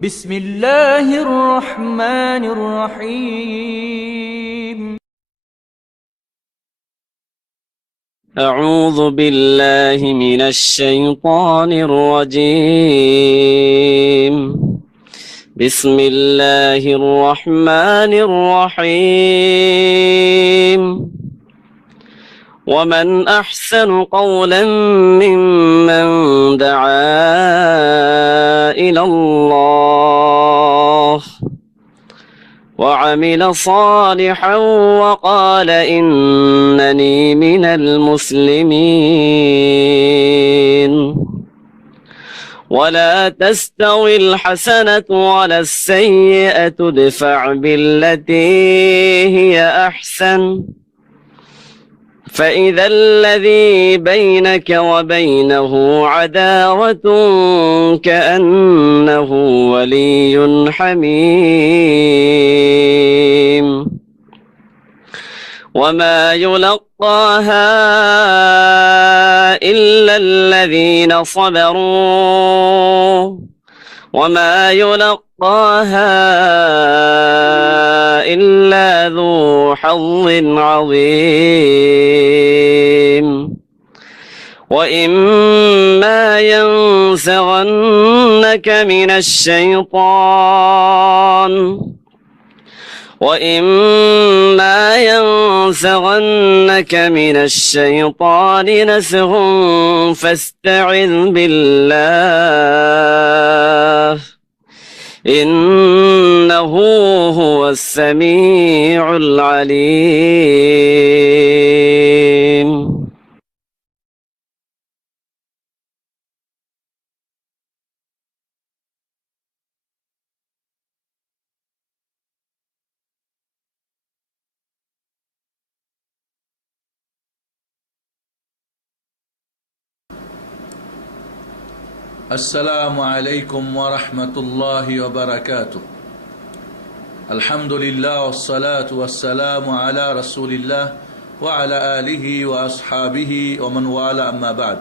بسم الله الرحمن الرحيم أعوذ بالله من الشيطان الرجيم بسم الله الرحمن الرحيم ومن أحسن قولا ممن دعا إلى الله وعمل صالحا وقال إنني من المسلمين ولا تستوي الحسنة ولا السيئة ادفع بالتي هي أحسن فإذا الذي بينك وبينه عداوة كأنه ولي حميم وما يلقاها إلا الذين صبروا وما يلقاها إلا ذو حظ عظيم وإما ينزغنك من الشيطان نزغ فاستعذ بالله إنه هو السميع العليم السلام عليكم ورحمة الله وبركاته الحمد لله والصلاة والسلام على رسول الله وعلى آله وأصحابه ومن والاه أما بعد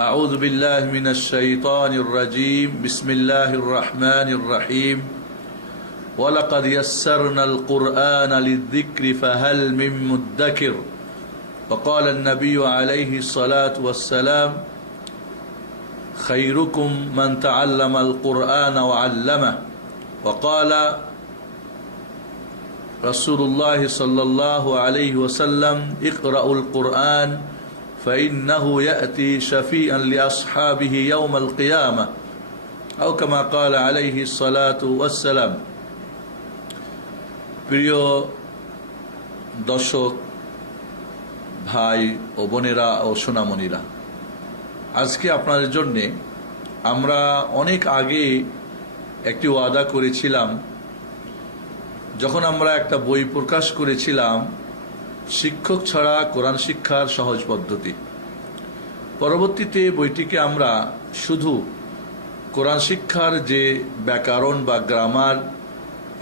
أعوذ بالله من الشيطان الرجيم بسم الله الرحمن الرحيم ولقد يسرنا القرآن للذكر فهل من مدكر وقال النبي عليه الصلاة والسلام خيركم من تعلم القرآن وعلمه وقال رسول الله صلى الله عليه وسلم اقرأوا القرآن فإنه يأتي شفيعا لأصحابه يوم القيامة أو كما قال عليه الصلاة والسلام প্রিয় দর্শক ভাই ও বোনেরা ও সোনামণিরা আজকে আপনাদের জন্য আমরা অনেক আগে একটি ওয়াদা করেছিলাম যখন আমরা একটা বই প্রকাশ করেছিলাম শিক্ষক ছাড়া কোরআন শিক্ষার সহজ পদ্ধতি। পরবর্তীতে বইটিকে আমরা শুধু কোরআন শিক্ষার যে ব্যাকরণ বা গ্রামার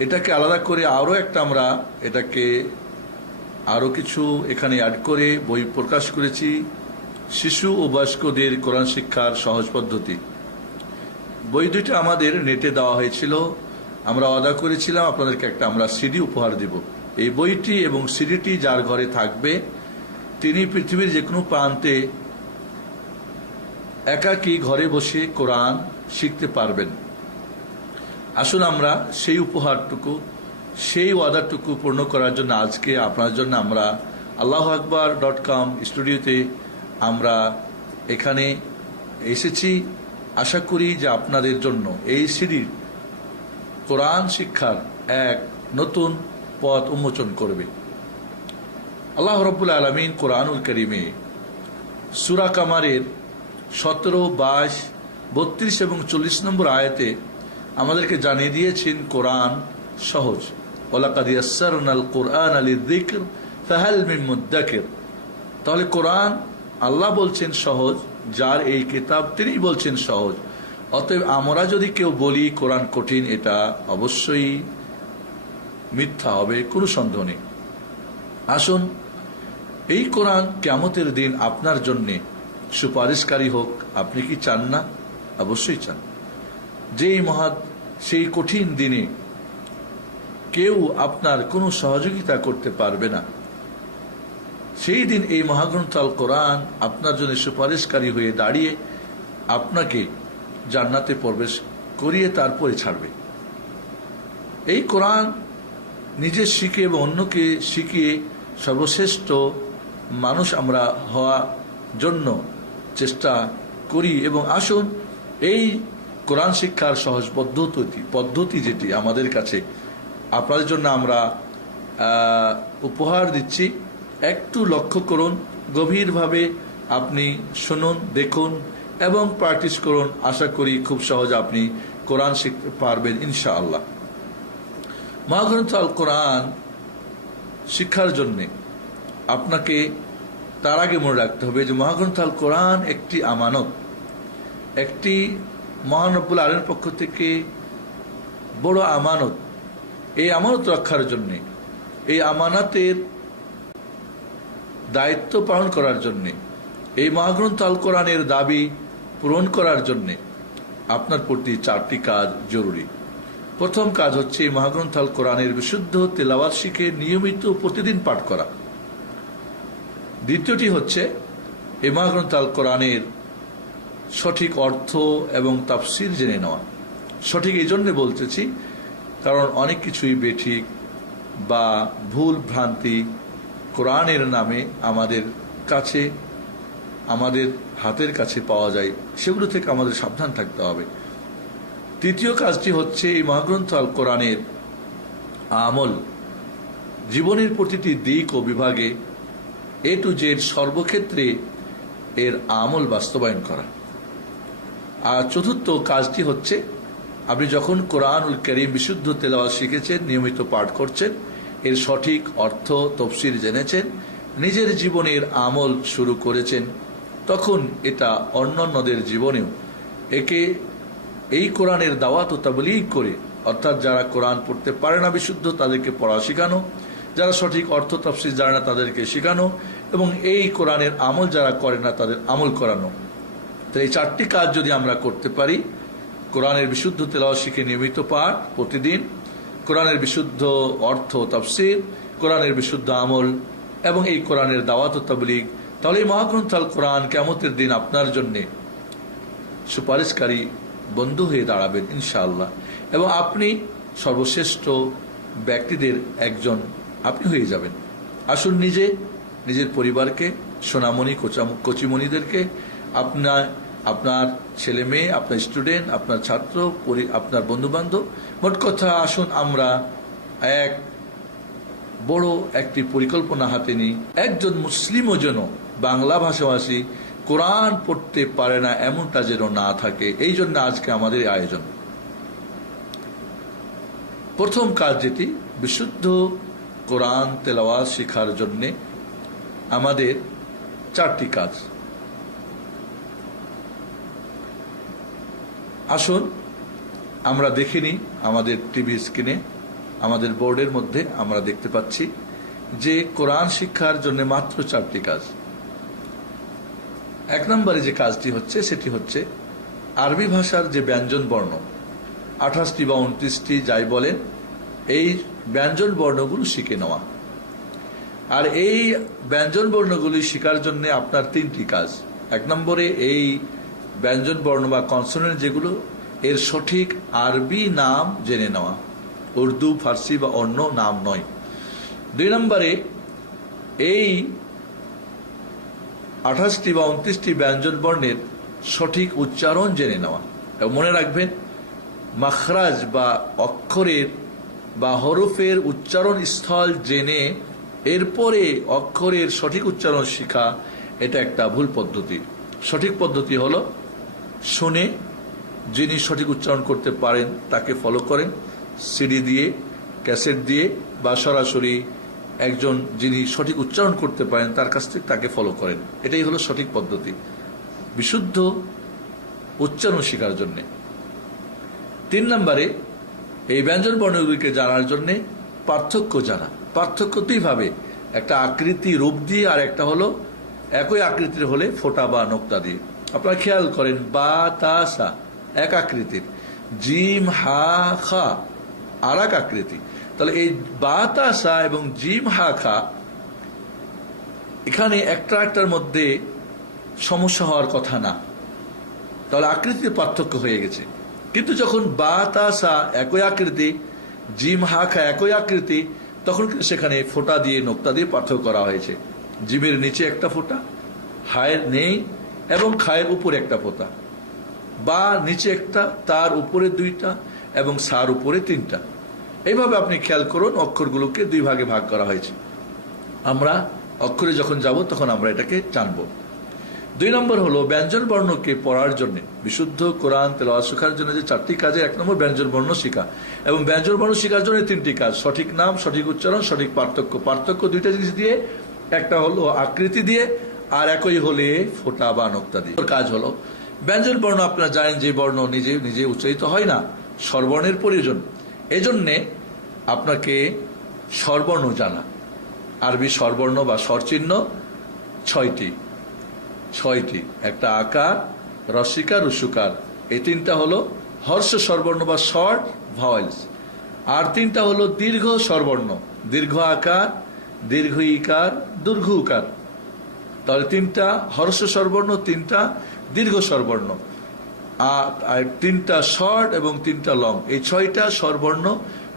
এটাকে আলাদা করে আরও একটা আমরা এটাকে আরও কিছু এখানে অ্যাড করে বই প্রকাশ করেছি শিশু ও বয়স্কদের কোরআন শিক্ষার সহজ পদ্ধতি। বই দুইটা আমাদের নেটে দেওয়া হয়েছিল, আমরা ওয়াদা করেছিলাম আপনাদেরকে একটা আমরা সিডি উপহার দেব। এই বইটি এবং সিডিটি যার ঘরে থাকবে তিনি পৃথিবীর যে কোনো প্রান্তে একাকী ঘরে বসে কোরআন শিখতে পারবেন। আসুন আমরা সেই উপহারটুকু সেই ওয়াদাটুকু পূর্ণ করার জন্য আজকে আপনার জন্য আমরা AllahAkbar.com স্টুডিওতে আমরা এখানে এসেছি। আশা করি যে আপনাদের জন্য এই সিডি কোরআন শিক্ষার এক নতুন পথ উন্মোচন করবে। আল্লাহ রাব্বুল আলামিন কোরআনুল কারীমে সূরা কামারের 17, 22, 32 এবং 40 নম্বর আয়াতে আমাদেরকে জানিয়ে দিয়েছেন কোরআন সহজ। ওয়ালাকাদ ইয়াসসারনাল কুরআনা লিযিকর ফাহাল মিন মুদ্দাকির। তাহলে কোরআন আল্লাহ বলছেন সহজ, যার এই কিতাব তিনি বলছেন সহজ। অতএব আমরা যদি কেউ বলি কোরআন কঠিন, এটা অবশ্যই মিথ্যা হবে, কোনো সন্দেহ নেই। আসুন এই কোরআন কিয়ামতের দিন আপনার জন্যে সুপারিশকারী হোক। আপনি কি চান না? অবশ্যই চান। সেই কঠিন দিনে কেউ আপনার কোনো সহযোগিতা করতে পারবে না, সেই দিন এই মহাগ্রন্থ আল কোরআন আপনার জন্য সুপারিশকারী হয়ে দাঁড়িয়ে আপনাকে জান্নাতে প্রবেশ করিয়ে তারপরে ছাড়বে। এই কোরআন নিজে শিখে এবং অন্যকে শিখিয়ে সর্বশ্রেষ্ঠ মানুষ আমরা হওয়ার জন্য চেষ্টা করি। এবং আসুন এই কোরআন শিক্ষার সহজ পদ্ধতি যেটি আমাদের কাছে আপনাদের জন্য আমরা উপহার দিচ্ছি, একটু লক্ষ্য করুন, গভীরভাবে আপনি শুনুন, দেখুন এবং প্র্যাকটিস করুন। আশা করি খুব সহজে আপনি কোরআন শিখতে পারবেন ইনশাআল্লাহ। মহাগ্রন্থ আল কোরআন শিক্ষার জন্যে আপনাকে তার আগে মনে রাখতে হবে যে মহাগ্রন্থ আল কোরআন একটি আমানত, একটি মহান রব্বুল আলামিনের পক্ষ থেকে বড় আমানত। এই আমানত রক্ষার জন্যে, এই আমানতের দায়িত্ব পালন করার জন্যে, এই মহাগ্রন্থ আল কোরআনের দাবি পূরণ করার জন্যে আপনার প্রতি 4টি কাজ জরুরি। প্রথম কাজ হচ্ছে এই মহাগ্রন্থ আল কোরআনের বিশুদ্ধ তেলাওয়াত শিখে নিয়মিত প্রতিদিন পাঠ করা। দ্বিতীয়টি হচ্ছে এই মহাগ্রন্থ আল কোরআনের সঠিক অর্থ এবং তাফসির জেনে নেওয়া। সঠিক এই জন্যে বলতেছি কারণ অনেক কিছুই বেঠিক বা ভুল ভ্রান্তি কোরআনের নামে আমাদের কাছে, আমাদের হাতের কাছে পাওয়া যায়, সেগুলো থেকে আমাদের সাবধান থাকতে হবে। তৃতীয় কাজটি হচ্ছে এই মহাগ্রন্থ আল কোরআনের আমল, জীবনের প্রতিটি দিক ও বিভাগে এ টু জেড সর্বক্ষেত্রে এর আমল বাস্তবায়ন করা। আর চতুর্থ কাজটি হচ্ছে আপনি যখন কোরআনুল কারীম বিশুদ্ধ তেলাওয়াত শিখেছেন, নিয়মিত পাঠ করছেন, এর সঠিক অর্থ তফসির জেনেছেন, নিজের জীবনের আমল শুরু করেছেন, তখন এটা অন্যান্যদের জীবনেও এই কোরআনের দাওয়াত ও তাবলীগ করে, অর্থাৎ যারা কোরআন পড়তে পারে না বিশুদ্ধ তাদেরকে পড়া শেখানো, যারা সঠিক অর্থ তাফসীর জানে না তাদেরকে শেখানো এবং এই কোরআনের আমল যারা করে না তাদের আমল করানো। তো এই 4টি কাজ যদি আমরা করতে পারি, কোরআনের বিশুদ্ধ তেলাওয়াত শিখে নিয়মিত পাঠ প্রতিদিন, কোরআনের বিশুদ্ধ অর্থ তাফসীর, কোরআনের বিশুদ্ধ আমল এবং এই কোরআনের দাওয়াত ও তাবলীগ, তাহলে এই মহাগ্রন্থ আল কোরআন কিয়ামতের দিন আপনার জন্য সুপারিশকারী বন্ধু হয়ে দাঁড়াবেন ইনশাআল্লাহ। এবং আপনি সর্বশ্রেষ্ঠ ব্যক্তিদের একজন আপনি হয়ে যাবেন। আসুন নিজের পরিবারকে, সোনামণি কচিমণিদেরকে, আপনার ছেলে মেয়ে, আপনার স্টুডেন্ট, আপনার ছাত্র, আপনার বন্ধুবান্ধব, মোট কথা আসুন আমরা এক বড় একটি পরিকল্পনা হাতে নিই। একজন মুসলিমও যেন বাংলা ভাষাভাষী কোরআন পড়তে পারে না এমনটা যেন না থাকে, এই জন্য আজকে আমাদের আয়োজন। প্রথম কাজ যেটি, বিশুদ্ধ কোরআন তেলাওয়াত শেখার জন্য আমাদের 4টি কাজ। আসুন আমরা দেখে নিই, আমাদের টিভি স্ক্রিনে, আমাদের বোর্ডের মধ্যে আমরা দেখতে পাচ্ছি যে কোরআন শিক্ষার জন্য মাত্র 4টি কাজ। 1 নম্বরে যে কাজটি হচ্ছে সেটি হচ্ছে আরবি ভাষার যে ব্যঞ্জন বর্ণ 28টি বা 29টি যাই বলেন, এই ব্যঞ্জন বর্ণগুলো শিখে নেওয়া। আর এই ব্যঞ্জন বর্ণগুলি শেখার জন্য আপনার 3টি কাজ। 1 নম্বরে এই ব্যঞ্জন বর্ণ বা কনসোনেন্ট যেগুলো, এর সঠিক আরবি নাম জেনে নেওয়া, উর্দু, ফার্সি বা অন্য নাম নয়। 2 নম্বরে এই 28টি বা 29টি ব্যঞ্জন বর্ণের সঠিক উচ্চারণ জেনে নেওয়া। এবং মনে রাখবেন, মাখরাজ বা অক্ষরের বা হরফের উচ্চারণ স্থল জেনে এরপরে অক্ষরের সঠিক উচ্চারণ শেখা, এটা একটা ভুল পদ্ধতি। সঠিক পদ্ধতি হলো শুনে, যিনি সঠিক উচ্চারণ করতে পারেন তাকে ফলো করেন, সিডি দিয়ে, ক্যাসেট দিয়ে বা সরাসরি একজন যিনি সঠিক উচ্চারণ করতে পারেন তার কাছ থেকে তাকে ফলো করেন। এটাই হলো সঠিক পদ্ধতি বিশুদ্ধ উচ্চারণ শেখার জন্যে। 3 নম্বরে এই ব্যঞ্জন বর্ণগুলিকে জানার জন্যে পার্থক্য জানা। পার্থক্য 2 ভাবে, একটা আকৃতি রূপ দিয়ে আর একটা হলো একই আকৃতির হলে ফোঁটা বা নোক্তা দিয়ে। আপনারা খেয়াল করেন, বা, তা, সা এক আকৃতির, জিম হা খা আর এক আকৃতি। তাহলে এই বা তা সা এবং জিম হা খা এখানে একটার মধ্যে সমস্যা হওয়ার কথা না, তাহলে আকৃতির পার্থক্য হয়ে গেছে। কিন্তু যখন বা তা সা একই আকৃতি, জিম হা খা একই আকৃতি, তখন কিন্তু সেখানে ফোঁটা দিয়ে নোক্তা দিয়ে পার্থক্য করা হয়েছে। জিমের নিচে একটা ফোঁটা, হায়ের নেই, এবং খায়ের উপরে একটা ফোঁটা, বা নিচে একটা, তার উপরে দুইটা, এবং সার উপরে তিনটা। এইভাবে আপনি খেয়াল করুন, অক্ষরগুলোকে দুই ভাগে ভাগ করা হয়েছে। আমরা অক্ষরে যখন যাব তখন আমরা এটাকে জানবো। 2 নম্বর হলো ব্যঞ্জন বর্ণকে পড়ার জন্য, বিশুদ্ধ কোরআন তেলাওয়াত শেখার জন্য যে 4টি কাজে 1 নম্বর ব্যঞ্জন বর্ণ শেখা, এবং ব্যঞ্জন বর্ণ শেখার জন্য 3টি কাজ: সঠিক নাম, সঠিক উচ্চারণ, সঠিক পার্থক্য। পার্থক্য 2টা জিনিস দিয়ে, একটা হলো আকৃতি দিয়ে, আর একই হলে ফোঁটা বা নোক্তা দিয়ে। কাজ হলো ব্যঞ্জন বর্ণ, আপনারা জানেন যে বর্ণ নিজে নিজে উচ্চারিত হয় না, স্বরবর্ণের প্রয়োজন। এজন্যে আপনাকে স্বরবর্ণ জানা। আরবি স্বরবর্ণ বা স্বরচিহ্ন 6টি। একটা আকার, রসিকার, রুসুকার, এই 3টা হলো হর্ষ স্বরবর্ণ বা শর্ট ভাওয়েলস। আর 3টা হলো দীর্ঘ স্বরবর্ণ, দীর্ঘ আকার, দীর্ঘ ইকার, দীর্ঘ উকার। তাহলে 3টা হর্ষ স্বরবর্ণ, 3টা দীর্ঘ স্বরবর্ণ, আর 3টা শর্ট এবং 3টা লং। এই 6টা স্বরবর্ণ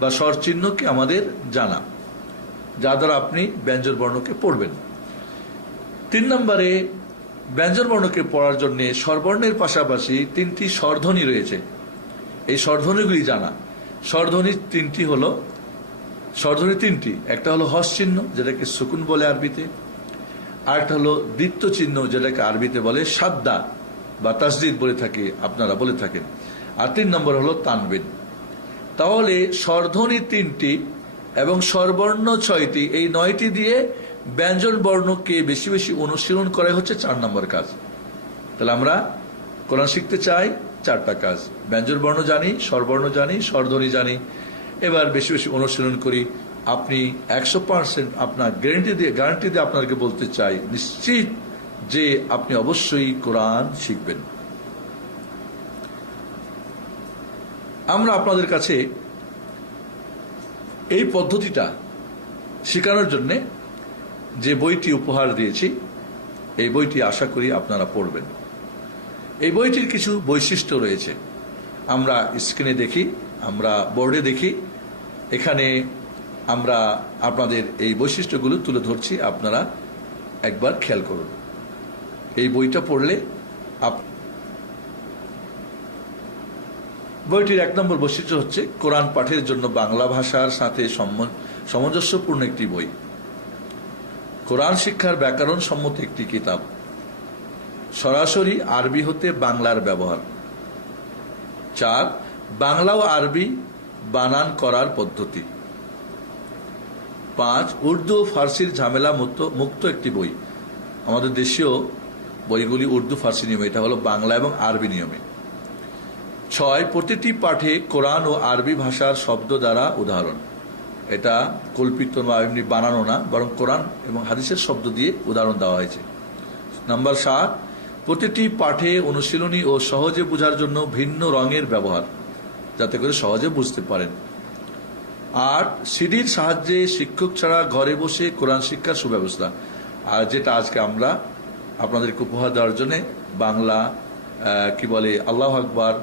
বা স্বরচিহ্নকে আমাদের জানা, যা দ্বারা আপনি ব্যঞ্জন বর্ণকে পড়বেন। 3 নম্বরে ব্যঞ্জন বর্ণকে পড়ার জন্য স্বরবর্ণের পাশাপাশি 3টি স্বরধ্বনি রয়েছে, এই স্বরধ্বনিগুলি জানা। স্বরধ্বনি 3টি হলো, একটা হলো হস চিহ্ন, যেটাকে সুকুন বলে আরবিতে, আরেকটা হলো দ্বিত্ব চিহ্ন, যেটাকে আরবিতে বলে সাদ্দা বা তাসদিদ বলে থাকে, আপনারা বলে থাকেন, আর 3 নম্বর হলো তানবিন। তাহলে স্বরধ্বনি 3টি এবং স্বরবর্ণ 6টি, এই 9টি দিয়ে ব্যঞ্জন বর্ণকে বেশি বেশি অনুশীলন করাই হচ্ছে 4 নম্বর কাজ। তাহলে আমরা কোরআন শিখতে চাই, 4টা কাজ: ব্যঞ্জন বর্ণ জানি, স্বরবর্ণ জানি, স্বরধ্বনি জানি। এবার বেশি বেশি অনুশীলন করি। আপনি 100% আপনার গ্যারান্টি দিয়ে আপনাকে বলতে চাই, নিশ্চিত যে আপনি অবশ্যই কোরআন শিখবেন। আমরা আপনাদের কাছে এই পদ্ধতিটা শেখানোর জন্যে যে বইটি উপহার দিয়েছি, এই বইটি আশা করি আপনারা পড়বেন। এই বইটির কিছু বৈশিষ্ট্য রয়েছে, আমরা স্ক্রিনে দেখি, আমরা বোর্ডে দেখি, এখানে আমরা আপনাদের এই বৈশিষ্ট্যগুলো তুলে ধরছি, আপনারা একবার খেয়াল করুন। এই বইটা পড়লে বইটির 1 নম্বর বৈশিষ্ট্য হচ্ছে কোরআন পাঠের জন্য বাংলা ভাষার সাথে সামঞ্জস্যপূর্ণ একটি বই, কোরআন শিক্ষার ব্যাকরণ সম্মত একটি কিতাব, সরাসরি আরবি হতে বাংলার ব্যবহার। 4, বাংলা ও আরবি বানান করার পদ্ধতি। 5, উর্দু ও ফার্সির ঝামেলা মুক্ত একটি বই। আমাদের দেশীয় বইগুলি উর্দু ফার্সি নিয়মে, এটা হলো বাংলা এবং আরবি নিয়মে। 6, প্রতিটি পাঠে কোরআন ও আরবি ভাষার শব্দ দ্বারা উদাহরণ, এটা কল্পিত বা এমনি বানানো না, বরং কোরআন এবং হাদিসের শব্দ দিয়ে উদাহরণ দেওয়া হয়েছে। নাম্বার 7, প্রতিটি পাঠে অনুশীলনী ও সহজে বোঝার জন্য ভিন্ন রঙের ব্যবহার, যাতে করে সহজে বুঝতে পারেন। 8, সিডির সাহায্যে শিক্ষক ছাড়া ঘরে বসে কোরআন শিক্ষার সুব্যবস্থা, আর যেটা আজকে আমরা আপনাদেরকে উপহার দেওয়ার জন্য বাংলা কি বলে আল্লাহু আকবার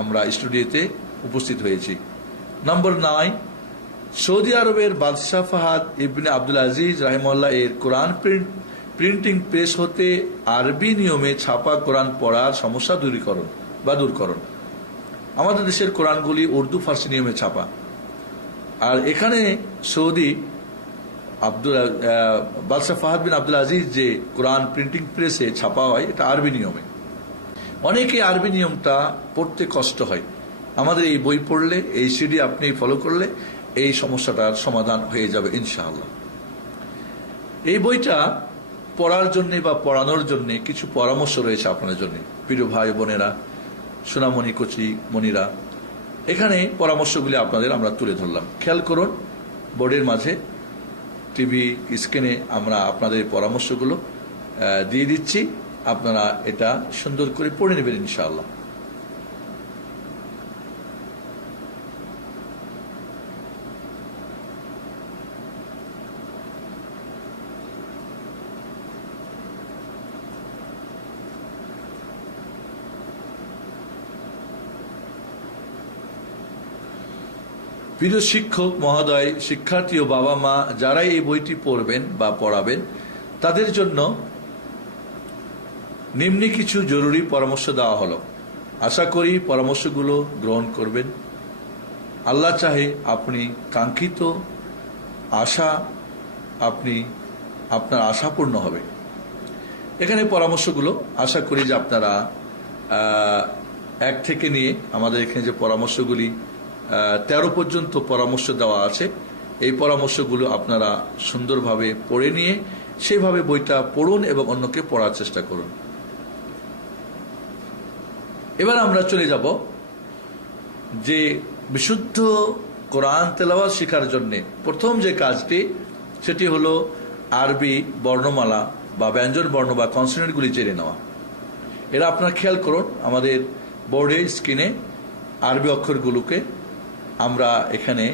আমরা স্টুডিওতে উপস্থিত হয়েছি। নম্বর 9, সৌদি আরবের বাদশাহ ফাহাদ ইবনে আব্দুল আজিজ রাহিমাহুল্লাহ এর কোরআন প্রিন্টিং প্রেস হতে আরবি নিয়মে ছাপা কোরআন পড়ার সমস্যা দূরকরণ। আমাদের দেশের কোরআনগুলি উর্দু ফার্সি নিয়মে ছাপা, আর এখানে সৌদি বাদশাহ ফাহাদ বিন আব্দুল আজিজ যে কোরআন প্রিন্টিং প্রেসে ছাপা হয়, এটা আরবি নিয়মে। অনেকে আরবি নিয়মটা পড়তে কষ্ট হয়, আমাদের এই বই পড়লে, এই সিডি আপনি ফলো করলে এই সমস্যাটার সমাধান হয়ে যাবে ইনশাআল্লাহ। এই বইটা পড়ার জন্য বা পড়ানোর জন্য কিছু পরামর্শ রয়েছে আপনাদের জন্য, প্রিয় ভাই বোনেরা, সোনামণি কচি মণিরা। এখানে পরামর্শগুলি আপনাদের আমরা তুলে ধরলাম, খেয়াল করুন। বোর্ডের মাঝে, টিভি স্ক্রিনে আমরা আপনাদের পরামর্শগুলো দিয়ে দিচ্ছি, আপনারা এটা সুন্দর করে পড়ে নেবেন ইনশাআল্লাহ। প্রিয় শিক্ষক মহোদয়, শিক্ষার্থী ও বাবা মা যারাই এই বইটি পড়বেন বা পড়াবেন, তাদের জন্য নিম্নে কিছু জরুরি পরামর্শ দেওয়া হলো। আশা করি পরামর্শগুলো গ্রহণ করবেন। আল্লাহ চাহে আপনি কাঙ্ক্ষিত আশা আপনার আশা পূর্ণ হবে। এখানে পরামর্শগুলো আশা করি যে আপনারা এক থেকে নিয়ে আমাদের এখানে যে পরামর্শগুলি 13 পর্যন্ত পরামর্শ দেওয়া আছে, এই পরামর্শগুলো আপনারা সুন্দরভাবে পড়ে নিয়ে সেইভাবে বইটা পড়ুন এবং অন্যকে পড়ার চেষ্টা করুন। এবার আমরা চলে যাব যে বিশুদ্ধ কোরআন তেলাওয়াত শেখার জন্য প্রথম যে কাজটি, সেটি হলো আরবি বর্ণমালা বা ব্যঞ্জন বর্ণ বা কনসোনেন্টগুলি জেনে নেওয়া। এরা আপনারা খেয়াল করুন, আমাদের বোর্ডে স্ক্রিনে আরবি অক্ষরগুলোকে আমরা এখানে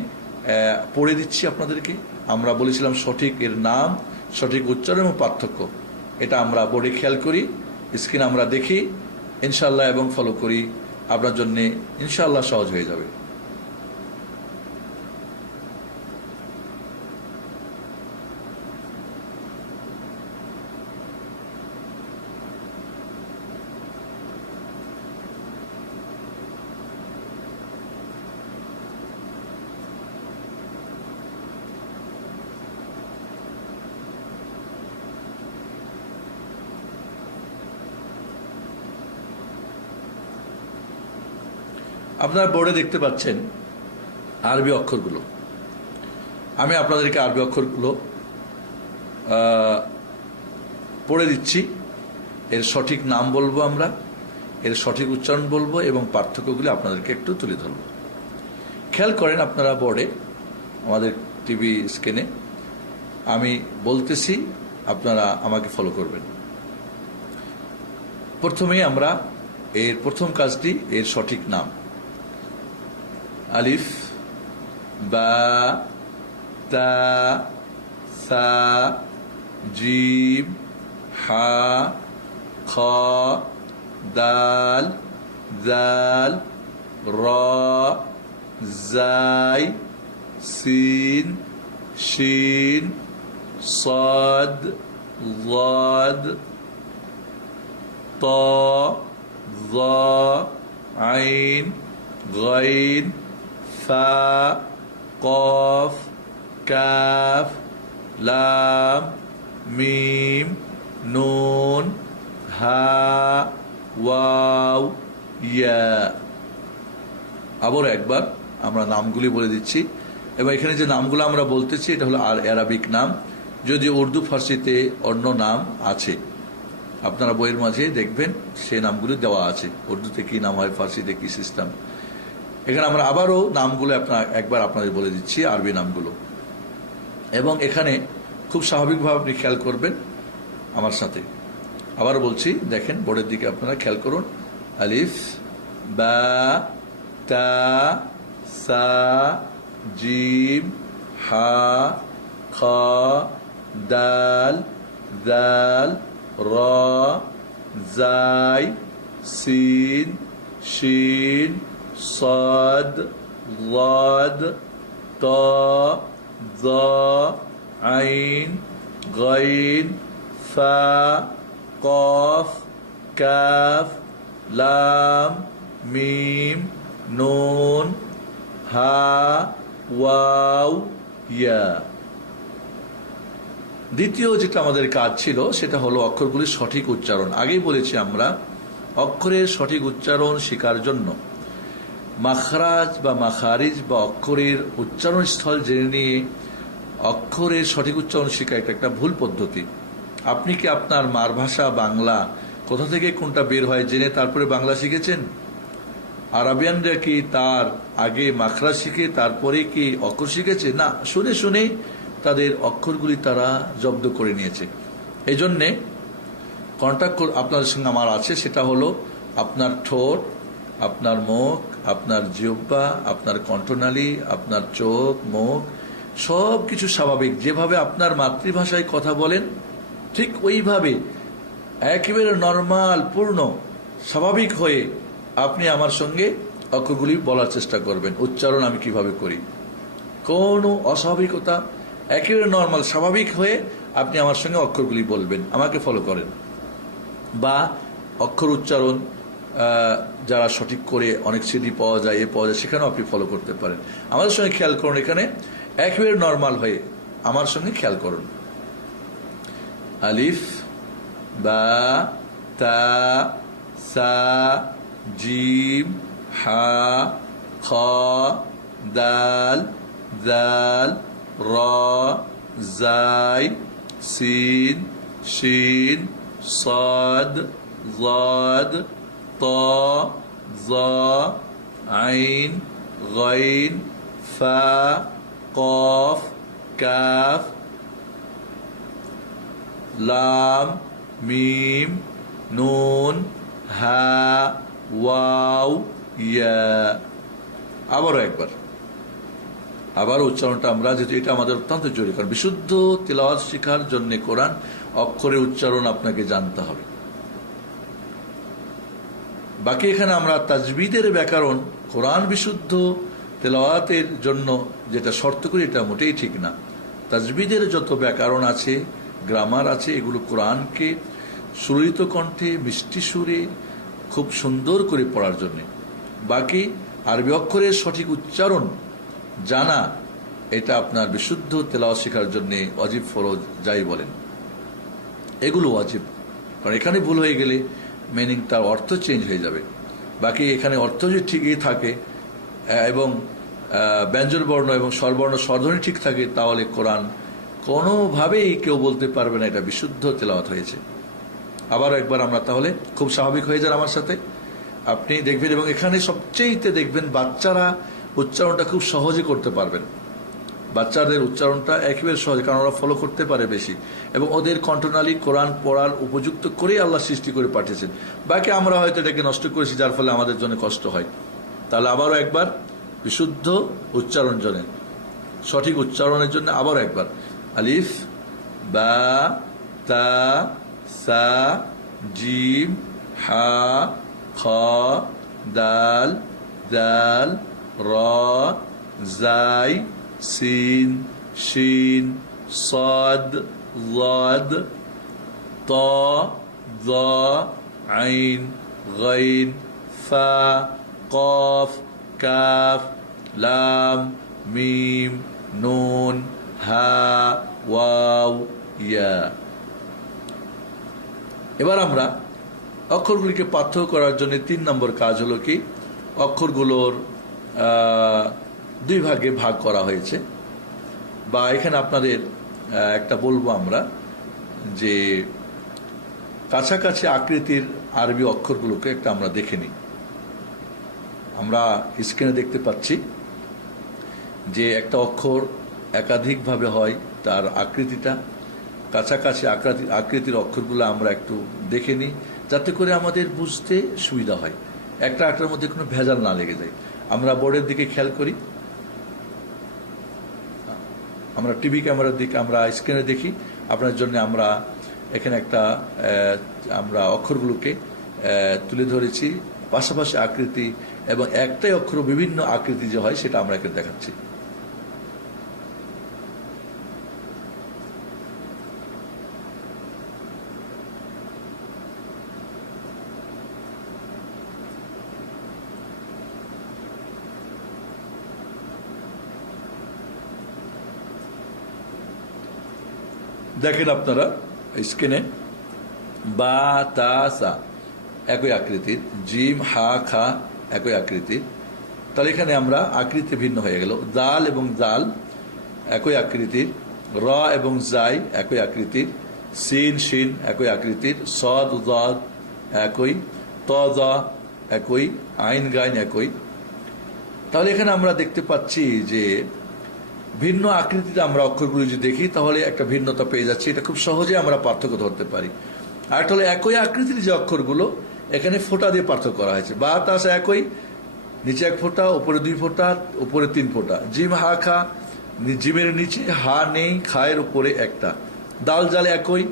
পড়ে দিচ্ছি আপনাদেরকে। আমরা বলেছিলাম সঠিক এর নাম, সঠিক উচ্চারণ এবং পার্থক্য, এটা আমরা বোর্ডে খেয়াল করি, স্ক্রিন আমরা দেখি ইনশাল্লাহ এবং ফলো করি। আপনার জন্যে ইনশাল্লাহ সহজ হয়ে যাবে। আপনারা বোর্ডে দেখতে পাচ্ছেন আরবি অক্ষরগুলো। আমি আপনাদেরকে আরবি অক্ষরগুলো পড়ে দিচ্ছি। এর সঠিক নাম বলবো, আমরা এর সঠিক উচ্চারণ বলবো এবং পার্থক্যগুলি আপনাদেরকে একটু তুলে ধরবো। খেয়াল করেন আপনারা বোর্ডে, আমাদের টিভি স্ক্রিনে আমি বলতেছি, আপনারা আমাকে ফলো করবেন। প্রথমেই আমরা এর প্রথম কাজটি এর সঠিক নাম। আলিফ, বা, তা, সা, জিম, হা, খ, দাল, জাল, র, জাই, সিন, শিন, صاد ضاد ط ظا عين غين فا قاف كاف لام ميم نون হা ওয়াও ইয়া। আবার একবার আমরা নামগুলি বলে দিচ্ছি এবং এখানে যে নামগুলো আমরা বলতেছি এটা হলো আরবিক নাম, যদি উর্দু ফার্সিতে অন্য নাম আছে আপনারা বইয়ের মাঝে দেখবেন সে নামগুলি দেওয়া আছে, উর্দুতে কি নাম হয়, ফার্সিতে কি সিস্টেম। এখানে আমরা আবারও নামগুলো একবার আপনাদের বলে দিচ্ছি, আরবি নামগুলো। এবং এখানে খুব স্বাভাবিকভাবে আপনি খেয়াল করবেন আমার সাথে। আবার বলছি, দেখেন বোর্ডের দিকে আপনারা খেয়াল করুন। আলিফ, বা, তা, সা, জিম, হা, খ, দাল, দাল, র, জাই, সিন, শিন, صاد ضاد ط ظا عين غين فا قاف كاف لام ميم نون হা ওয়াও ইয়া। দ্বিতীয় যেটা আমাদের কাজ ছিল সেটা হলো অক্ষরগুলির সঠিক উচ্চারণ। আগেই বলেছি আমরা অক্ষরের সঠিক উচ্চারণ শেখার জন্য মাখরাজ বা মাখারিজ বা অক্ষরের উচ্চারণ স্থল জেনে নিয়ে অক্ষরের সঠিক উচ্চারণ শেখা একটা ভুল পদ্ধতি। আপনি কি আপনার মার ভাষা বাংলা কোথা থেকে কোনটা বের হয় জেনে তারপরে বাংলা শিখেছেন? আরাবিয়ানরা কি তার আগে মাখরাজ শিখে তারপরে কি অক্ষর শিখেছে? না, শুনে শুনে তাদের অক্ষরগুলি তারা জব্দ করে নিয়েছে। এই জন্যে কন্ট্যাক্ট আপনাদের সঙ্গে আমার আছে, সেটা হলো আপনার ঠোঁট, আপনার মুখ, আপনার জিহ্বা, আপনার কণ্ঠনালী, আপনার চোখ, মুখ সব কিছু স্বাভাবিক। যেভাবে আপনার মাতৃভাষায় কথা বলেন ঠিক ওইভাবে একেবারে নর্মাল পূর্ণ স্বাভাবিক হয়ে আপনি আমার সঙ্গে অক্ষরগুলি বলার চেষ্টা করবেন। উচ্চারণ আমি কিভাবে করি কোনো অস্বাভাবিকতা, একেবারে নর্মাল স্বাভাবিক হয়ে আপনি আমার সঙ্গে অক্ষরগুলি বলবেন, আমাকে ফলো করেন। বা অক্ষর উচ্চারণ যারা সঠিক করে অনেক সিডি পাওয়া যায়, সেখানেও আপনি ফলো করতে পারেন। আমাদের সঙ্গে খেয়াল করুন, এখানে একেবারে নর্মাল হয়ে আমার সঙ্গে খেয়াল করুন। আলিফ, বা, তা, সা, জিম, হা, খ, দাল, জাল, র, জাই, সিন, শিন, صاد ضاد طا ظا عين غين فا قاف كاف লাম মিম নুন হা ওয়াও ইয়া। আবারও একবার, আবার উচ্চারণটা আমরা, যেহেতু এটা আমাদের অত্যন্ত জরুরি, কারণ বিশুদ্ধ তিলাওয়াত শেখার জন্য কোরআন অক্ষরের উচ্চারণ আপনাকে জানতে হবে। বাকি এখানে আমরা তাজবিদের ব্যাকরণ, কোরআন বিশুদ্ধ তেলাওয়াতের জন্য যেটা শর্ত করি, এটা মোটেই ঠিক না। তাজবিদের যত ব্যাকরণ আছে, গ্রামার আছে, এগুলো কোরআনকে সুরিত কণ্ঠে মিষ্টি সুরে খুব সুন্দর করে পড়ার জন্য। বাকি আরবি অক্ষরের সঠিক উচ্চারণ জানা, এটা আপনার বিশুদ্ধ তেলাওয়াত শেখার জন্য ওয়াজিব, ফরজ যাই বলেন, এগুলো ওয়াজিব। কারণ এখানে ভুল হয়ে গেলে মিনিং, তার অর্থ চেঞ্জ হয়ে যাবে। বাকি এখানে অর্থ যদি ঠিকই থাকে এবং ব্যঞ্জন বর্ণ এবং স্বরবর্ণ স্বরধ্বনি ঠিক থাকে, তাহলে কোরআন কোনোভাবেই কেউ বলতে পারবে না এটা বিশুদ্ধ তেলাওয়াত হয়েছে। আবারও একবার আমরা তাহলে খুব স্বাভাবিক হয়ে যান আমার সাথে, আপনি দেখবেন। এবং এখানে সবচেয়েতে দেখবেন বাচ্চারা উচ্চারণটা খুব সহজে করতে পারবেন। বাচ্চাদের উচ্চারণটা একেবারে সহজ, কারণ ওরা ফলো করতে পারে বেশি, এবং ওদের কণ্ঠনালী কোরআন পড়ার উপযুক্ত করেই আল্লাহ সৃষ্টি করে পাঠিয়েছেন। বাকি আমরা হয়তো এটাকে নষ্ট করেছি, যার ফলে আমাদের জন্য কষ্ট হয়। তাহলে আবারও একবার বিশুদ্ধ উচ্চারণ জন্য, সঠিক উচ্চারণের জন্য আবারও একবার আলিফ, বা, তা, সা, জিম, হা, খ, দাল, জাল, র, জাই, সিন, শিন, صاد ضاد طا ظا عين غين فا قاف কাফ লাম মিম নুন হা ওয়াও ইয়া। এবার আমরা অক্ষরগুলিকে পার্থক্য করার জন্য 3 নম্বর কাজ হলো কি, অক্ষরগুলোর 2 ভাগে ভাগ করা হয়েছে। বা এখানে আপনাদের একটা বলবো আমরা যে কাছাকাছি আকৃতির আরবি অক্ষরগুলোকে একটা আমরা দেখে নিই। আমরা স্ক্রিনে দেখতে পাচ্ছি যে একটা অক্ষর একাধিকভাবে হয়, তার আকৃতিটা কাছাকাছি আকৃতির অক্ষরগুলো আমরা একটু দেখে নিই, যাতে করে আমাদের বুঝতে সুবিধা হয়, একটা একটার মধ্যে কোনো ভেজাল না লেগে যায়। আমরা বোর্ডের দিকে খেয়াল করি, আমরা টিভি ক্যামেরার দিকে, আমরা স্ক্রিনে দেখি আপনার জন্য। আমরা এখানে একটা আমরা অক্ষরগুলোকে তুলে ধরেছি, পাশাপাশি আকৃতি, এবং একটাই অক্ষর বিভিন্ন আকৃতি যে হয় সেটা আমরা এখানে দেখাচ্ছি। দেখেন আপনারা স্ক্রিনে, বা, তা, সা একই আকৃতির, জিম, হা, খা একই আকৃতির। তাহলে এখানে আমরা আকৃতি ভিন্ন হয়ে গেল। দাল এবং জাল একই আকৃতির, র এবং জাই একই আকৃতির, সিন শিন একই আকৃতির, সদ দাদ একই, ত দা একই, আইন গাইন একই। তাহলে এখানে আমরা দেখতে পাচ্ছি যে ভিন্ন আকৃতিতে আমরা অক্ষরগুলি যদি দেখি তাহলে একটা ভিন্নতা পেয়ে যাচ্ছি। এটা খুব সহজে আমরা পার্থক্য ধরতে পারি। আর তাহলে একই আকৃতির যে অক্ষরগুলো, এখানে ফোঁটা দিয়ে পার্থক্য করা হয়েছে। বা, তা, সা একই, নিচে 1 ফোঁটা, উপরে 2 ফোঁটা, উপরে 3 ফোঁটা। জিম, হা, খা, জিমের নিচে হা নেই, খায়ের উপরে একটা। দাল জাল একই,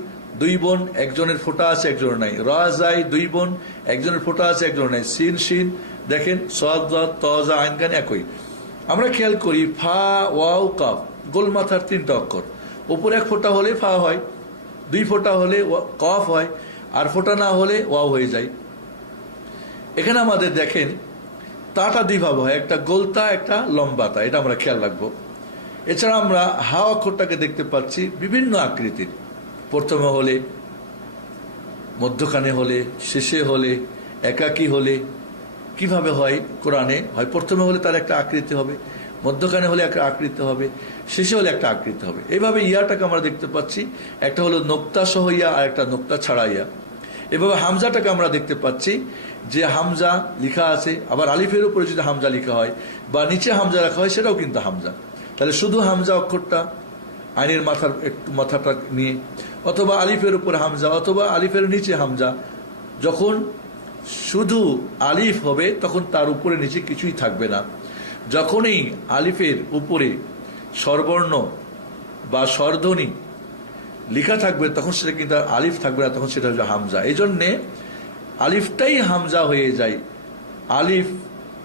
2 বোন, একজনের ফোঁটা আছে একজনের নাই। র জাই 2 বোন, একজনের ফোঁটা আছে একজনের নাই। সিন শিন দেখেন, সদ ত জা আইন গান একই। আমরা খেয়াল করি ফা, ওয়াও, কাফ, গোল মাথার তিনটা অক্ষর। উপরে এক ফোঁটা হলে ফা হয়, দুই ফোঁটা হলে কফ হয়, আর ফোঁটা না হলে ওয়াও হয়ে যায়। এখানে আমাদের দেখেন তাটা দুইভাবে হয়, একটা গোলতা, একটা লম্বাতা, এটা আমরা খেয়াল রাখবো। এছাড়া আমরা হা অক্ষরটাকে দেখতে পাচ্ছি বিভিন্ন আকৃতির, প্রথমে হলে, মধ্যখানে হলে, শেষে হলে, একাকী হলে। কিভাবে হয় কোরআনে? হয় প্রথমে হলে তার একটা আকৃতি হবে, মধ্যখানে হলে একটা আকৃতি হবে, শেষে হলে একটা আকৃতি হবে। এইভাবে ইয়াটাকে আমরা দেখতে পাচ্ছি, একটা হলো নোক্তা সহ ইয়া আর একটা নোক্তা ছাড়া ইয়া। এভাবে হামজাটাকে আমরা দেখতে পাচ্ছি যে হামজা লেখা আছে, আবার আলিফের উপরে যদি হামজা লেখা হয় বা নিচে হামজা রাখা হয় সেটাও কিন্তু হামজা। তাহলে শুধু হামজা অক্ষরটা আইনের মাথার একটু মাথাটা নিয়ে, অথবা আলিফের উপরে হামজা, অথবা আলিফের নিচে হামজা। যখন শুধু আলিফ হবে তখন তার উপরে নিচে কিছুই থাকবে না। যখনই আলিফের উপরে স্বরবর্ণ বা স্বরধ্বনি লেখা থাকবে তখন সেটা কিন্তু আর আলিফ থাকবে না, তখন সেটা হলো হামজা। এই জন্যে আলিফটাই হামজা হয়ে যায়। আলিফ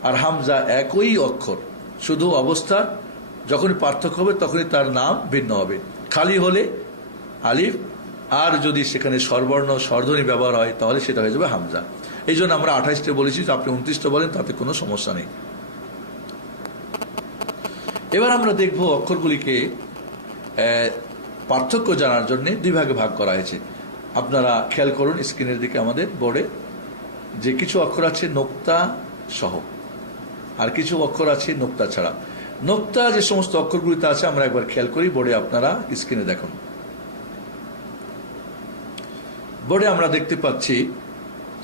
আর হামজা একই অক্ষর, শুধু অবস্থা যখনই পার্থক্য হবে তখনই তার নাম ভিন্ন হবে। খালি হলে আলিফ, আর যদি সেখানে স্বরবর্ণ স্বরধ্বনি ব্যবহার হয় তাহলে সেটা হয়ে যাবে হামজা। এই জন্য আমরা 28টা বলেছি, আপনি 29টা বলেন তাতে কোনো সমস্যা নেই। এবার আমরা দেখব অক্ষরগুলিকে পার্থক্য জানার জন্য দুই ভাগে ভাগ করা হয়েছে। আপনারা খেয়াল করুন স্ক্রিনের দিকে, আমাদের বোর্ডে যে কিছু অক্ষর আছে নোক্তা সহ, আর কিছু অক্ষর আছে নোক্তা ছাড়া। নোক্তা যে সমস্ত অক্ষরগুলিতে আছে আমরা একবার খেয়াল করি, বোর্ডে আপনারা স্ক্রিনে দেখুন। বোর্ডে আমরা দেখতে পাচ্ছি,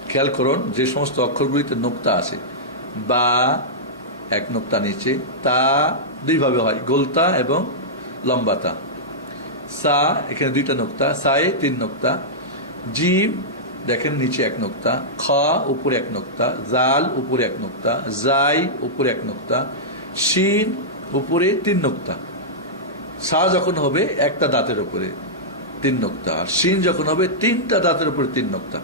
খেয়াল করুন, যে সমস্ত অক্ষরগুলিতে নোক্তা আছে। বা এক নোক্তা নিচে, তা দুইভাবে হয়, গোলতা এবং লম্বাতা। সা এখানে দুইটা নোক্তা, সায়ে 3 নোক্তা। জিম দেখেন নিচে 1 নোক্তা। খ উপরে 1 নোক্তা। জাল উপরে 1 নোক্তা। জাই উপরে 1 নোক্তা। শিন উপরে 3 নোক্তা। সা যখন হবে একটা দাঁতের উপরে 3 নোক্তা, আর শিন যখন হবে 3টা দাঁতের উপরে 3 নোক্তা।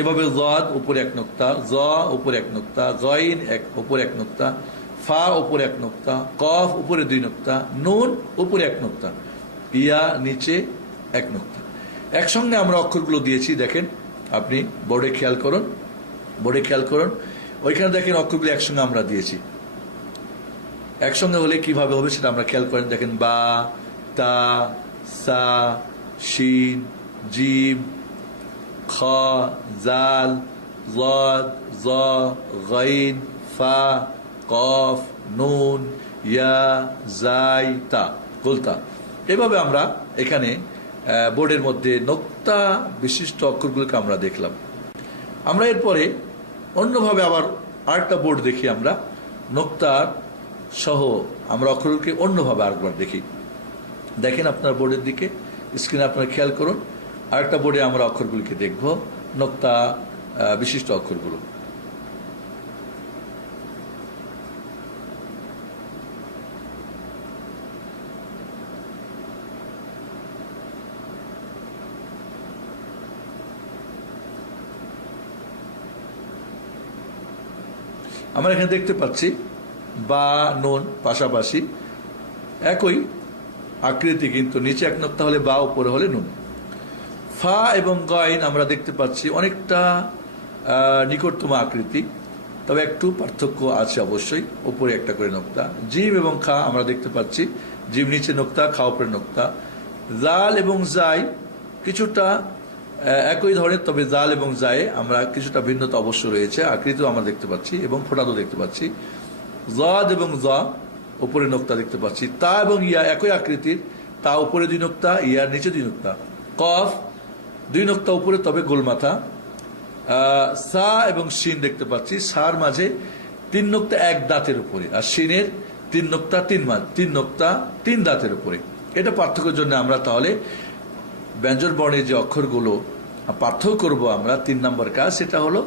এভাবে জাদ উপরে 1 নোক্তা, জ উপরে 1 নোক্তা, গাইন উপরে 1 নোক্তা, ফা উপরে 1 নোক্তা, কফ উপরে 2 নোক্তা, নুন উপরে 1 নোক্তা, ইয়া নিচে 1 নোক্তা। একসঙ্গে আমরা অক্ষরগুলো দিয়েছি, দেখেন আপনি বোর্ডে খেয়াল করুন, বোর্ডে খেয়াল করুন, ওইখানে দেখেন অক্ষরগুলো একসঙ্গে আমরা দিয়েছি। একসঙ্গে হলে কিভাবে হবে সেটা আমরা খেয়াল করেন, দেখেন বা, তা, সা, শিন, জিম, খ, জাল, জাদ, জ, গাইন, ফা, কফ, নুন, ইয়া, জাই, তা, গোলতা। এভাবে আমরা এখানে বোর্ডের মধ্যে নোক্তা বিশিষ্ট অক্ষরগুলোকে আমরা দেখলাম। আমরা এরপরে অন্যভাবে আবার আরেকটা বোর্ড দেখি, আমরা নোক্তার সহ আমরা অক্ষরগুলোকে অন্যভাবে আরেকবার দেখি। দেখেন আপনার বোর্ডের দিকে, স্ক্রিনে আপনারা খেয়াল করুন, আরেকটা বোর্ডে আমরা অক্ষরগুলিকে দেখব, নোক্তা বিশিষ্ট অক্ষরগুলো। আমরা এখানে দেখতে পাচ্ছি বা, নুন পাশাপাশি একই আকৃতি, কিন্তু নিচে 1 নোক্তা হলে বা, উপরে হলে নুন। ফা এবং গাইন আমরা দেখতে পাচ্ছি অনেকটা নিকটতম আকৃতি, তবে একটু পার্থক্য আছে অবশ্যই, উপরে একটা করে নোক্তা। জিম এবং খা আমরা দেখতে পাচ্ছি, জিম নিচে নোক্তা, খা উপরে নোক্তা। জাল এবং জাই কিছুটা একই ধরনের, তবে জাল এবং জায়ে আমরা কিছুটা ভিন্নতা অবশ্য রয়েছে, আকৃতিও আমরা দেখতে পাচ্ছি এবং ফোঁটাও দেখতে পাচ্ছি। জাদ এবং জা উপরে নোক্তা দেখতে পাচ্ছি। তা এবং ইয়া একই আকৃতির, তা উপরে 2 নোক্তা, ইয়ার নিচে 2 নোক্তা। কফ 2 নোক্তা উপরে, তবে গোলমাথা। সা এবং শিন দেখতে পাচ্ছি, সার মাঝে 3 নোক্তা 1 দাঁতের উপরে, আর শিনের 3 নোক্তা 3 নোক্তা 3 দাঁতের উপরে। এটা পার্থক্যের জন্য আমরা তাহলে ব্যঞ্জন বর্ণের যে অক্ষরগুলো পার্থক্য করব আমরা, 3 নম্বর কাজ, সেটা হলো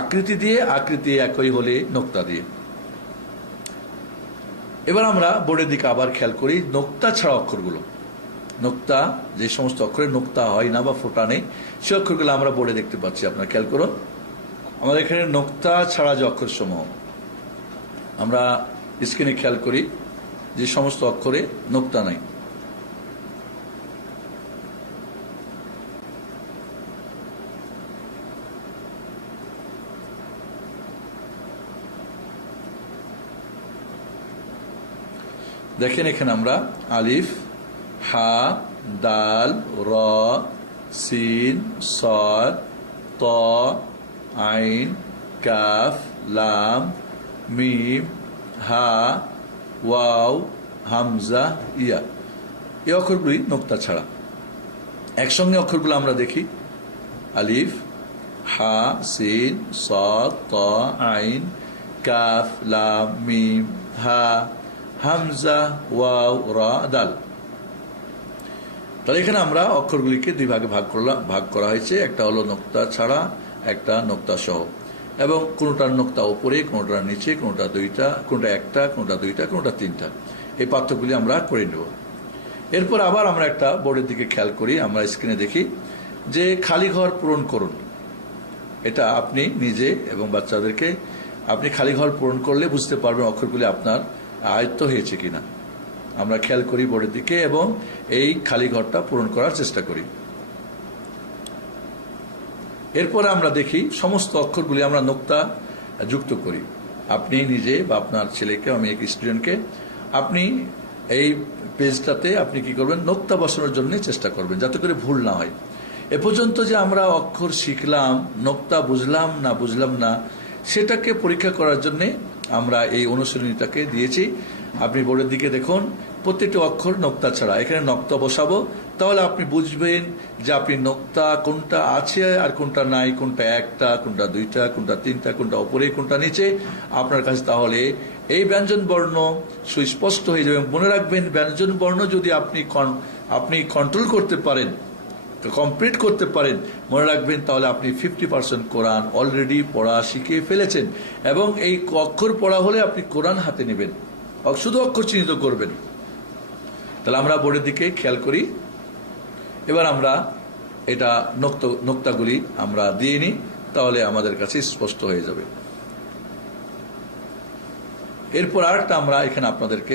আকৃতি দিয়ে, আকৃতি একই হলে নোক্তা দিয়ে। এবার আমরা বোর্ডের দিকে আবার খেয়াল করি নোক্তা ছাড়া অক্ষরগুলো। নোক্তা যে সমস্ত অক্ষরে নোক্তা হয় না বা ফোঁটা নেই, সে অক্ষরগুলো আমরা বোর্ডে দেখতে পাচ্ছি। আপনারা খেয়াল করুন, আমাদের এখানে নোক্তা ছাড়া যে অক্ষর সমূহ, আমরা স্ক্রিনে খেয়াল করি যে সমস্ত অক্ষরে নোক্তা নাই। দেখেন এখানে আমরা আলিফ, হা, দাল, র, সিন, সদ, ত, আইন, কাফ, লাম, মিম, হা, ওয়াও, হামজা, ইয়া, এই অক্ষরগুলি নোক্তা ছাড়া। একসঙ্গে অক্ষরগুলো আমরা দেখি, আলিফ, হা, সিন, সদ, ত, আইন, কাফ, লাম, মিম, হা, হামজা, ওয়াও, রা, দাল। তাহলে এখানে আমরা অক্ষরগুলিকে দুই ভাগে ভাগ করা হয়েছে, একটা হলো নোক্তা ছাড়া, একটা নোক্তা সহ, এবং কোনোটার নোক্তা উপরে, কোনোটার নিচে, কোনোটা দুইটা, কোনোটা একটা, কোনোটা দুইটা, কোনোটা তিনটা। এই পার্থক্যগুলি আমরা করে নেব। এরপর আবার আমরা একটা বোর্ডের দিকে খেয়াল করি, আমরা স্ক্রিনে দেখি যে খালি ঘর পূরণ করুন। এটা আপনি নিজে এবং বাচ্চাদেরকে আপনি খালি ঘর পূরণ করলে বুঝতে পারবেন অক্ষরগুলি আপনার আয়ত্ত হয়েছে কিনা। আমরা খেয়াল করি বোর্ডের দিকে এবং এই খালি ঘরটা পূরণ করার চেষ্টা করি। এরপরে আমরা দেখি সমস্ত অক্ষরগুলি আমরা নোক্তা যুক্ত করি। আপনি নিজে বা আপনার ছেলেকে, আমি এক স্টুডেন্টকে, আপনি এই পেজটাতে আপনি কি করবেন, নোক্তা বসানোর জন্য চেষ্টা করবেন যাতে করে ভুল না হয়। এ পর্যন্ত যে আমরা অক্ষর শিখলাম, নোক্তা বুঝলাম না সেটাকে পরীক্ষা করার জন্য আমরা এই অনুশীলনীটাকে দিয়েছি। আপনি বোর্ডের দিকে দেখুন, প্রত্যেকটি অক্ষর নোক্তা ছাড়া। এখানে নোক্তা বসাবো, তাহলে আপনি বুঝবেন যে আপনি নোক্তা কোনটা আছে আর কোনটা নাই, কোনটা একটা, কোনটা দুইটা, কোনটা তিনটা, কোনটা উপরে, কোনটা নিচে আপনার কাছে। তাহলে এই ব্যঞ্জন বর্ণ সুস্পষ্ট হয়ে যাবে। মনে রাখবেন, ব্যঞ্জন বর্ণ যদি আপনি কন্ট্রোল করতে পারেন, কমপ্লিট করতে পারেন, মনে রাখবেন তাহলে আপনি 50% কোরআন অলরেডি পড়া শিখে ফেলেছেন। এবং এই অক্ষর পড়া হলে আপনি কোরআন হাতে নেবেন, শুধু অক্ষর চিহ্নিত করবেন। তাহলে আমরা বোর্ডের দিকে খেয়াল করি। এবার আমরা এটা নোক্তাগুলি আমরা দিয়ে নিই, তাহলে আমাদের কাছে স্পষ্ট হয়ে যাবে। এরপর আরেকটা আমরা এখানে আপনাদেরকে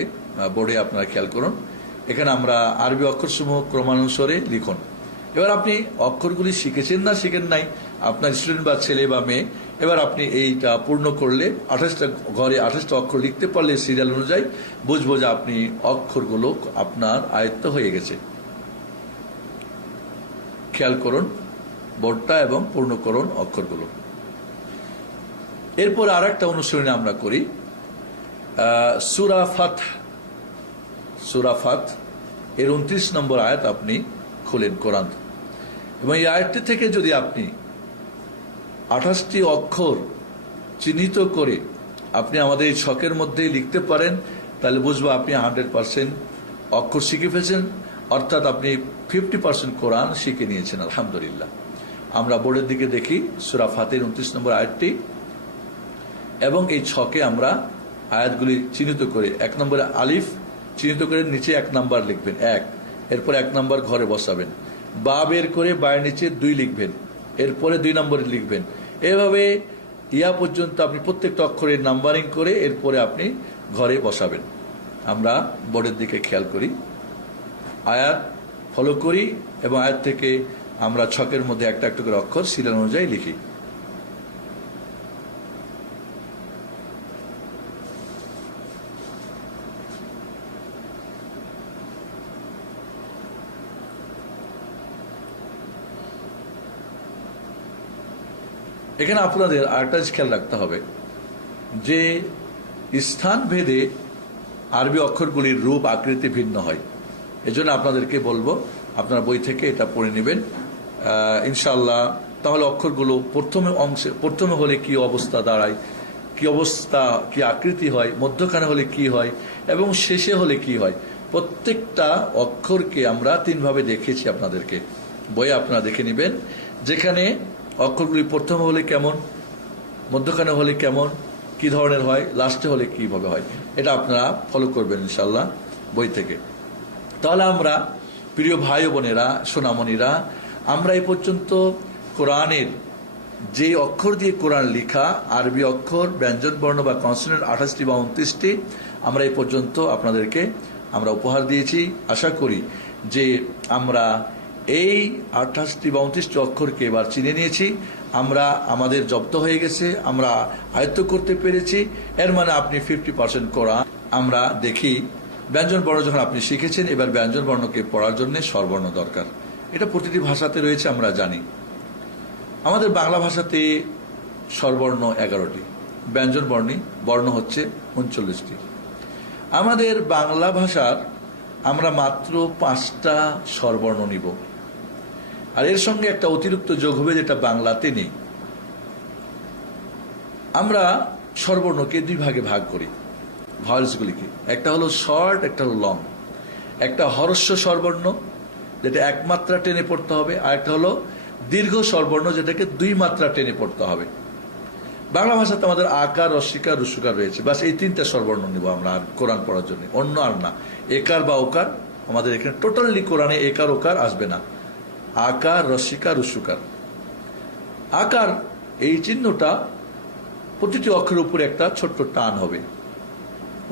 বোর্ডে আপনারা খেয়াল করুন, এখানে আমরা আরবি অক্ষরসমূহ ক্রমানুসারে লিখুন। এবার আপনি অক্ষরগুলি শিখেছেন না শিখেন নাই, আপনার স্টুডেন্ট বা ছেলে বা মেয়ে, এবার আপনি এইটা পূর্ণ করলে 28টা ঘরে 28টা অক্ষর লিখতে পারলে সিরিয়াল অনুযায়ী বুঝবো যে আপনি অক্ষরগুলো আপনার আয়ত্ত হয়ে গেছে। খেয়াল করুন বোর্ডটা এবং পূর্ণ করুন অক্ষরগুলো। এরপর আর একটা অনুশীলনী আমরা করি, সূরা ফাত এর 29 নম্বর আয়াত আপনি খুলেন কোরআন, এবং এই আয়াতটি থেকে যদি আপনি 28টি অক্ষর চিহ্নিত করে আপনি আমাদের এই ছকের মধ্যে লিখতে পারেন, তাহলে বুঝবো আপনি 100% অক্ষর শিখে ফেলছেন, অর্থাৎ আপনি 50% কোরআন শিখে নিয়েছেন। আলহামদুলিল্লাহ। আমরা বোর্ডের দিকে দেখি সূরা ফাতের 29 নম্বর আয়াতটি, এবং এই ছকে আমরা আয়াতগুলি চিহ্নিত করে 1 নম্বরে আলিফ চিহ্নিত করে নিচে 1 নাম্বার লিখবেন, 1, এরপর 1 নাম্বার ঘরে বসাবেন, বা বের করে বায়ের নিচে 2 লিখবেন, এরপরে 2 নম্বরে লিখবেন। এভাবে ইয়া পর্যন্ত আপনি প্রত্যেকটা অক্ষরের নাম্বারিং করে এরপরে আপনি ঘরে বসাবেন। আমরা বোর্ডের দিকে খেয়াল করি, আয়াত ফলো করি এবং আয়াত থেকে আমরা ছকের মধ্যে একটা একটা করে অক্ষর সিরিয়াল অনুযায়ী লিখি। এখানে আপনাদের আরেকটা খেয়াল রাখতে হবে যে স্থান ভেদে আরবি অক্ষরগুলির রূপ আকৃতি ভিন্ন হয়। এজন্য আপনাদেরকে বলবো আপনারা বই থেকে এটা পড়ে নেবেন ইনশাআল্লাহ। তাহলে অক্ষরগুলো প্রথমে হলে কি অবস্থা দাঁড়ায়, কি অবস্থা, কি আকৃতি হয়, মধ্যখানে হলে কি হয় এবং শেষে হলে কি হয়, প্রত্যেকটা অক্ষরকে আমরা 3 ভাবে দেখেছি আপনাদেরকে। বইয়ে আপনারা দেখে নেবেন, যেখানে অক্ষরগুলি প্রথমে হলে কেমন, মধ্যখানে হলে কেমন, কি ধরনের হয়, লাস্টে হলে কিভাবে হয়, এটা আপনারা ফলো করবেন ইনশাআল্লাহ বই থেকে। তাহলে আমরা প্রিয় ভাই ও বোনেরা, সোনামণিরা, আমরা এই পর্যন্ত কোরআনের যে অক্ষর দিয়ে কোরআন লেখা, আরবি অক্ষর, ব্যঞ্জন বর্ণ বা কনসোনেন্ট 28টি বা 29টি, আমরা এই পর্যন্ত আপনাদেরকে আমরা উপহার দিয়েছি। আশা করি যে আমরা এই 28টি বা 29টি অক্ষরকে এবার চিনে নিয়েছি, আমরা আমাদের জব্দ হয়ে গেছে, আমরা আয়ত্ত করতে পেরেছি। এর মানে আপনি 50% কোরআন। আমরা দেখি ব্যঞ্জন বর্ণ যখন আপনি শিখেছেন, এবার ব্যঞ্জন বর্ণকে পড়ার জন্য স্বরবর্ণ দরকার। এটা প্রতিটি ভাষাতে রয়েছে, আমরা জানি। আমাদের বাংলা ভাষাতে স্বরবর্ণ 11টি, ব্যঞ্জন বর্ণ হচ্ছে 39টি। আমাদের বাংলা ভাষার আমরা মাত্র 5টা স্বরবর্ণ নিব, আর এর সঙ্গে একটা অতিরিক্ত যোগ হবে যেটা বাংলাতে নেই। আমরা স্বরবর্ণকে 2 ভাগে ভাগ করি, ভাওয়েলসগুলিকে। একটা হলো শর্ট, একটা হলো লং। একটা হরস্ব স্বরবর্ণ যেটা 1 মাত্রা টেনে পড়তে হবে, আর একটা হলো দীর্ঘ স্বরবর্ণ যেটাকে 2 মাত্রা টেনে পড়তে হবে। বাংলা ভাষাতে আমাদের আকার, রস্বীকার, রস্যকার রয়েছে। বাস এই 3টা স্বরবর্ণ নিব আমরা আর কোরআন পড়ার জন্য, অন্য আর না। একার বা ওকার আমাদের এখানে টোটালি কোরআনে একার ওকার আসবে না। আকার, রস্বীকার, রস্যকার। আকার এই চিহ্নটা প্রতিটি অক্ষরের উপরে একটা ছোট্ট টান হবে,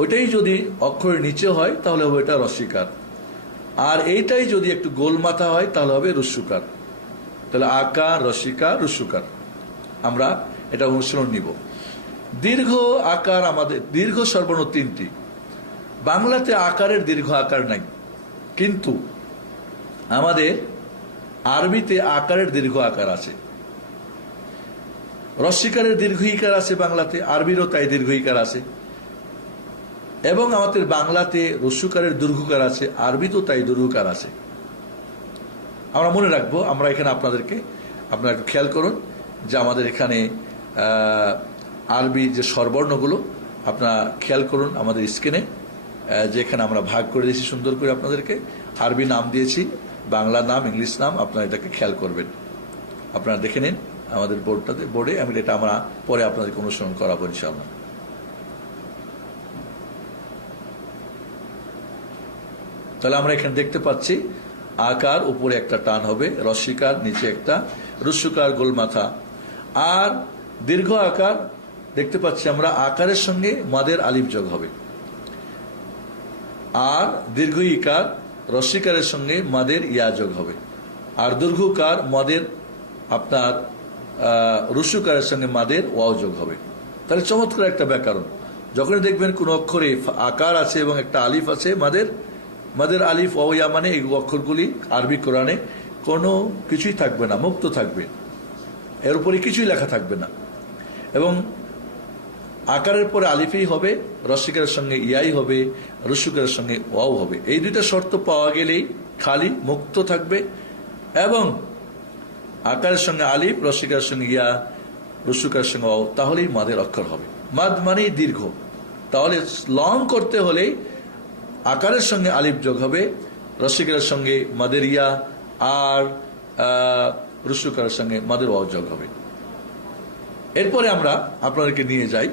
ওইটাই যদি অক্ষরের নিচে হয় তাহলে হবে এটা রস্বীকার, আর এইটাই যদি একটু গোল মাথা হয় তাহলে হবে রস্যকার। তাহলে আকার, রস্বীকার, রস্যকার আমরা এটা অনুসরণ নিব। দীর্ঘ আকার আমাদের দীর্ঘ স্বরবর্ণ 3টি। বাংলাতে আকারের দীর্ঘ আকার নাই, কিন্তু আমাদের আরবিতে আকারের দীর্ঘ আকার আছে। রস্বীকারের দীর্ঘ ইকার আছে বাংলাতে, আরবিরও তাই দীর্ঘ ইকার আছে। এবং আমাদের বাংলাতে রস্যকারের দীর্ঘকার আছে, আরবিতেও তাই দীর্ঘকার আছে। আমরা মনে রাখবো। আমরা এখানে আপনারা একটু খেয়াল করুন যে আমাদের এখানে আরবি যে স্বরবর্ণগুলো আপনারা খেয়াল করুন আমাদের স্ক্রিনে, যেখানে আমরা ভাগ করে দিয়েছি সুন্দর করে আপনাদেরকে। আরবি নাম দিয়েছি, বাংলা নাম, ইংলিশ নাম, আপনারা এটাকে খেয়াল করবেন। আপনারা দেখে নিন আমাদের বোর্ডে। আমি এটা আমরা পরে আপনাদেরকে অনুসরণ করাবো ইনশাআল্লাহ। তাহলে আমরা এখানে দেখতে পাচ্ছি আকার উপরে একটা টান হবে, রস্বীকার নিচে একটা, রস্যকার গোল মাথা। আর দীর্ঘ আকার দেখতে পাচ্ছি আমরা আকারের সঙ্গে মাদের আলিফ যোগ হবে, আর দীর্ঘ ইকার রস্বীকারের সঙ্গে মাদের ইয়া যোগ হবে, আর দীর্ঘকার মাদের আপনার রস্যকারের সঙ্গে মাদের ওয়াও যোগ হবে। তাহলে চমৎকার একটা ব্যাকরণ। যখনই দেখবেন কোন অক্ষরে আকার আছে এবং একটা আলিফ আছে, মাদের আলিফ ওয়াও ইয়া, মানে এই অক্ষরগুলি আরবি কোরআনে কোনো কিছুই থাকবে না, মুক্ত থাকবে, এর উপরে কিছুই লেখা থাকবে না। এবং আকারের পরে আলিফই হবে, রস্বীকারের সঙ্গে ইয়াই হবে, রস্যকারের সঙ্গে ওয়াও হবে। এই 2টা শর্ত পাওয়া গেলেই খালি মুক্ত থাকবে, এবং আকারের সঙ্গে আলিফ, রস্বীকারের সঙ্গে ইয়া, রস্যকারের সঙ্গে ওয়াও, তাহলেই মাদের অক্ষর হবে। মাদ মানেই দীর্ঘ। তাহলে লং করতে হলেই আকারের সঙ্গে আলিফ যোগ হবে, রস্বীকারের সঙ্গে মাদের ইয়া, আর রস্যকারের সঙ্গে মাদের ওয়াও যোগ হবে। এরপরে আমরা আপনাদেরকে নিয়ে যাই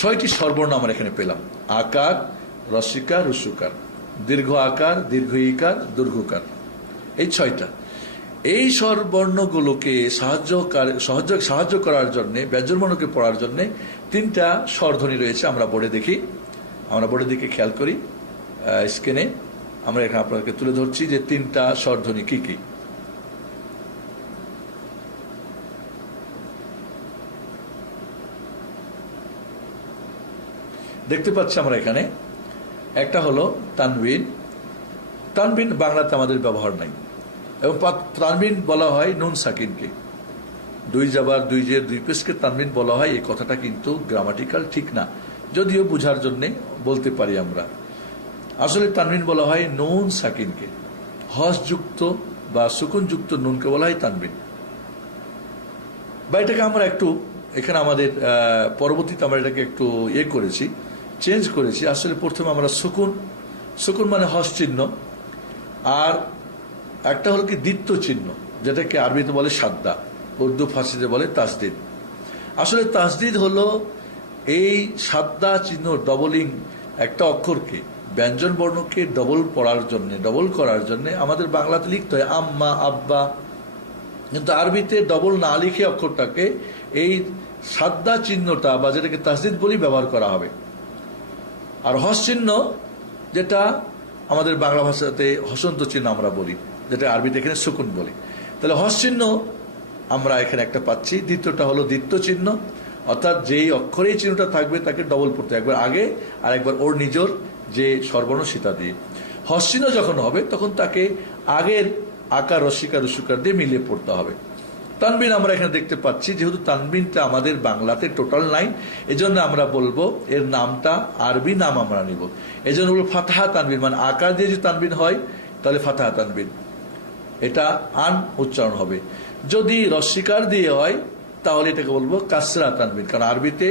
6টি স্বরবর্ণ আমরা এখানে পেলাম। আকার, রস্বীকার, রস্যকার, দীর্ঘ আকার, দীর্ঘ ইকার, দীর্ঘকার, এই 6টা। এই স্বরবর্ণগুলোকে সাহায্য করার জন্য, ব্যঞ্জনবর্ণকে পড়ার জন্য 3টা স্বরধ্বনি রয়েছে। আমরা বোর্ডে দেখি, আমরা বোর্ডের দিকে খেয়াল করি। স্ক্রিনে আমরা এখানে আপনাদেরকে তুলে ধরছি যে 3টা স্বরধ্বনি কি কি। দেখতে পাচ্ছি আমরা এখানে একটা হলো তানবিন। তানবিন বাংলাতে আমাদের ব্যবহার নাই, এবং তানবিন বলা হয় নুন সাকিনকে। 2 জাবার 2 জের 2 পেশকে তানবিন বলা হয়, এই কথাটা কিন্তু গ্রামাটিক্যাল ঠিক না, যদিও বুঝার জন্য বলতে পারি আমরা। আসলে তানবিন বলা হয় নুন সাকিনকে, হসযুক্ত বা সুকুনযুক্ত নুনকে বলা হয় তানবিন। বা এটাকে আমরা একটু এখানে আমাদের পরবর্তীতে আমরা এটাকে একটু করেছি, চেঞ্জ করেছি। আসলে প্রথমে আমরা সুকুন মানে হস চিহ্ন, আর একটা হলো কি দ্বিত্ব চিহ্ন, যেটাকে আরবিতে বলে সাদ্দা, উর্দু ফার্সিতে বলে তাসদিদ। আসলে তাসদিদ হলো এই সাদ্দা চিহ্ন ডবলিং একটা অক্ষরকে, ব্যঞ্জন বর্ণকে ডবল করার জন্য আমাদের বাংলাতে লিখতে হয় আম্মা, আব্বা, কিন্তু আরবিতে ডবল না লিখে অক্ষরটাকে এই সাদ্দা চিহ্নটা বা যেটাকে তাসদিদ বলি ব্যবহার করা হবে। আর হস চিহ্ন যেটা আমাদের বাংলা ভাষাতে হসন্ত চিহ্ন আমরা বলি, যেটা আরবিতে এখানে সুকুন বলি। তাহলে হস চিহ্ন আমরা এখানে একটা পাচ্ছি। দ্বিতীয়টা হলো দ্বিত্ব চিহ্ন, অর্থাৎ যেই অক্ষরেই চিহ্নটা থাকবে তাকে ডবল পড়তে, একবার আগে আর একবার ওর নিজের যে স্বরবর্ণ সেটা দিয়ে। হস চিহ্ন যখন হবে তখন তাকে আগের আকার রস্যিকার রস্যকার দিয়ে মিলিয়ে পড়তে হবে। তানবিন আমরা এখানে দেখতে পাচ্ছি, যেহেতু তানবিনটা আমাদের বাংলাতে টোটাল নাই, এজন্য আমরা বলবো এর নামটা আরবি নাম আমরা নিব। এজন্য বলবো ফাতহা তানবিন, মানে আকার দিয়ে যদি তানবিন হয় তাহলে ফাতহা তানবিন, এটা আন উচ্চারণ হবে। যদি রস্যিকার দিয়ে হয় তাহলে এটাকে বলবো কাসরা তানবিন, কারণ আরবিতে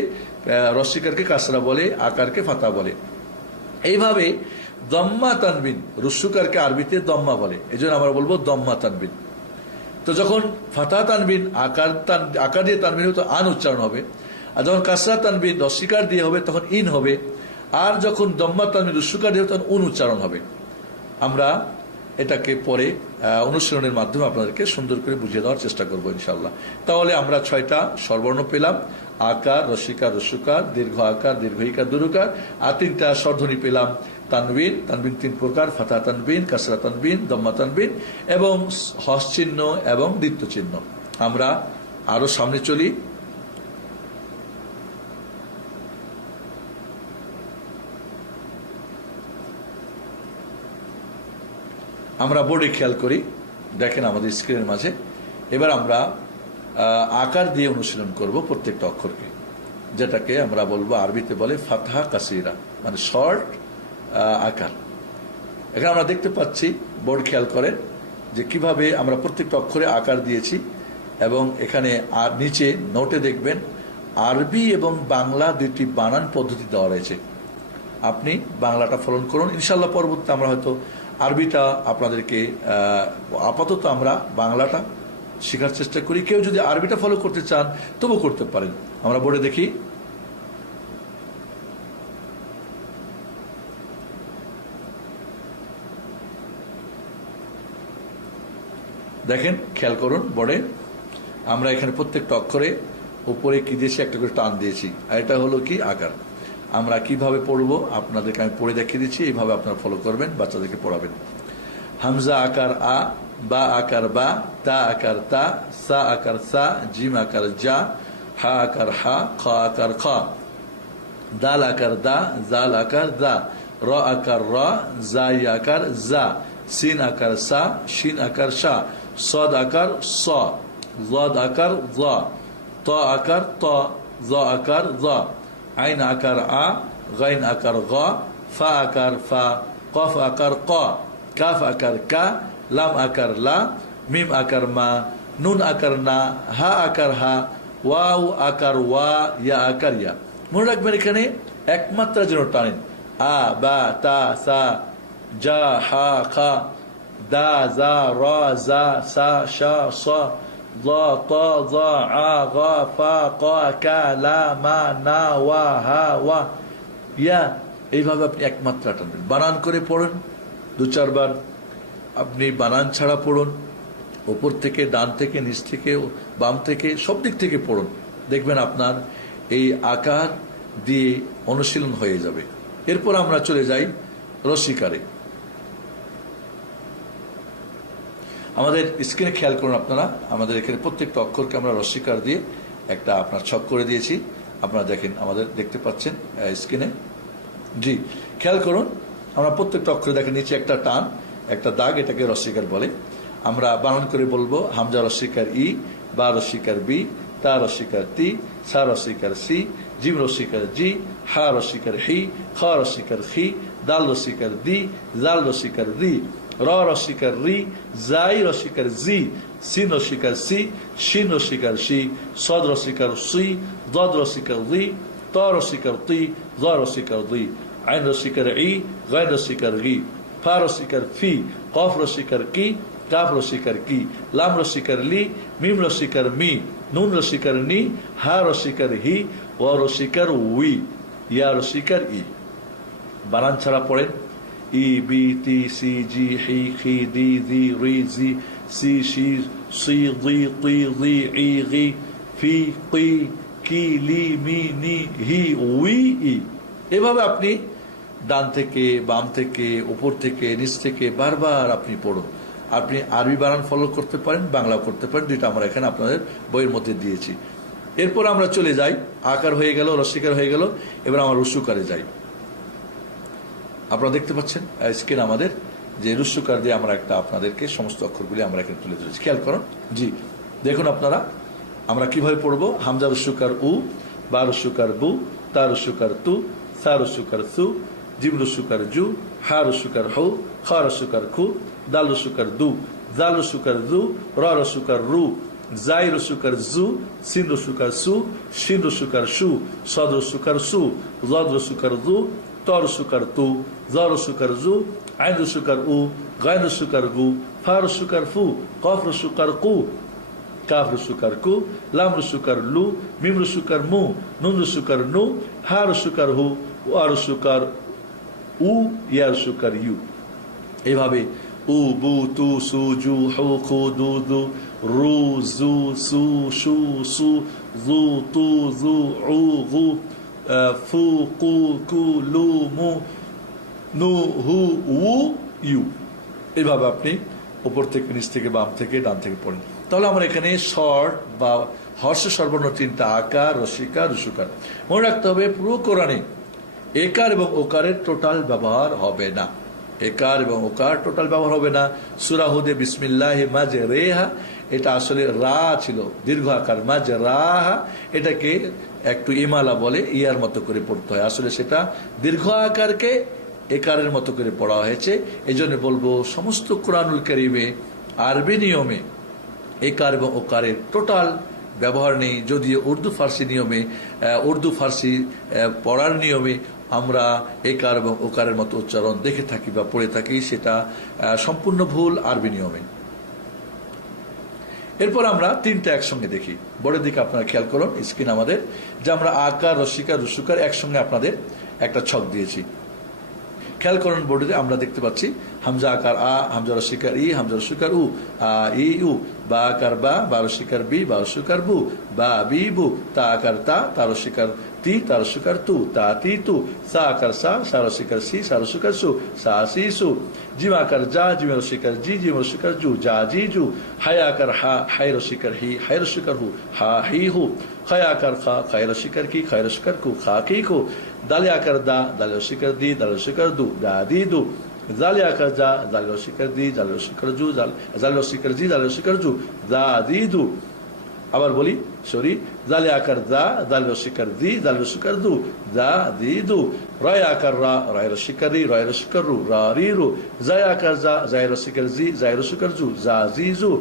রস্যিকারকে কাসরা বলে, আকারকে ফাতহা বলে। এইভাবে দম্মা তানবিন, রস্যকারকে আরবিতে দম্মা বলে, এজন্য আমরা বলবো দম্মা তানবিন। তো যখন ফাতহা তানবিন আকার দিয়ে তানবিন হবে তো আন উচ্চারণ হবে, আর যখন কাসরা তানবিন রস্যিকার দিয়ে হবে তখন ইন হবে, আর যখন দম্মা তানবিন রস্যকার দিয়ে হবে তখন উন উচ্চারণ হবে। আমরা এটাকে পরে অনুশীলনের মাধ্যমে আপনাদেরকে সুন্দর করে বুঝিয়ে দেওয়ার চেষ্টা করবো ইনশাল্লাহ। তাহলে আমরা 6টা স্বরবর্ণ পেলাম, আকার রস্যিকার রস্যকার, দীর্ঘ আকার দীর্ঘ ইকার দুরুকার, আর 3টা স্বরধ্বনি পেলাম, তানবিন, তানবিন 3 প্রকার, ফাতহা তানবিন, কাসরা তানবিন, দম্মা তানবিন এবং হস চিহ্ন এবং দ্বিত্ব চিহ্ন। আমরা আরো সামনে চলি। আমরা বোর্ডে খেয়াল করি, দেখেন আমাদের স্ক্রিনের মাঝে। এবার আমরা আকার দিয়ে অনুশীলন করব প্রত্যেকটা অক্ষরকে, যেটাকে আমরা বলবো আরবিতে বলে ফাতহা কাসিরা, মানে শর্ট আকার। এখানে আমরা দেখতে পাচ্ছি, বোর্ড খেয়াল করেন যে কিভাবে আমরা প্রত্যেকটা অক্ষরে আকার দিয়েছি, এবং এখানে আর নিচে নোটে দেখবেন আরবি এবং বাংলা দুটি বানান পদ্ধতি দেওয়া রয়েছে। আপনি বাংলাটা ফলো করুন, ইনশাল্লাহ পরবর্তীতে আমরা হয়তো আরবিটা আপনাদেরকে, আপাতত আমরা বাংলাটা শেখার চেষ্টা করি। কেউ যদি আরবিটা ফলো করতে চান তবু করতে পারেন। আমরা বোর্ডে দেখি, দেখেন খেয়াল করুন বোর্ডে আমরা এখানে প্রত্যেকটা অক্ষরে উপরে কি দিয়েছি, একটা করে টান দিয়েছি, আর এটা হলো কি আকার। আমরা কিভাবে পড়বো আপনাদেরকে আমি পড়ে দেখিয়ে দিচ্ছি, এইভাবে আপনারা ফলো করবেন, বাচ্চাদেরকে পড়াবেন। হামজা আকার আ, বা আকার বা, তা আকার তা, সা আকার সা, জিম আকার জা, হা আকার হা, খ আকার খ, দাল আকার দা, জাল আকার দা, র আকার র, জাই আকার জা, সিন আকার সা, শিন আকার শা, সদ আকার স, জদ আকার জ, ত আকার ত, জ আকার জ, আইন আকার আ, গাইন আকার গ, ফা আকার ফা, কফ আকার ক, কাফ আকার কা, লাম আকার লা, মিম আকার মা, নুন আকার না, হা আকার হা, ওয়াও আকার ওয়া, ইয়া আকার ইয়া। মনে রাখবেন এখানে একমাত্রা যেন টানেন, আ বা তা সা, জা হা খা, দা জা র জা সা শা স, জ ত জ আ গ ফা ক কা লা মা না ওয়া হা ওয়া ইয়া। এইভাবে আপনি একমাত্রা টানবেন, বানান করে পড়েন 2-4 বার। আপনি বানান ছাড়া পড়ুন, উপর থেকে, ডান থেকে, নিচ থেকে, বাম থেকে, সব দিক থেকে পড়ুন, দেখবেন আপনার এই আকার দিয়ে অনুশীলন হয়ে যাবে। এরপর আমরা চলে যাই রস্যিকারে। আমাদের স্ক্রিনে খেয়াল করুন আপনারা, আমাদের এখানে প্রত্যেকটা অক্ষরকে আমরা রস্যিকার দিয়ে একটা আপনার ছক করে দিয়েছি। আপনারা দেখেন, আমাদের দেখতে পাচ্ছেন স্ক্রিনে। জি, খেয়াল করুন, আমরা প্রত্যেকটা অক্ষরে দেখেন নিচে একটা টান, একটা দাগ, এটাকে রস্যিকার বলে। আমরা বানান করে বলবো, হামজা রস্যিকার ই, বা রস্যিকার বি, তা রস্যিকার তি, সা রস্যিকার সি, জিম রস্যিকার জি, হা রস্যিকার হি, খ রস্যিকার খি, দাল রস্যিকার দি, জাল রস্যিকার দি, র রস্যিকার রি, জাই রস্যিকার জি, সিন রস্যিকার সি, শিন রস্যিকার শি, সদ রস্যিকার সি, দদ রস্যিকার দি, ত রস্যিকার তি, জ রস্যিকার দি, আইন রস্যিকার ই, গাইন রস্যিকার গি, ফা রস্যিকার ফি, কফ রস্যিকার কি, কাফ রস্যিকার কি, লাম রস্যিকার লি, মিম রস্যিকার মি, নুন রস্যিকার নি, হা রস্যিকার হি, ও রস্যিকার উই, ইয়া রস্যিকার ই। বানান ছাড়া পড়েন, ই বি টি সি জি হি খি দি জি রি জি সি শি সি দি কি দি ই গি ফি কি কি লি মি নি হি উই ই। এভাবে আপনি ডান থেকে বাম থেকে উপর থেকে নিচ থেকে বারবার আপনি পড়ুন। আপনি আরবি বানান ফলো করতে পারেন, বাংলাও করতে পারেন, দুইটা আমরা এখানে আপনাদের বইয়ের মধ্যে দিয়েছি। এরপর আমরা চলে যাই, আকার হয়ে গেল, রস্বীকার হয়ে গেল, এবার আমরা রস্যুকারে যাই। আপনারা দেখতে পাচ্ছেন স্ক্রিন আমাদের যে রস্যুকার দিয়ে আমরা একটা আপনাদেরকে সমস্ত অক্ষরগুলি আমরা এখানে তুলে ধরেছি, খেয়াল করুন। জি দেখুন আপনারা আমরা কিভাবে পড়বো। হামজা রস্যুকার উ, বা রস্যুকার বু, তা রস্যুকার তু, সা রস্যুকার সু, জিম রস্যুকার জু, হা রস্যুকার হু, খা রস্যুকার খু, দাল রস্যুকার দু, জাল রস্যুকার জু, র রস্যুকার রু, জাই রস্যুকার জু, সিন রস্যুকার সু, শিন রস্যুকার সু, সদ রস্যুকার সু, জদ রস্যুকার জু, ত রস্যুকার তু, জ রস্যুকার জু, আইন রস্যুকার উ, গাইন রস্যুকার গু, ফা রস্যুকার ফু, কফ রস্যুকার কু, কাফ রস্যুকার কু, লাম রস্যুকার লু, মিম রস্যুকার মু, নুন রস্যুকার নু, হা রস্যুকার হু, ওয়া রস্যুকার উ, ইয়া রস্যুকার ইউ। এভাবে উ, বু, তু, সু, জু, হু, খু, দু, দু, রু, জু, সু, শু, সু, জু, তু, জু, উ, গু, ফু, কু, কু, লু, মু, নু, হু, উ, ইউ। এভাবে আপনি উপর থেকে নিচ থেকে বাম থেকে ডান থেকে পড়েন। তাহলে আমরা এখানে শর্ট বা হর্ষ সর্বর্ণ তিনটা আকার, রস্বীকার, রস্যুকার। মনে রাখতে হবে পুরো কোরআনে একার এবং ওকারের টোটাল ব্যবহার হবে না। একার এবং ওকার টোটাল ব্যবহার হবে না। সূরা হুদে বিসমিল্লাহ মাজরেহা, এটা আসলে রা ছিল, দীর্ঘ আকার মাজরাহা, এটাকে একটু ইমালা বলে, ইয়ার মতো করে পড়তে হয়। আসলে সেটা দীর্ঘ আকারকে একারের মতো করে পড়া হয়েছে। এই জন্য বলবো সমস্ত কোরআনুল কারীমে আরবি নিয়মে একার এবং ওকারের টোটাল ব্যবহার নেই। যদিও উর্দু ফার্সি নিয়মে, উর্দু ফার্সি পড়ার নিয়মে আমরা একার এবং ওকারের মতো উচ্চারণ দেখে থাকি বা পড়ে থাকি, সেটা সম্পূর্ণ ভুল আরবি নিয়মে। এরপর আমরা তিনটা একসঙ্গে দেখি। বোর্ডের দিকে আপনারা খেয়াল করুন, স্ক্রিন আমাদের, যে আমরা আকার, রস্বীকার, রস্যুকার একসঙ্গে আপনাদের একটা ছক দিয়েছি। খেয়াল করুন বোর্ডে আমরা দেখতে পাচ্ছি হামজা আকার আ, হামজা রস্বীকার ই, হামজা রস্যুকার উ, আ ই উ, বা আকার বা, বা রস্বীকার বি, বা রস্যুকার বু, বা বি বু, তা আকার তা, তা রস্বীকার তি, তা রস্যুকার তু, তা তি তু, সা আকার সা, সা রস্বীকার সি, সা রস্যুকার সু, সা সি সু, জিম আকার যা, জিম রস্বীকার জি, জিম রস্যুকার জু, যা জি জু, হাই আকার হা, হাই রস্বীকার হি, হাই রস্যুকার হু, হা হি হু, খায় আকার খা, খায় রস্বীকার কি, খায় রস্যুকার কু, খা কি কু, দালে আকার দা, দালে রস্বীকার দি, দালে রস্বীকার দু, দা দি দু, জালে আকার যা, জালে রস্বীকার দি, জালে রস্বীকার জু, জালে রস্বীকার জি, জালে রস্বীকার জু, দা দি দু। আবার বলি, সরি, জালে আকার দা, জালে রস্বীকার দি, জালে রস্বীকার দু, দা দি দু, রয় আকার রা, রয় রস্বীকার রি, রয় রস্বীকার রু, রা রি রু, জায় আকার যা, জায় রস্বীকার জি, জায় রস্বীকার জু, যা জি জু,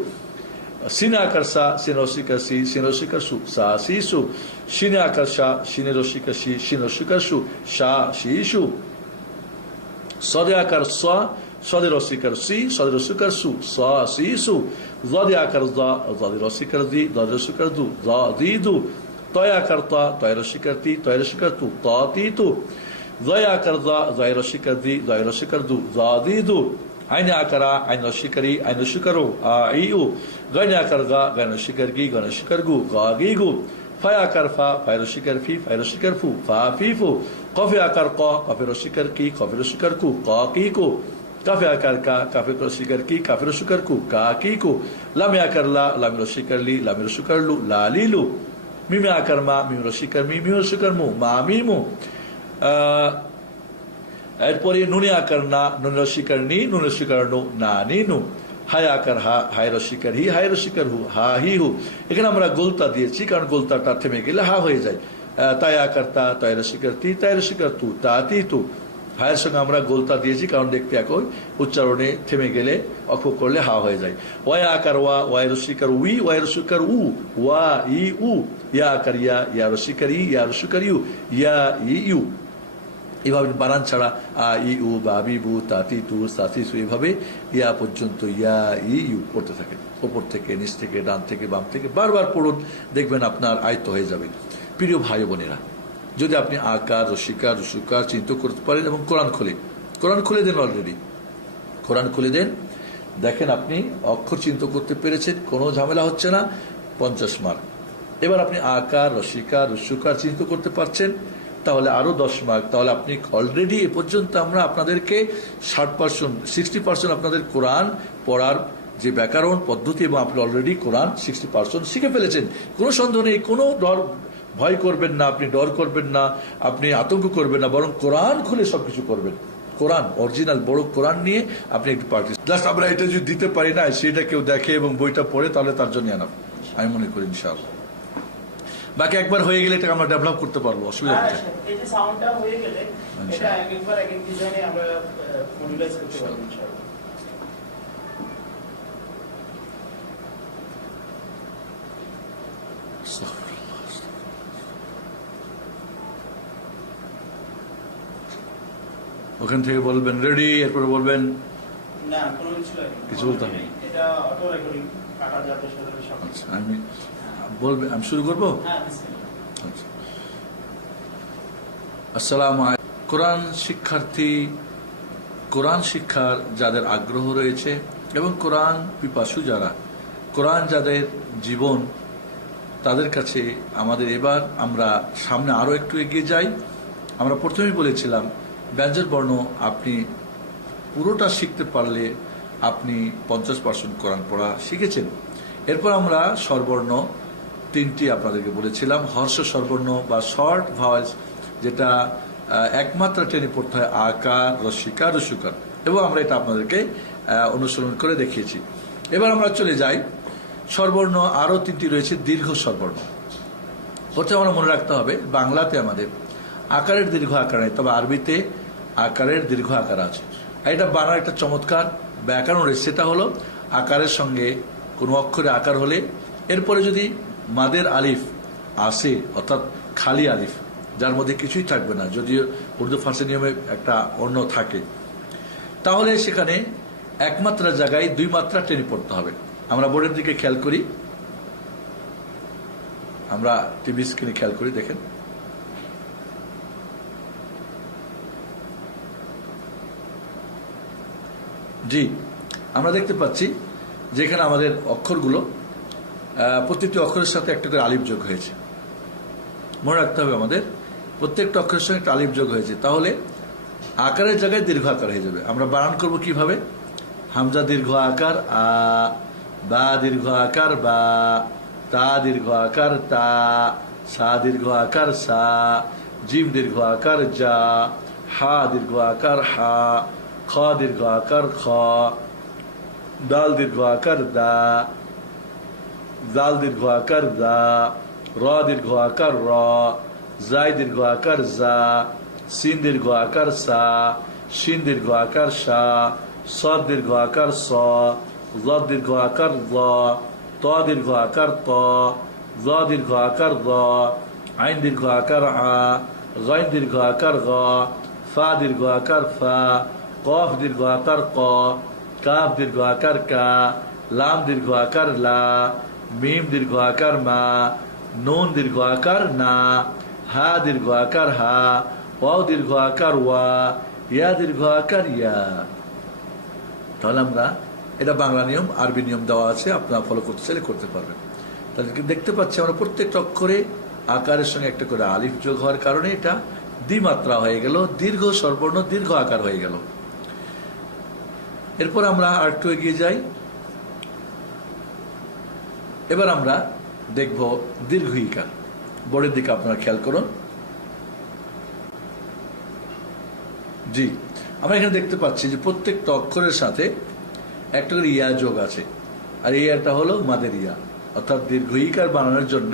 সিন আকার সা, সিন রস্বীকার সি, সিন রস্বীকার সু, সা সি সু, শিনে আকার সা, শিনে রস্বীকার সি, শিন রস্বীকার সু, সা সি সু, সদে আকার স, সদে রস্বীকার সি, সদে রস্বীকার সু, সা সি সু, জদে আকার জা, জদে রস্বীকার দি, জদে রস্বীকার দু, জা দি দু, তয় আকার তা, তয় রস্বীকার তি, তয় রস্বীকার তু, তা তি তু, জয় আকার জা, জয় রস্বীকার দি, জয় রস্বীকার দু, জা দি দু, আইনে আকার আ, আইন রস্বীকারি, আইন রস্বীকার ও, আ ই উ, গাইনে আকার গা, গাইন রস্বীকার গি, গান রস্বীকার গু, গা গি গু, ফায় আকার ফা, ফায় রস্বীকার ফি, ফায় রস্বীকার ফু, ফা ফি ফু, কফে আকার ক, কফে রস্বীকার কি, কফে রস্বীকার কু, ক কি কু, কাফে আকার কা, কাফে রস্বীকার কি, কাফে রস্বীকার কু, কা কি কু, লামে আকার লা, লামে রস্বীকার লি, লামে রস্বীকার লু, লা লি লু, মিমে আকার মা, মিম রস্বীকার মি, মিম রস্বীকার মু, মা মি মু। এরপরে নুনে আকার না, নুন রস্বীকার নি, নুন রস্বীকার নু, না নি নু, হাই আকার হা, হাই রস্বীকার হি, হাই রস্বীকার হু, হা হি হু। এখানে আমরা গোলতা দিয়েছি কারণ গোলতাটা থেমে গেলে হা হয়ে যায়। তাই আকার তা, তাই রস্বীকার তি, তাই রস্বীকার তু, তা তি তু। হায়ের সঙ্গে আমরা গোলতা দিয়েছি কারণ দেখতে একই, উচ্চারণে থেমে গেলে অক্ষ করলে হা হয়ে যায়। ওয়া আকার ওয়া, ওয়াই রস্বীকার উই, ওয়াই রস্বীকার উ, ওয়া ই উ, ইয়া আকার ইয়া, ইয়া রস্বীকার ই, ইয়া রস্বীকার ইউ, ইয়া ই ইউ। এভাবে বানান ছাড়া আ ই উ, বা বি বু, তা তি তু, সা সি সু, এভাবে ইয়া পর্যন্ত ইয়া ই ইউ পড়তে থাকে। ওপর থেকে নিচ থেকে ডান থেকে বাম থেকে বারবার পড়ুন, দেখবেন আপনার আয়ত্ত হয়ে যাবে। প্রিয় ভাই বোনেরা, যদি আপনি আকার, রস্বীকার, রস্যুকার চিন্তা করতে পারেন এবং কোরআন খুলে দেন, অলরেডি কোরআন খুলে দেন, দেখেন আপনি অক্ষর চিন্তা করতে পেরেছেন, কোনো ঝামেলা হচ্ছে না, 50 মার্ক। এবার আপনি আকার, রসিকার, রস্যকার চিন্তা করতে পারছেন, তাহলে আরো 10 মার্ক। তাহলে আপনি অলরেডি এ পর্যন্ত আমরা আপনাদেরকে 60%, 60% আপনাদের কোরআন পড়ার যে ব্যাকরণ পদ্ধতি, এবং আপনি অলরেডি কোরআন 60% শিখে ফেলেছেন। কোনো সন্দেহ নেই, কোনো ডর ভয় করবেন না, আপনি ডর করবেন না, আপনি আতঙ্ক করবেন না, বরং কোরআন খুলে সবকিছু করবেন। কোরআন অরিজিনাল বড় কোরআন নিয়ে আপনি একটু প্র্যাকটিস। জাস্ট আমরা এটা যদি দিতে পারি না, সেটা কেউ দেখে এবং বইটা পড়ে, তাহলে তার জন্য আনা আমি মনে করি ইনশাআল্লাহ। বাকি একবার হয়ে গেলে এটা আমরা ডেভেলপ করতে পারবো, অসুবিধা নেই। এই যে সাউন্ডটা হয়ে গেলে এটা একবার এক এক ডিজাইনে আমরা মডুলাইজ করতে পারবো ইনশাআল্লাহ। ওখান থেকে বলবেন রেডি, এরপরে বলবেন না কোনো কিছু বলতে হবে? এটা অটো রেকর্ডিং কাটা যাবে সাথে সব। আচ্ছা, আমি বলবেন, আমি শুরু করবো। হ্যাঁ বিসমিল্লাহ। আচ্ছা। আসসালামু আলাইকুম। কোরআন শিক্ষার্থী, কোরআন শিক্ষার যাদের আগ্রহ রয়েছে এবং কোরআন পিপাসু যারা, কোরআন যাদের জীবন, তাদের কাছে আমাদের এবার আমরা সামনে আরো একটু এগিয়ে যাই। আমরা প্রথমেই বলেছিলাম ব্যঞ্জন বর্ণ আপনি পুরোটা শিখতে পারলে আপনি 50% কোরআন পড়া শিখেছেন। এরপর আমরা স্বরবর্ণ 3টি আপনাদেরকে বলেছিলাম, হর্ষ স্বরবর্ণ বা শর্ট ভাওয়েলস, যেটা একমাত্রা টেনে পড়তে হয়, আকার, রস্যিকার, রস্যকার, এবং আমরা এটা আপনাদেরকে অনুসরণ করে দেখিয়েছি। এবার আমরা চলে যাই স্বরবর্ণ, আরো 3টি রয়েছে দীর্ঘ স্বরবর্ণ। প্রথমে আমরা মনে রাখতে হবে বাংলাতে আমাদের আকারের দীর্ঘ আকার নেই, তবে আরবিতে আকারের দীর্ঘ আকার আছে। এটা বানার একটা চমৎকার ব্যাকরণ রয়েছে, সেটা হলো আকারের সঙ্গে কোনো অক্ষরে আকার হলে এরপরে যদি মাদের আলিফ আসে, অর্থাৎ খালি আলিফ যার মধ্যে কিছুই থাকবে না, যদিও উর্দু ফার্সি নিয়মে একটা অন্য থাকে, তাহলে সেখানে একমাত্রা জায়গায় 2 মাত্রা টেনে পড়তে হবে। আমরা বোর্ডের দিকে খেয়াল করি, আমরা টিভি স্ক্রিনে খেয়াল করি, দেখেন জি, আমরা দেখতে পাচ্ছি যেখানে আমাদের অক্ষরগুলো প্রত্যেকটি অক্ষরের সাথে একটা করে আলিফ যোগ হয়েছে। মনে রাখতে হবে আমাদের প্রত্যেকটা অক্ষরের সঙ্গে একটা আলিফ যোগ হয়েছে, তাহলে আকারের জায়গায় দীর্ঘ আকার হয়ে যাবে। আমরা বানান করব কিভাবে? হামজা দীর্ঘ আকার আ, বা দীর্ঘ আকার বা, তা দীর্ঘ আকার তা, সা দীর্ঘ আকার সা, জিম দীর্ঘ আকার যা, হা দীর্ঘ আকার হা, খ দীর্ঘ আকার খ, দাল দীর্ঘ আকার দা, জাল দীর্ঘ আকার দা, র দীর্ঘ আকার র, জাই দীর্ঘ আকার জা, সিন দীর্ঘ আকার সা, শিন দীর্ঘ আকার সা, সদ দীর্ঘ আকার স, জ দীর্ঘ আকার জ, ত দীর্ঘ আকার ত, জ দীর্ঘ আকার জ, আইন দীর্ঘ আকার আ, গাইন দীর্ঘ আকার গ, ফা দীর্ঘ আকার ফা, কফ দীর্ঘ আকার ক, কাফ দীর্ঘ আকার কা, লাম দীর্ঘ আকার লা, মিম দীর্ঘ আকার মা, নুন দীর্ঘ আকার না, হা দীর্ঘ আকার হা, ওয়াও দীর্ঘ আকার ওয়া, ইয়া দীর্ঘ আকার ইয়া। তাহলে আমরা এটা বাংলা নিয়ম, আরবি নিয়ম দেওয়া আছে, আপনারা ফলো করতে চাইলে করতে পারবেন। তাহলে দেখতে পাচ্ছি আমরা প্রত্যেকটা অক্ষরে আকারের সঙ্গে একটা করে আলিফ যোগ হওয়ার কারণে এটা দ্বিমাত্রা হয়ে গেল, দীর্ঘ স্বরবর্ণ দীর্ঘ আকার হয়ে গেল। এরপর আমরা আর একটু এগিয়ে যাই। এবার আমরা দেখব দীর্ঘ ইকার। বোর্ডের দিকে আপনারা খেয়াল করুন। জি, আমরা এখানে দেখতে পাচ্ছি যে প্রত্যেকটা অক্ষরের সাথে একটা করে ইয়া যোগ আছে, আর এই ইয়াটা হলো মাদের ইয়া, অর্থাৎ দীর্ঘ ইকার বানানোর জন্য,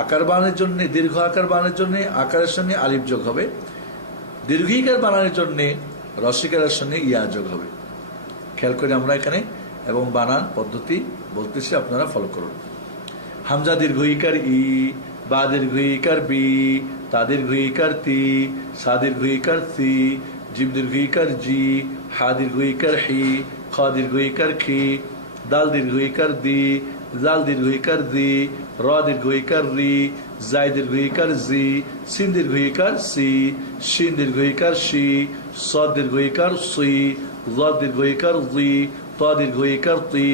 আকার বানানোর জন্য, দীর্ঘ আকার বানানোর জন্য আকারের সঙ্গে আলিফ যোগ হবে, দীর্ঘ ইকার বানানোর জন্য রসিকারের সঙ্গে ইয়া যোগ হবে। খেয়াল করে আমরা এখানে এবং বানান পদ্ধতি বলতেছি, আপনারা ফলো করুন। হামজা দীর্ঘ ইকার ই, বা দীর্ঘ ইকার বি, তা দীর্ঘ ইকার তি, সা দীর্ঘ ইকার সি, জিম দীর্ঘ ইকার জি, হা দীর্ঘ ইকার হি, খ দীর্ঘ ইকার খি, দাল দীর্ঘ ইকার দি, জাল দীর্ঘ ইকার দি, র দীর্ঘ ইকার রি, জাই দীর্ঘ ইকার জি, সিন দীর্ঘ ইকার সি, শিন দীর্ঘ ইকার শি, স দীর্ঘ ইকার সি, জ দীর্ঘ ইকার জি, ত দীর্ঘ ইকার তি,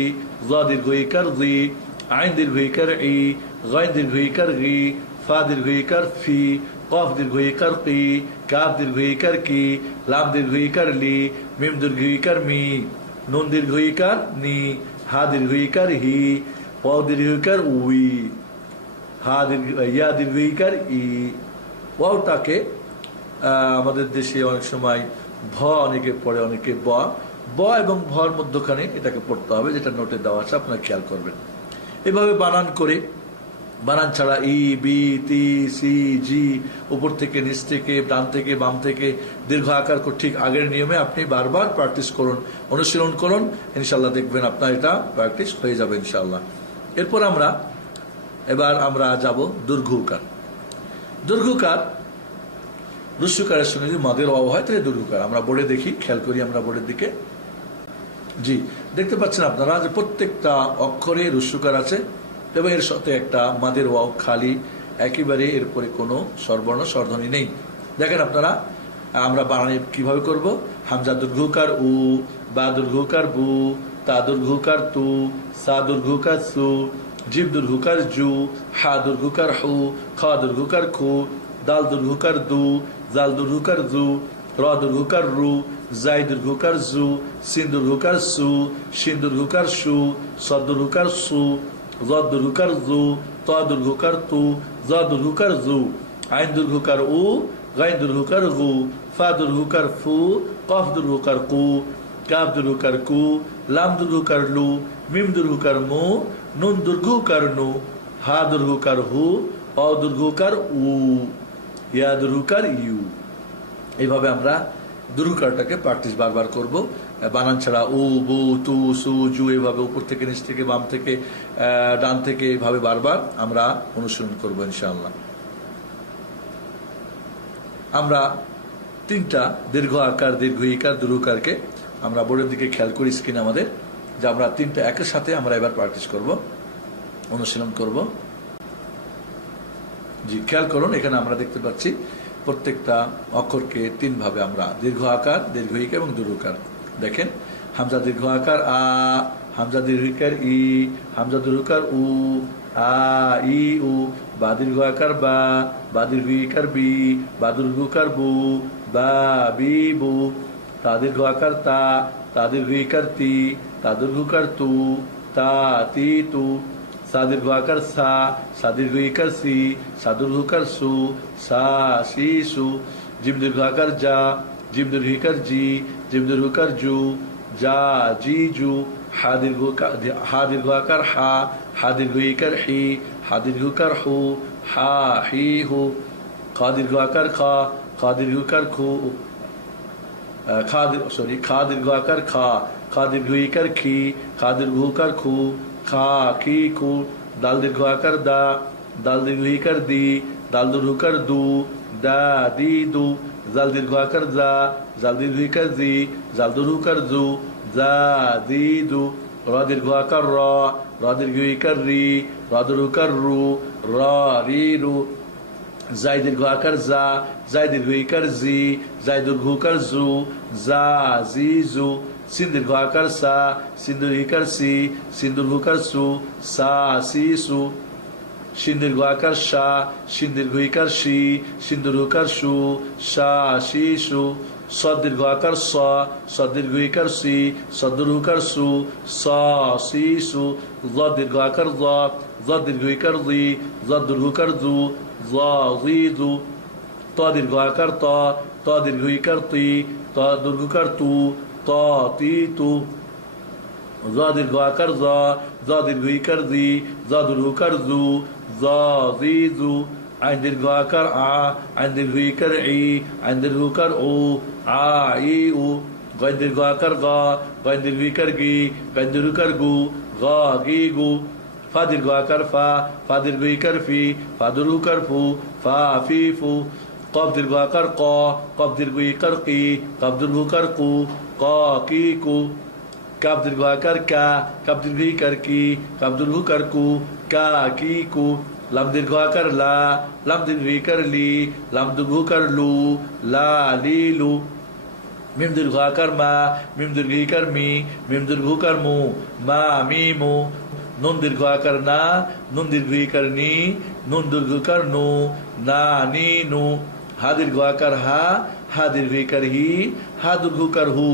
জ দীর্ঘ ইকার জি, আইন দীর্ঘ ইকার ই, গাইন দীর্ঘ ইকার গি, ফা দীর্ঘ ইকার ফি, কফ দীর্ঘ ইকার কি, কাফ দীর্ঘ ইকার কি, লাম দীর্ঘ ইকার লি, মিম দীর্ঘ ইকার মি, নুন দীর্ঘ ইকার নি, হা দীর্ঘ ইকার হি, ওয়াও দীর্ঘ ইকার উই, ইয়া দীর্ঘ ইকার ই। ওয়াওটাকে আমাদের দেশে অনেক সময় ভ অনেকে পড়ে, অনেকে ব, ব এবং ভর মধ্যখানে এটাকে পড়তে হবে, যেটা নোটে দেওয়া আছে, আপনারা খেয়াল করবেন। এভাবে বানান করে, বানান ছাড়া ই, বি, তি, সি, জি, উপর থেকে নিচ থেকে, ডান থেকে বাম থেকে দীর্ঘ আকার ঠিক আগের নিয়মে আপনি বারবার প্র্যাকটিস করুন, অনুশীলন করুন, ইনশাল্লাহ দেখবেন আপনার এটা প্র্যাকটিস হয়ে যাবে ইনশাল্লাহ। এরপর এবার আমরা যাব দীর্ঘকার। দীর্ঘকার রস্যকারের সঙ্গে যদি মাদের অভাব হয় তাহলে দীর্ঘকার। আমরা বোর্ডে দেখি, খেয়াল করি আমরা বোর্ডের দিকে। জি, দেখতে পাচ্ছেন আপনারা যে প্রত্যেকটা অক্ষরে রস্যকার আছে এবং এর সাথে একটা মাদের ওয়াও খালি, একেবারে এরপরে কোনো স্বরবর্ণ স্বরধ্বনি নেই। দেখেন আপনারা, আমরা বানানি কিভাবে করব। হামজা দীর্ঘকার উ, বা দীর্ঘকার বু, তা দীর্ঘকার তু, সা দীর্ঘকার সু, জিব দীর্ঘকার জু, হা দীর্ঘকার হু, খা দীর্ঘকার খু, দাল দীর্ঘকার দু, জাল দীর্ঘকার জু, র দীর্ঘকার রু, জাই দীর্ঘকার জু, সিন দীর্ঘকার সু, শিন দীর্ঘকার সু, সদ দীর্ঘকার সু, জ দীর্ঘকার জু, ত দীর্ঘকার তু, জ দীর্ঘকার জু, আইন দীর্ঘকার উ, গাইন দীর্ঘকার গু, ফা দীর্ঘকার ফু, কফ দীর্ঘকার কু, কাফ দীর্ঘকার কু, লাম দীর্ঘকার লু, মিম দীর্ঘকার মু, নুন দীর্ঘকার নু, হা দীর্ঘকার হু, অ দীর্ঘকার উ, ইয়া দীর্ঘকার ইউ। এইভাবে আমরা দীর্ঘকারটাকে প্র্যাকটিস বারবার করব। বানান ছাড়া উ, বু, তু, সু, জু, এভাবে উপর থেকে নিচ থেকে বাম থেকে ডান থেকে এইভাবে বারবার আমরা অনুসরণ করব ইনশাআল্লাহ। আমরা তিনটা দীর্ঘ আকার, দীর্ঘ ইকার, দীর্ঘকারকে আমরা বোর্ডের দিকে খেয়াল করি স্ক্রিনে আমাদের, যে আমরা তিনটা একের সাথে আমরা এবার প্র্যাকটিস করব, অনুশীলন করব। জি, খেয়াল করুন, এখানে আমরা দেখতে পাচ্ছি প্রত্যেকটা অক্ষরকে তিন ভাবে আমরা দীর্ঘ আকার, দীর্ঘ ইকার এবং দীর্ঘকার। দেখেন, হামজা দীর্ঘ আকার আ, হামজা দীর্ঘ ইকার ই, হামজা দীর্ঘকার উ, আ, ই, উ, বা দীর্ঘ আকার বা দীর্ঘ ইকার বি, বা দীর্ঘকার বু, বা, বি, বু, তা দীর্ঘ আকার তা দীর্ঘ ইকার তি, তা দীর্ঘকার তু, তা, তি, তু, সা দীর্ঘ আকার সা দীর্ঘ ইকার সি, সা দীর্ঘকার সু, সা, সি, সু, জিম দীর্ঘ আকার যা, জিম দীর্ঘ ইকার জি, জিম দীর্ঘকার জু, যা, জি, জু, হা দীর্ঘ আকার হা দীর্ঘ ইকার হি, হা দীর্ঘকার হু, হা, হি, হু, খা দীর্ঘ আকার খা দীর্ঘ ইকার খু, খা দীর্ঘ আকার খা দীর্ঘ ইকার খি, খা দীর্ঘ উকার খু, খা, খি, খু, দাল দীর্ঘ আকার দাল দীর্ঘ ইকার দি, দাল দীর্ঘ ইকার দু, দা, দি, দু, জাল দীর্ঘ আকার জাল দীর্ঘ ইকার জি, জাল দীর্ঘ ইকার জু, যা, দি, দু, র দীর্ঘ আকার র দীর্ঘ ইকার রি, র দীর্ঘ ইকার রু, র, রি, রু, জাই দীর্ঘ আকার জাই দীর্ঘ ইকার জি, জাই দীর্ঘ ইকার জু, যা, জি, জু, সিন দীর্ঘ আকার সিন দীর্ঘ ইকার সি, সিন দীর্ঘ ইকার সু, সা, সি, সু, শিন দীর্ঘ আকার শিন দীর্ঘ ইকার শি, শিন দীর্ঘ ইকার সু, সা, সি, সু, সদ দীর্ঘ আকার সদ দীর্ঘ ইকার সি, সদ দীর্ঘ ইকার সু, সা, সি, সু, জ দীর্ঘ আকার জ দীর্ঘ ইকার জি, জ দীর্ঘ ইকার জু, জ, জি, জু, ত দীর্ঘ আকার ত দীর্ঘ ইকার তি, ত দীর্ঘ ইকার তু, ত, তি, তু, জ দীর্ঘ আকার জ দীর্ঘ ইকার জি, জ দীর্ঘ ইকার জু, জ, জি, জু, আইন দীর্ঘ আকার আইন দীর্ঘ ইকার ই, আইন দীর্ঘ ইকার উ, আ, ই, উ, গাইন দীর্ঘ আকার গাইন দীর্ঘ ইকার গি, গাইন দীর্ঘ ইকার গু, গা, গি, গু, ফা দীর্ঘ আকার ফা দীর্ঘ ইকার ফি, ফা দীর্ঘ ইকার ফু, ফা, ফি, ফু, কফ দীর্ঘ আকার কফ দীর্ঘ ইকার কি, কফ দীর্ঘ ইকার কু, ক, কি, কু, কাফ দীর্ঘ আকার কাফ দীর্ঘ ইকার কি, কাফ দীর্ঘ ইকার কু, কা, কি, কু, লাম দীর্ঘ আকার লাম দীর্ঘ ইকার লি, লাম দীর্ঘ ইকার লু, লা, লি, লু, মিম দীর্ঘ আকার মা, মিম দীর্ঘ ইকার মি, মিম দীর্ঘ উকার মু, মা মি মু। নুন দীর্ঘ আকার না, নুন দীর্ঘ ইকার নি, নুন দীর্ঘ ইকার নু, না নি নু। হা দীর্ঘ আকার হা, হা দীর্ঘ ইকার হি, হা দীর্ঘ ইকার হু,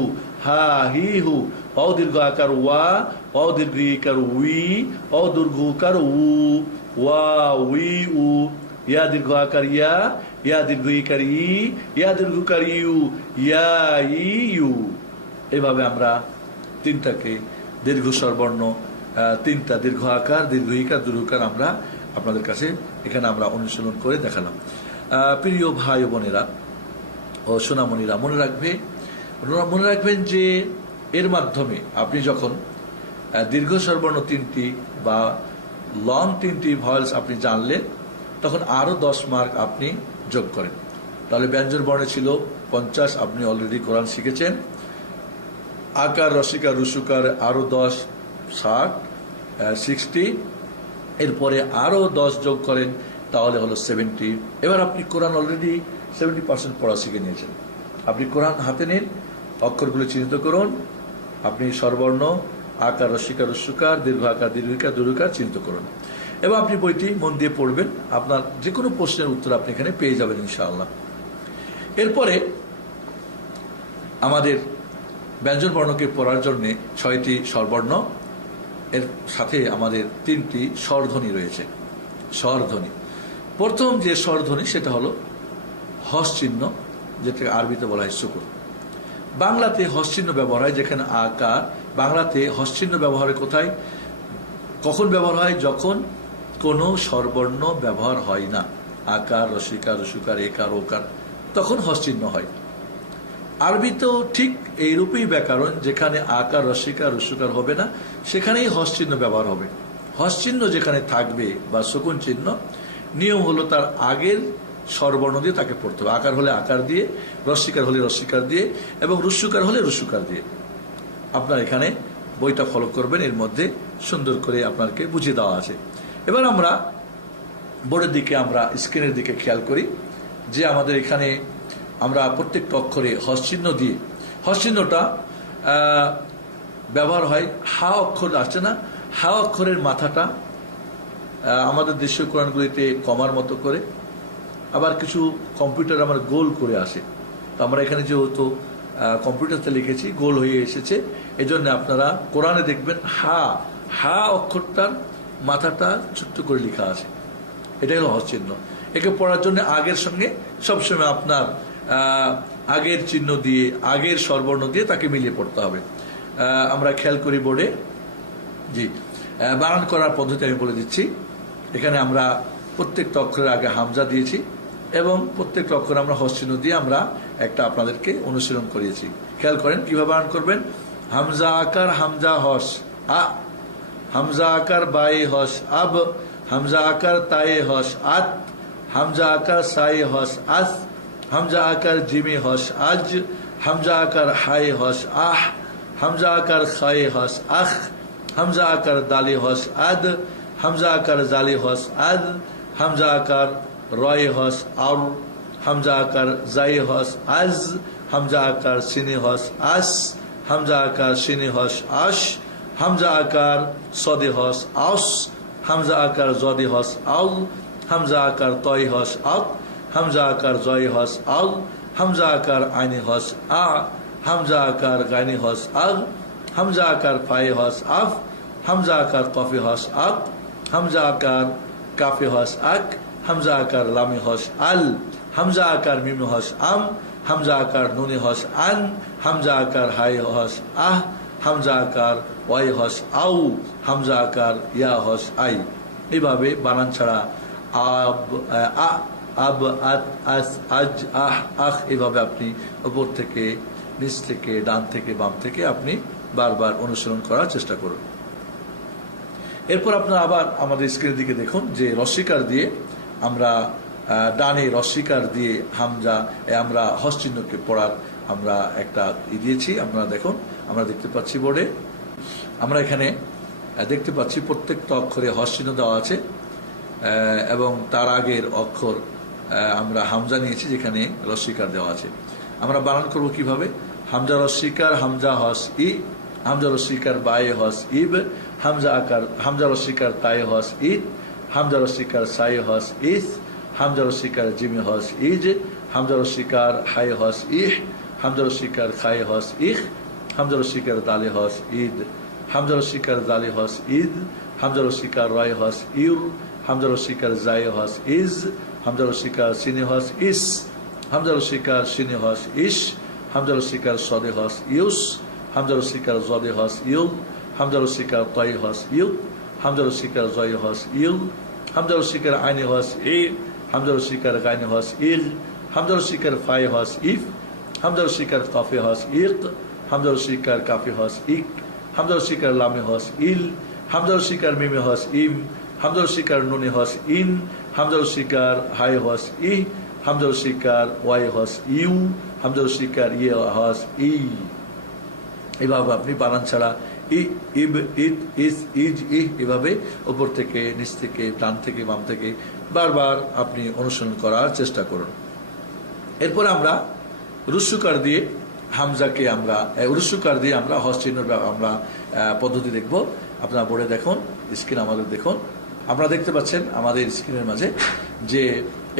হা হি হু। অ দীর্ঘ আকার ওয়া, অ দীর্ঘ ইকার উই, অ দীর্ঘ ইকার উ, ওয়া উই উ। ইয়া দীর্ঘ আকার ইয়া, ইয়া দীর্ঘ ইকার ই, ইয়া দীর্ঘ ইকার ইউ, ইয়া ই ইউ। এভাবে আমরা তিনটাকে দীর্ঘ স্বরবর্ণ, তিনটা দীর্ঘ আকার, দীর্ঘ ইকার, দীর্ঘকার আমরা আপনাদের কাছে এখানে আমরা অনুশীলন করে দেখালাম। প্রিয় ভাই ও বোনেরা ও সোনামণিরা, মনে রাখবেন যে এর মাধ্যমে আপনি যখন দীর্ঘ স্বরবর্ণ তিনটি বা লং তিনটি ভয়েলস আপনি জানলেন, তখন আরো 10 মার্ক আপনি যোগ করেন। তাহলে ব্যঞ্জন বর্ণে ছিল 50, আপনি অলরেডি কোরআন শিখেছেন। আকার, রসিকার, রুসুকার আরো 10, 60। এরপরে আরো 10 যোগ করেন, তাহলে হলো 70। এবার আপনি কোরআন অলরেডি 70% পড়া শিখে নিয়েছেন। আপনি কোরআন হাতে নিন, অক্ষরগুলো চিহ্নিত করুন, আপনি স্বরবর্ণ আকার, রসিকার, রস্যকার, দীর্ঘ আকার, দীর্ঘিকার, দীর্ঘকার চিহ্নিত করুন এবং আপনি বইটি মন দিয়ে পড়বেন। আপনার যে কোনো প্রশ্নের উত্তর আপনি এখানে পেয়ে যাবেন ইনশাআল্লাহ। এরপরে আমাদের ব্যঞ্জন বর্ণকে পড়ার জন্য 6টি স্বরবর্ণ, এর সাথে আমাদের 3টি স্বরধ্বনি রয়েছে। স্বরধ্বনি, প্রথম যে স্বরধ্বনি সেটা হলো হস চিহ্ন, যেটাকে আরবিতে বলা হয় সুকুন। বাংলাতে হস চিহ্ন ব্যবহার হয় যেখানে আকার। বাংলাতে হস চিহ্ন ব্যবহার কোথায়, কখন ব্যবহার হয়? যখন কোনো স্বরবর্ণ ব্যবহার হয় না, আকার, রসিকার, রসুকার, একার, ওকার, তখন হস চিহ্ন হয়। আরবিতেও ঠিক এইরূপই ব্যাকরণ, যেখানে আকার, রসিকার, রসুকার হবে না সেখানেই হস চিহ্ন ব্যবহার হবে। হস চিহ্ন যেখানে থাকবে বা শকুন চিহ্ন, নিয়ম হলো তার আগের স্বরবর্ণ দিয়ে তাকে পড়তে হবে। আকার হলে আকার দিয়ে, রসিকার হলে রসিকার দিয়ে এবং রুসুকার হলে রুসুকার দিয়ে। আপনার এখানে বইটা ফলো করবেন, এর মধ্যে সুন্দর করে আপনাকে বুঝিয়ে দেওয়া আছে। এবার আমরা বোর্ডের দিকে, আমরা স্ক্রিনের দিকে খেয়াল করি যে আমাদের এখানে আমরা প্রত্যেকটা অক্ষরে হস চিহ্ন দিয়ে, হস চিহ্নটা ব্যবহার হয় হা অক্ষর আছে না, হা অক্ষরের মাথাটা আমাদের দেশীয় কোরআনগুলিতে কমার মতো করে, আবার কিছু কম্পিউটার আমার গোল করে আসে। তো আমরা এখানে যেহেতু কম্পিউটারতে লিখেছি, গোল হয়ে এসেছে, এই জন্য আপনারা কোরআনে দেখবেন হা অক্ষরটার মাথাটা ছোট্ট করে লেখা আছে। এটাই হলো হস চিহ্ন। একে পড়ার জন্য আগের সঙ্গে সবসময় আপনার আগের চিহ্ন দিয়ে, আগের স্বরবর্ণ দিয়ে তাকে মিলিয়ে পড়তে হবে। আমরা খেয়াল করি বোর্ডে, জি, বানান করার পদ্ধতি আমি বলে দিচ্ছি। এখানে আমরা প্রত্যেকটা অক্ষরের আগে হামজা দিয়েছি এবং প্রত্যেকটা অক্ষর আমরা হস চিহ্ন দিয়ে আমরা একটা আপনাদেরকে অনুশীলন করিয়েছি। খেয়াল করেন কিভাবে বানান করবেন। হামজা আকার, হামজা হস আ, হামজা আকার বাই হস আব, হামজা আকার তাই হস আত, হামজা আকার সাই হস আস, হামজা আকার জিমি হস আজ, হামজা আকার হাই হস আহ, হামজা আকার খাই হস আখ, হামজা আকার দালি হস আদ, হামজা আকার জালি হস আদ, হামজা আকার রয় হস আর, হামজা আকার জাই হস আজ, হামজা আকার সিনি হস আস, হামজা আকার সিনি হস আশ, হামজা আকার সদি হস আস, হামজা আকার জদি হস আল, হামজা আকার তয় হস আত, হামজা আকার জয় হস আল, হামজা আকার আইনি হস আ, হামজা আকার গাইনি হস আগ, হামজা আকার ফাই হস আফ, হামজা আকার কফি হস আক, হামজা আকার কাফি হস আক, হামজা আকার লামি হস আল, হামজা আকার মিমি হস আম, হামজা আকার নুনি হস আন, হামজা আকার হাই হস আহ, হামজা আকার ওয়াই হস আউ, হামজা আকার ইয়া হস আই। এইভাবে বানান ছাড়া আব, আব, আত, আস, আজ, আহ, আখ, এইভাবে আপনি উপর থেকে, নিচ থেকে, ডান থেকে, বাম থেকে আপনি বারবার অনুসরণ করার চেষ্টা করুন। এরপর আপনারা আবার আমাদের স্ক্রিনের দিকে দেখুন যে রস্বীকার দিয়ে আমরা ডানে রস্বীকার দিয়ে হামজা আমরা হস চিহ্নকে পড়ার আমরা একটা দিয়েছি। আপনারা দেখুন, আমরা দেখতে পাচ্ছি বোর্ডে, আমরা এখানে দেখতে পাচ্ছি প্রত্যেকটা অক্ষরে হস চিহ্ন দেওয়া আছে এবং তার আগের অক্ষর আমরা হামজা নিয়েছি যেখানে রস্বীকার দেওয়া আছে। আমরা বানান করব কিভাবে। হামজা রস্বীকার হামজা হস ই, হামজা রস্বীকার বায়ে হস ইব, হামজা রস্বীকার তায়ে হস ইদ, হামজা রস্বীকার সায়ে হস ইস, হামজা রস্বীকার জিমে হস ইজ, হামজা রস্বীকার হায়ে হস ইহ, হামজা রস্বীকার খায়ে হস ইখ, হামজা রস্বীকার দালে হস ঈদ, হামজা রস্বীকার দালে হস ঈদ, হামজা রস্বীকার রয় হস ইউর, হামজা রস্বীকার জায়ে হস ইজ, হামজা রস্বীকার সিনে হস ইস, হামজা রস্বীকার সিনে হস ইস, হামজা রস্বীকার সদে হস ইউস, হামজা রস্বীকার জদে হস ইউল, হামজা রস্বীকার তয় হস ইউল, হামজা রস্বীকার জয় হস ইউল, হামজা রস্বীকার আইনে হস ই, হামজা রস্বীকার গাইনে হস ইল, হামজা রস্বীকার ফায়ে হস ইফ, হামজা রস্বীকার কাফে হস ইক, হামজা রস্বীকার কাফে হস ইক, হামজা রস্বীকার লামে হস ইল, হামজা রস্বীকার মিমে হস ইম, হামজা রস্বীকার নুনে হস ইন, হামজা রস্বীকার হায়ে হস ই, হামজা রস্বীকার ওয়াই হস ইউ, হামজা রস্বীকার ইয়ে হস ই। এভাবে আপনি বানান ছাড়া ই, ইব, ইদ, ইস, ইজ, ইহ এভাবে উপর থেকে নিচ থেকে ডান থেকে বাম থেকে বারবার আপনি অনুসরণ করার চেষ্টা করুন। এরপর আমরা রুস্যকার দিয়ে হামজাকে আমরা রুস্যকার দিয়ে আমরা হস চিহ্ন আমরা পদ্ধতি দেখব। আপনারা বোর্ডে দেখুন, স্ক্রিন আমাদের দেখুন, আপনারা দেখতে পাচ্ছেন আমাদের স্ক্রিনের মাঝে যে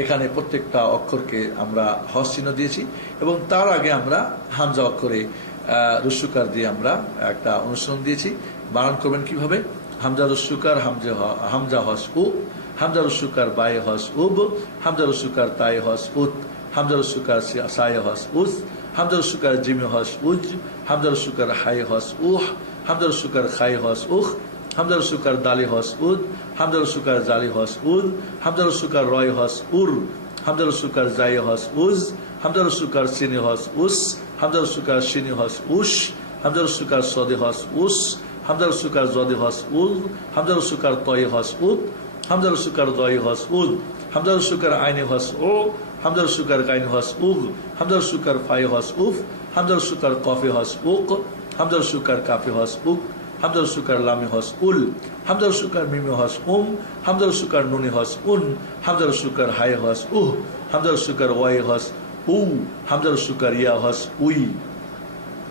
এখানে প্রত্যেকটা অক্ষরকে আমরা হস চিহ্ন দিয়েছি এবং তার আগে আমরা হামজা অক্ষরে রুস্যকার দিয়ে আমরা একটা অনুসরণ দিয়েছি। বানান করবেন কিভাবে? হামজা রুস্যকার হামজা হস উ, হামজা রুস্যকার বায়ে হস উব, হামজা রুস্যকার তায়ে হস উত, হামজা রুস্যকার সায়ে হস উস, হামজা রুস্যকার জিমে হস উজ, হামজা রুস্যকার হায়ে হস উহ, হামজা রুস্যকার খায়ে হস উখ, হামজা রুস্যকার দালে হস উদ, হামজা রুস্যকার জালি হস উদ, হামজা রুস্যকার রয় হস উর, হামজা রুস্যকার জায়ে হস উজ, হামজা রুস্যকার সিনে হস উস, হামজা রুস্যকার সিনে হস উস, হামজা রুস্যকার সদে হস উস, হামজা রুস্যকার জদে হস উদ, হামজা রুস্যকার তয়ে হস উদ, হামজা রুস্যকার দয়ে হস উদ, হামজা রুস্যকার আইনে হস ও, হামজা রুস্যকার গাইনে হস উগ, হামজা রুস্যকার ফায়ে হস উফ, হামজা রুস্যকার কফে হস উক, হামজা রুস্যকার কাফে হস উক, হামজা রুস্যকার লামে হস উল, হামজা রুস্যকার মিমে হস হামজা রুস্যকার নুনে হস উন, হামজা রুস্যকার হায়ে হস উহ, হামজা রুস্যকার ওয়াই হস উ, হামজা রুস্যকার ইয়া হস উই।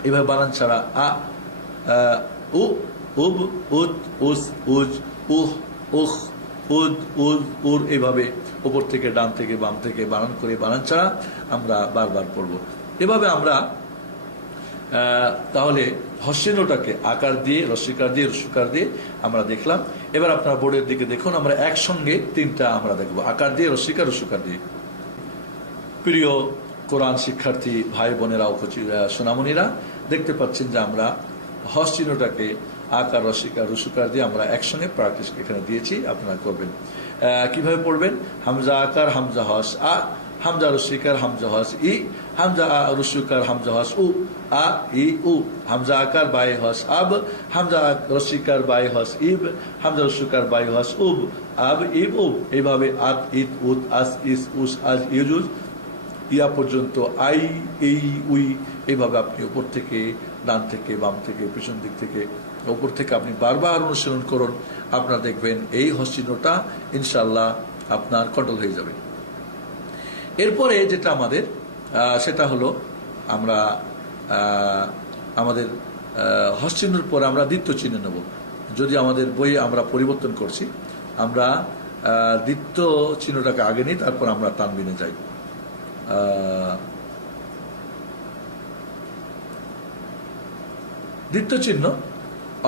এভাবে বানান ছাড়া আ, উ, উব, উদ, উস, উজ, উহ, উখ, উদ, উদ, উর এভাবে উপর থেকে ডান থেকে বাম থেকে বানান করে বানান ছাড়া আমরা বারবার পড়ব। এভাবে আমরা তাহলে হস্যিনটাকে আকার দিয়ে রস্বীকার দিয়ে রস্যকার দিয়ে আমরা দেখলাম। এবার আপনারা বোর্ডের দিকে দেখুন, আমরা একসঙ্গে তিনটা আমরা দেখব আকার দিয়ে রস্বীকার রস্যকার দিয়ে। প্রিয় কোরআন শিক্ষার্থী ভাই বোনেরা ও সোনামণিরা, দেখতে পাচ্ছেন যে আমরা হস চিহ্নটাকে আকার রস্বীকার রস্যকার দিয়ে আমরা একসঙ্গে প্র্যাকটিস এখানে দিয়েছি, আপনারা করবেন। কিভাবে পড়বেন? হামজা আকার হামজা হস আ, হামজা রস্বীকার হামজা হস ই, হামজা রস্যকার হামজা হস উ, আ ই উ, হামজা আকার বায়ে হস আব, হামজা রস্বীকার বায়ে হস ইব, হামজা রস্যকার বায়ে হস উব, আব ইব উব। এইভাবে আত ইত উত আস ইস উস আজ ইউজুজ ইয়া পর্যন্ত আই এই উই এইভাবে আপনি উপর থেকে ডান থেকে বাম থেকে পিছন দিক থেকে উপর থেকে আপনি বারবার অনুসরণ করুন। আপনারা দেখবেন এই হস চিহ্নটা ইনশাল্লাহ আপনার কন্ট্রোল হয়ে যাবে। এরপরে যেটা আমাদের সেটা হলো আমরা আমাদের হস চিহ্নের পরে আমরা দ্বিত্ব চিহ্ন নেব। যদি আমাদের বইয়ে আমরা পরিবর্তন করছি, আমরা দ্বিত্ব চিহ্নটাকে আগে নিই, তারপর আমরা তানবিনে যাই। দ্বিত্ব চিহ্ন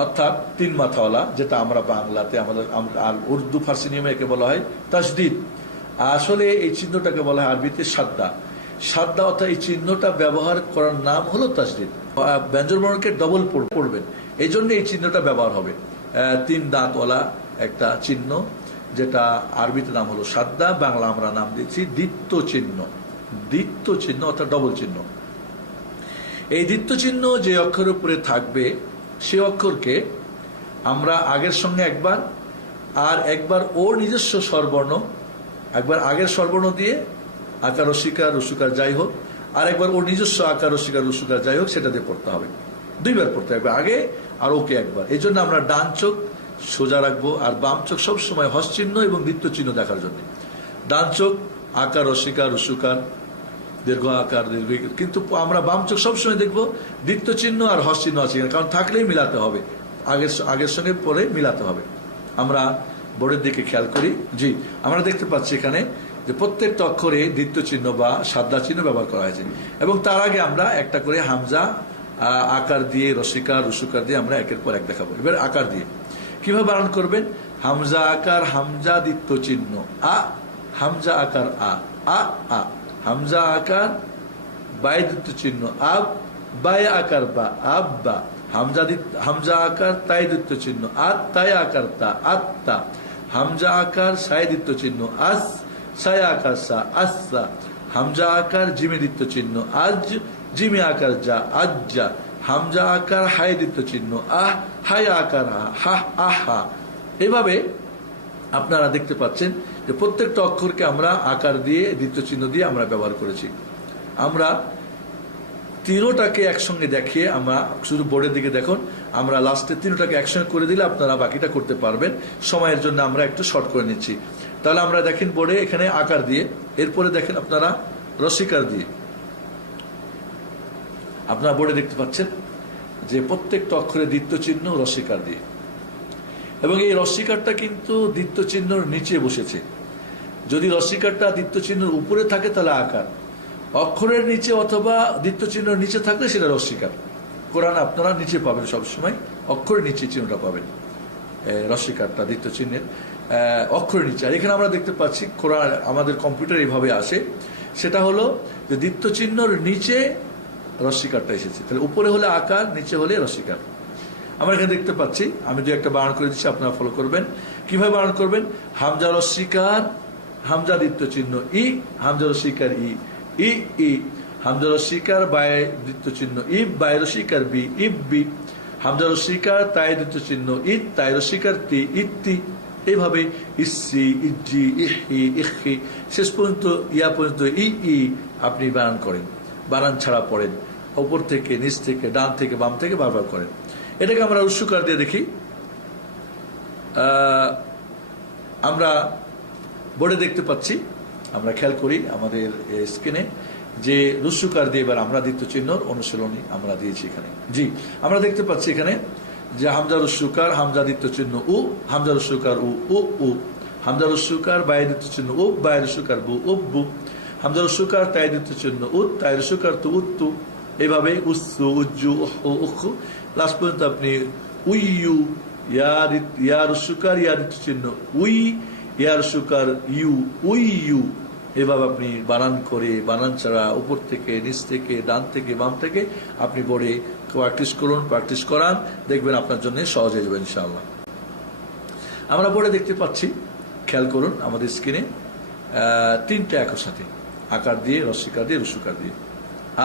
অর্থাৎ তিন মাথাওয়ালা, যেটা আমরা বাংলাতে আমাদের আর উর্দু ফার্সি নিয়মে একে বলা হয় তাসদিদ। আসলে এই চিহ্নটাকে বলা হয় আরবিতে সাদ্দা। সাদ্দা অর্থাৎ এই চিহ্নটা ব্যবহার করার নাম হলো তাসদিদ। ব্যঞ্জন বর্ণকে ডবল পড়বেন, এই জন্য এই চিহ্নটা ব্যবহার হবে। তিন দাঁতওয়ালা একটা চিহ্ন, যেটা আরবিতে নাম হলো সাদ্দা, বাংলা আমরা নাম দিচ্ছি দ্বিত্ব চিহ্ন। দ্বিত্ব চিহ্ন অর্থাৎ ডবল চিহ্ন। এই দ্বিত্ব চিহ্ন যে অক্ষরের উপরে থাকবে সে অক্ষরকে আমরা আগের সঙ্গে একবার আর একবার ওর নিজস্ব স্বরবর্ণ, একবার আগের স্বরবর্ণ দিয়ে আকার রস্বীকার রস্যকার যাই হোক, আর একবার ওর নিজস্ব আকার রস্বীকার রস্যকার যাই হোক সেটা দিয়ে পড়তে হবে। দুইবার পড়তে হবে, আগে আর ওকে একবার। এই জন্য আমরা ডান চোখ সোজা রাখবো আর বাম চোখ সবসময় হস চিহ্ন এবং দ্বিত্ব চিহ্ন দেখার জন্য। ডান চোখ আকার রস্বীকার রস্যকার, দীর্ঘ আকার দীর্ঘ, কিন্তু আমরা বাম চোখ সবসময় দেখবো দ্বিত্ব চিহ্ন আর হস চিহ্ন আছে কিনা, কারণ থাকলেই মিলাতে হবে, আগের সঙ্গে পরে মিলাতে হবে। আমরা বোর্ডের দিকে খেয়াল করি। জি, আমরা দেখতে পাচ্ছি এখানে যে প্রত্যেকটা অক্ষরে দ্বিত্ব চিহ্ন বা সাদা চিহ্ন ব্যবহার করা হয়েছে, এবং তার আগে আমরা একটা করে হামজা আকার দিয়ে, রসিকার রসুকার দিয়ে আমরা একের পর এক দেখাবো। এবার আকার দিয়ে কিভাবে বানান করবেন? হামজা আকার, হামজা দ্বিত্ব চিহ্ন আ, হামজা আকার আ, আ আ, হামজা আকার বাই দ্বিত্ব চিহ্ন আব, বাই আকার বা, আব্বা, হামজা আকার তাই দ্বিত্ব চিহ্ন আত, তাই আকার তা, আত্তা, হামজা আকার সাই দ্বিত্ব চিহ্ন আস, সাই আকার সা, আস্সা, হামজা আকার জিমে দ্বিত্ব চিহ্ন আজ, জিমে আকার যা, আজ্জা, হামজা আকার হাই দ্বিত্ব চিহ্ন আহ, হাই আকার হা, আহা। এভাবে আপনারা দেখতে পাচ্ছেন যে প্রত্যেকটা অক্ষরকে আমরা আকার দিয়ে দ্বিত্ব চিহ্ন দিয়ে আমরা ব্যবহার করেছি। আমরা তিনোটাকে একসঙ্গে দেখিয়ে, আমরা শুধু বোর্ডের দিকে দেখুন, আমরা লাস্টে তিনোটাকে একসঙ্গে করে দিলে আপনারা বাকিটা করতে পারবেন। সময়ের জন্য আমরা একটু শর্ট করে নিচ্ছি। তাহলে আমরা দেখেন বোর্ডে এখানে আকার দিয়ে, এরপরে দেখেন আপনারা রসিকার দিয়ে। আপনারা বোর্ডে দেখতে পাচ্ছেন যে প্রত্যেকটা অক্ষরে দ্বিত্ব চিহ্ন রসিকার দিয়ে, এবং এই রসিকারটা কিন্তু দ্বিত্ব চিহ্নর নিচে বসেছে। যদি রসিকারটা দ্বিত্ব চিহ্নের উপরে থাকে তাহলে আকার, অক্ষরের নিচে অথবা দ্বিত্ব চিহ্নের নিচে থাকলে সেটা রসিকার। কোরআন আপনারা নিচে পাবেন, সবসময় অক্ষরের নিচে চিহ্নটা পাবেন, রসিকারটা দ্বিত্ব চিহ্নের অক্ষরের নিচে। আর এখানে আমরা দেখতে পাচ্ছি কোরআন আমাদের কম্পিউটার এইভাবে আসে, সেটা হলো যে দ্বিত্ব চিহ্নর নিচে রসিকারটা এসেছে, তাহলে উপরে হলে আকার, নিচে হলে রসিকার। আমরা এখানে দেখতে পাচ্ছি, আমি দু একটা বানান করে দিচ্ছি, আপনারা ফলো করবেন। কিভাবে বানান করবেন? হামজা রসিকার, হামজা দ্বিত্ব চিহ্ন ই, হামজা রসিকার ই, ই ই, হামজা রসিকার বাই দ্বিত্ব চিহ্ন ইব, বাই রসিকার বি, ইব বি, হামজা রসিকার তাই দ্বিত্ব চিহ্ন ইত, তাই রসিকার তি, ইত্তি। এইভাবে ইসি, ইজি, ইহি, ইহি, শেষ পর্যন্ত ইয়া পর্যন্ত ই ই আপনি বানান করেন, বানান ছাড়া পড়েন, উপর থেকে নিচ থেকে ডান থেকে বাম থেকে বারবার করেন। এটাকে আমরা রস্যকার দিয়ে দেখি। আমরা বোর্ডে দেখতে পাচ্ছি, আমরা খেয়াল করি আমাদের স্ক্রিনে যে রস্যকার দিয়ে এবার আমরা দ্বিত্ব চিহ্নর অনুশীলনী আমরা দিয়েছি এখানে। জি, আমরা দেখতে পাচ্ছি এখানে যে হামজা রস্যকার, হামজা দ্বিত্ব চিহ্ন উ, হামজা রস্যকার উ, উ উ, হামজা রস্যকার বাই দ্বিত্ব চিহ্ন উ, বাই রস্যকার বু, উব্বু, হামজা রস্যকার তাই দ্বিত্ব চিহ্ন উত, তাই রস্যকার তু, উত্তু। এইভাবে উස්සু, উজ্জু, উখু, লাস্ট পর্যন্ত আপনি উইয়ু, ইয়া রস্যকার ইয়া দ্বিত্ব চিহ্ন উই, ইয়া রস্যকার ইউ, উইয়ু। এভাবে আপনি বানান করে, বানান ছাড়া, উপর থেকে নিচ থেকে ডান থেকে বাম থেকে আপনি বোর্ডে প্র্যাকটিস করুন, প্র্যাকটিস করান, দেখবেন আপনার জন্য সহজ হয়ে যাবে ইনশাআল্লাহ। আমরা বোর্ডে দেখতে পাচ্ছি, খেয়াল করুন আমাদের স্ক্রিনে তিনটা একর সাথে আকার দিয়ে, রসিকার দিয়ে, রসুকার দিয়ে।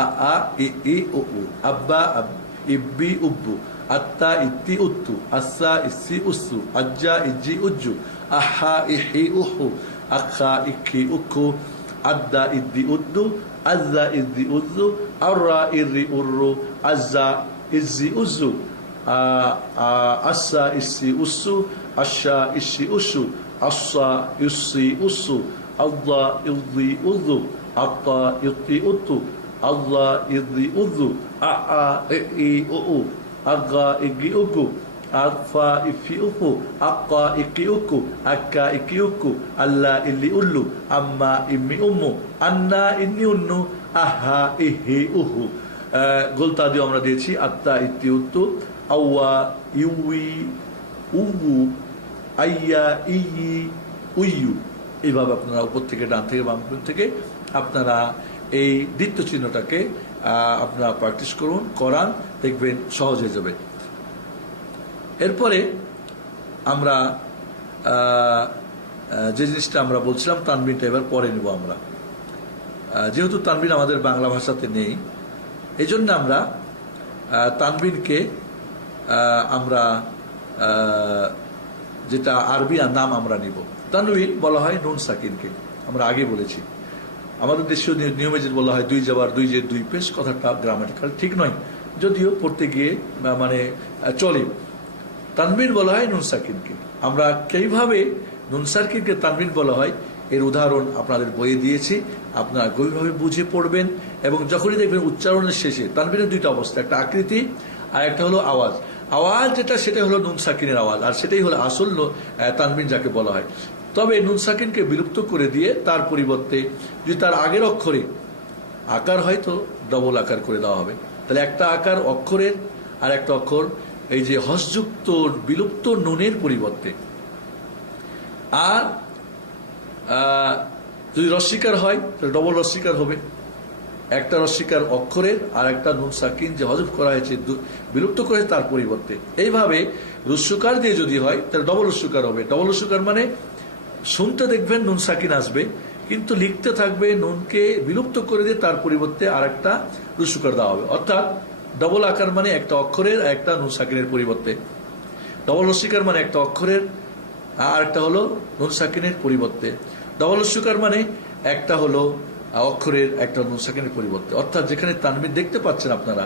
আ আ ই ই উ উ, আব্বা আব, ইব্বি উব্বু, আত্তা ইত্তি উত্তু, আস্সা ইসি উස්සু, আজ্জা ইজ্জি উজ্জু, আহা ইহি উহু, আখা ইখি উখু, আদ্দা ইদ্দি উদ্দু, আজ্জা ইদ্দি উজ্জু, আররা ইররি উর্রু, আজ্জা ইজ্জি উজ্জু, আস্সা ইসি উස්සু, আশা ইসি উসু, আস্সা ইসি উসু, আল্লাহ ইদ্দি উজ্জু, আত্তা ইত্তি উত্তু, আল্লাহ ইদ্দি উজ্জু, আ ই উ, আগা ইগি উগু, আফা ইফি উফু, আক্কা ইকি উকু, আক্কা ইকি উকু, আল্লাহ ইল্লি উল্লু, আম্মা ইম্মি উম্মু, আন্না ইন্নি উন্নু, আহা ইহি উহু। গোলতা দিয়ে আমরা দিয়েছি আত্তা ইত্তি উত্তু, আউয়া ইউই উউ, আইয়া ইয়ি উইয়ু। এইভাবে আপনারা উপর থেকে ডান থেকে বাম থেকে আপনারা এই দ্বিত্ব চিহ্নটাকে আপনারা প্র্যাকটিস করুন, করান, দেখবেন সহজ হয়ে যাবে। এরপরে আমরা যে জিনিসটা আমরা বলছিলাম, তানবিনটা এবার পরে নেব আমরা। যেহেতু তানবিন আমাদের বাংলা ভাষাতে নেই, এই জন্য আমরা তানবিনকে আমরা যেটা আরবি নাম আমরা নিব। তানবিন বলা হয় নুন সাকিনকে, আমরা আগে বলেছি। আমাদের দেশীয় নিয়মে যে বলা হয় দুই জবর দুই জের দুই পেশ, কথাটা গ্রামাটিক্যাল ঠিক নয়, যদিও পড়তে গিয়ে মানে চলে। তানবিন বলা হয় নুন সাকিনকে। আমরা কিভাবে নুন সাকিনকে তানবিন বলা হয় এর উদাহরণ আপনাদের বইয়ে দিয়েছি, আপনারা গভীরভাবে বুঝে পড়বেন। এবং যখনই দেখবেন উচ্চারণের শেষে তানবিনের দুইটা অবস্থা, একটা আকৃতি আর একটা হলো আওয়াজ। আওয়াজ যেটা সেটা হলো নুন সাকিনের আওয়াজ, আর সেটাই হলো আসল তানবিন যাকে বলা হয়। তবে নুন সাকিনকে বিলুপ্ত করে দিয়ে তার পরিবর্তে যদি তার আগের অক্ষরে আকার হয় তো ডবল আকার করে দেওয়া হবে। তাহলে একটা আকার অক্ষরের আর একটা অক্ষর এই যে হসযুক্ত বিলুপ্ত নুনের পরিবর্তে। আর যদি রস্বীকার হয় তাহলে ডবল রস্বীকার হবে, একটা রস্বীকার অক্ষরের আর একটা নুন সাকিন যে হজফ করা হয়েছে বিলুপ্ত করেছে তার পরিবর্তে। এইভাবে রস্যকার দিয়ে যদি হয় তাহলে ডবল রস্যকার হবে। ডবল রস্যকার মানে শুনতে দেখবেন নুন সাকিন আসবে, কিন্তু লিখতে থাকবে নুনকে বিলুপ্ত করে দিয়ে তার পরিবর্তে আর একটা রস্যকার দেওয়া হবে। অর্থাৎ ডবল আকার মানে একটা অক্ষরের আর একটা নুন সাকিনের পরিবর্তে, ডবল রস্যকার মানে একটা অক্ষরের আর একটা হলো নুন সাকিনের পরিবর্তে, ডবল রস্যকার মানে একটা হলো অক্ষরের একটা নুন সাকিনের পরিবর্তে। অর্থাৎ যেখানে তানবিন দেখতে পাচ্ছেন আপনারা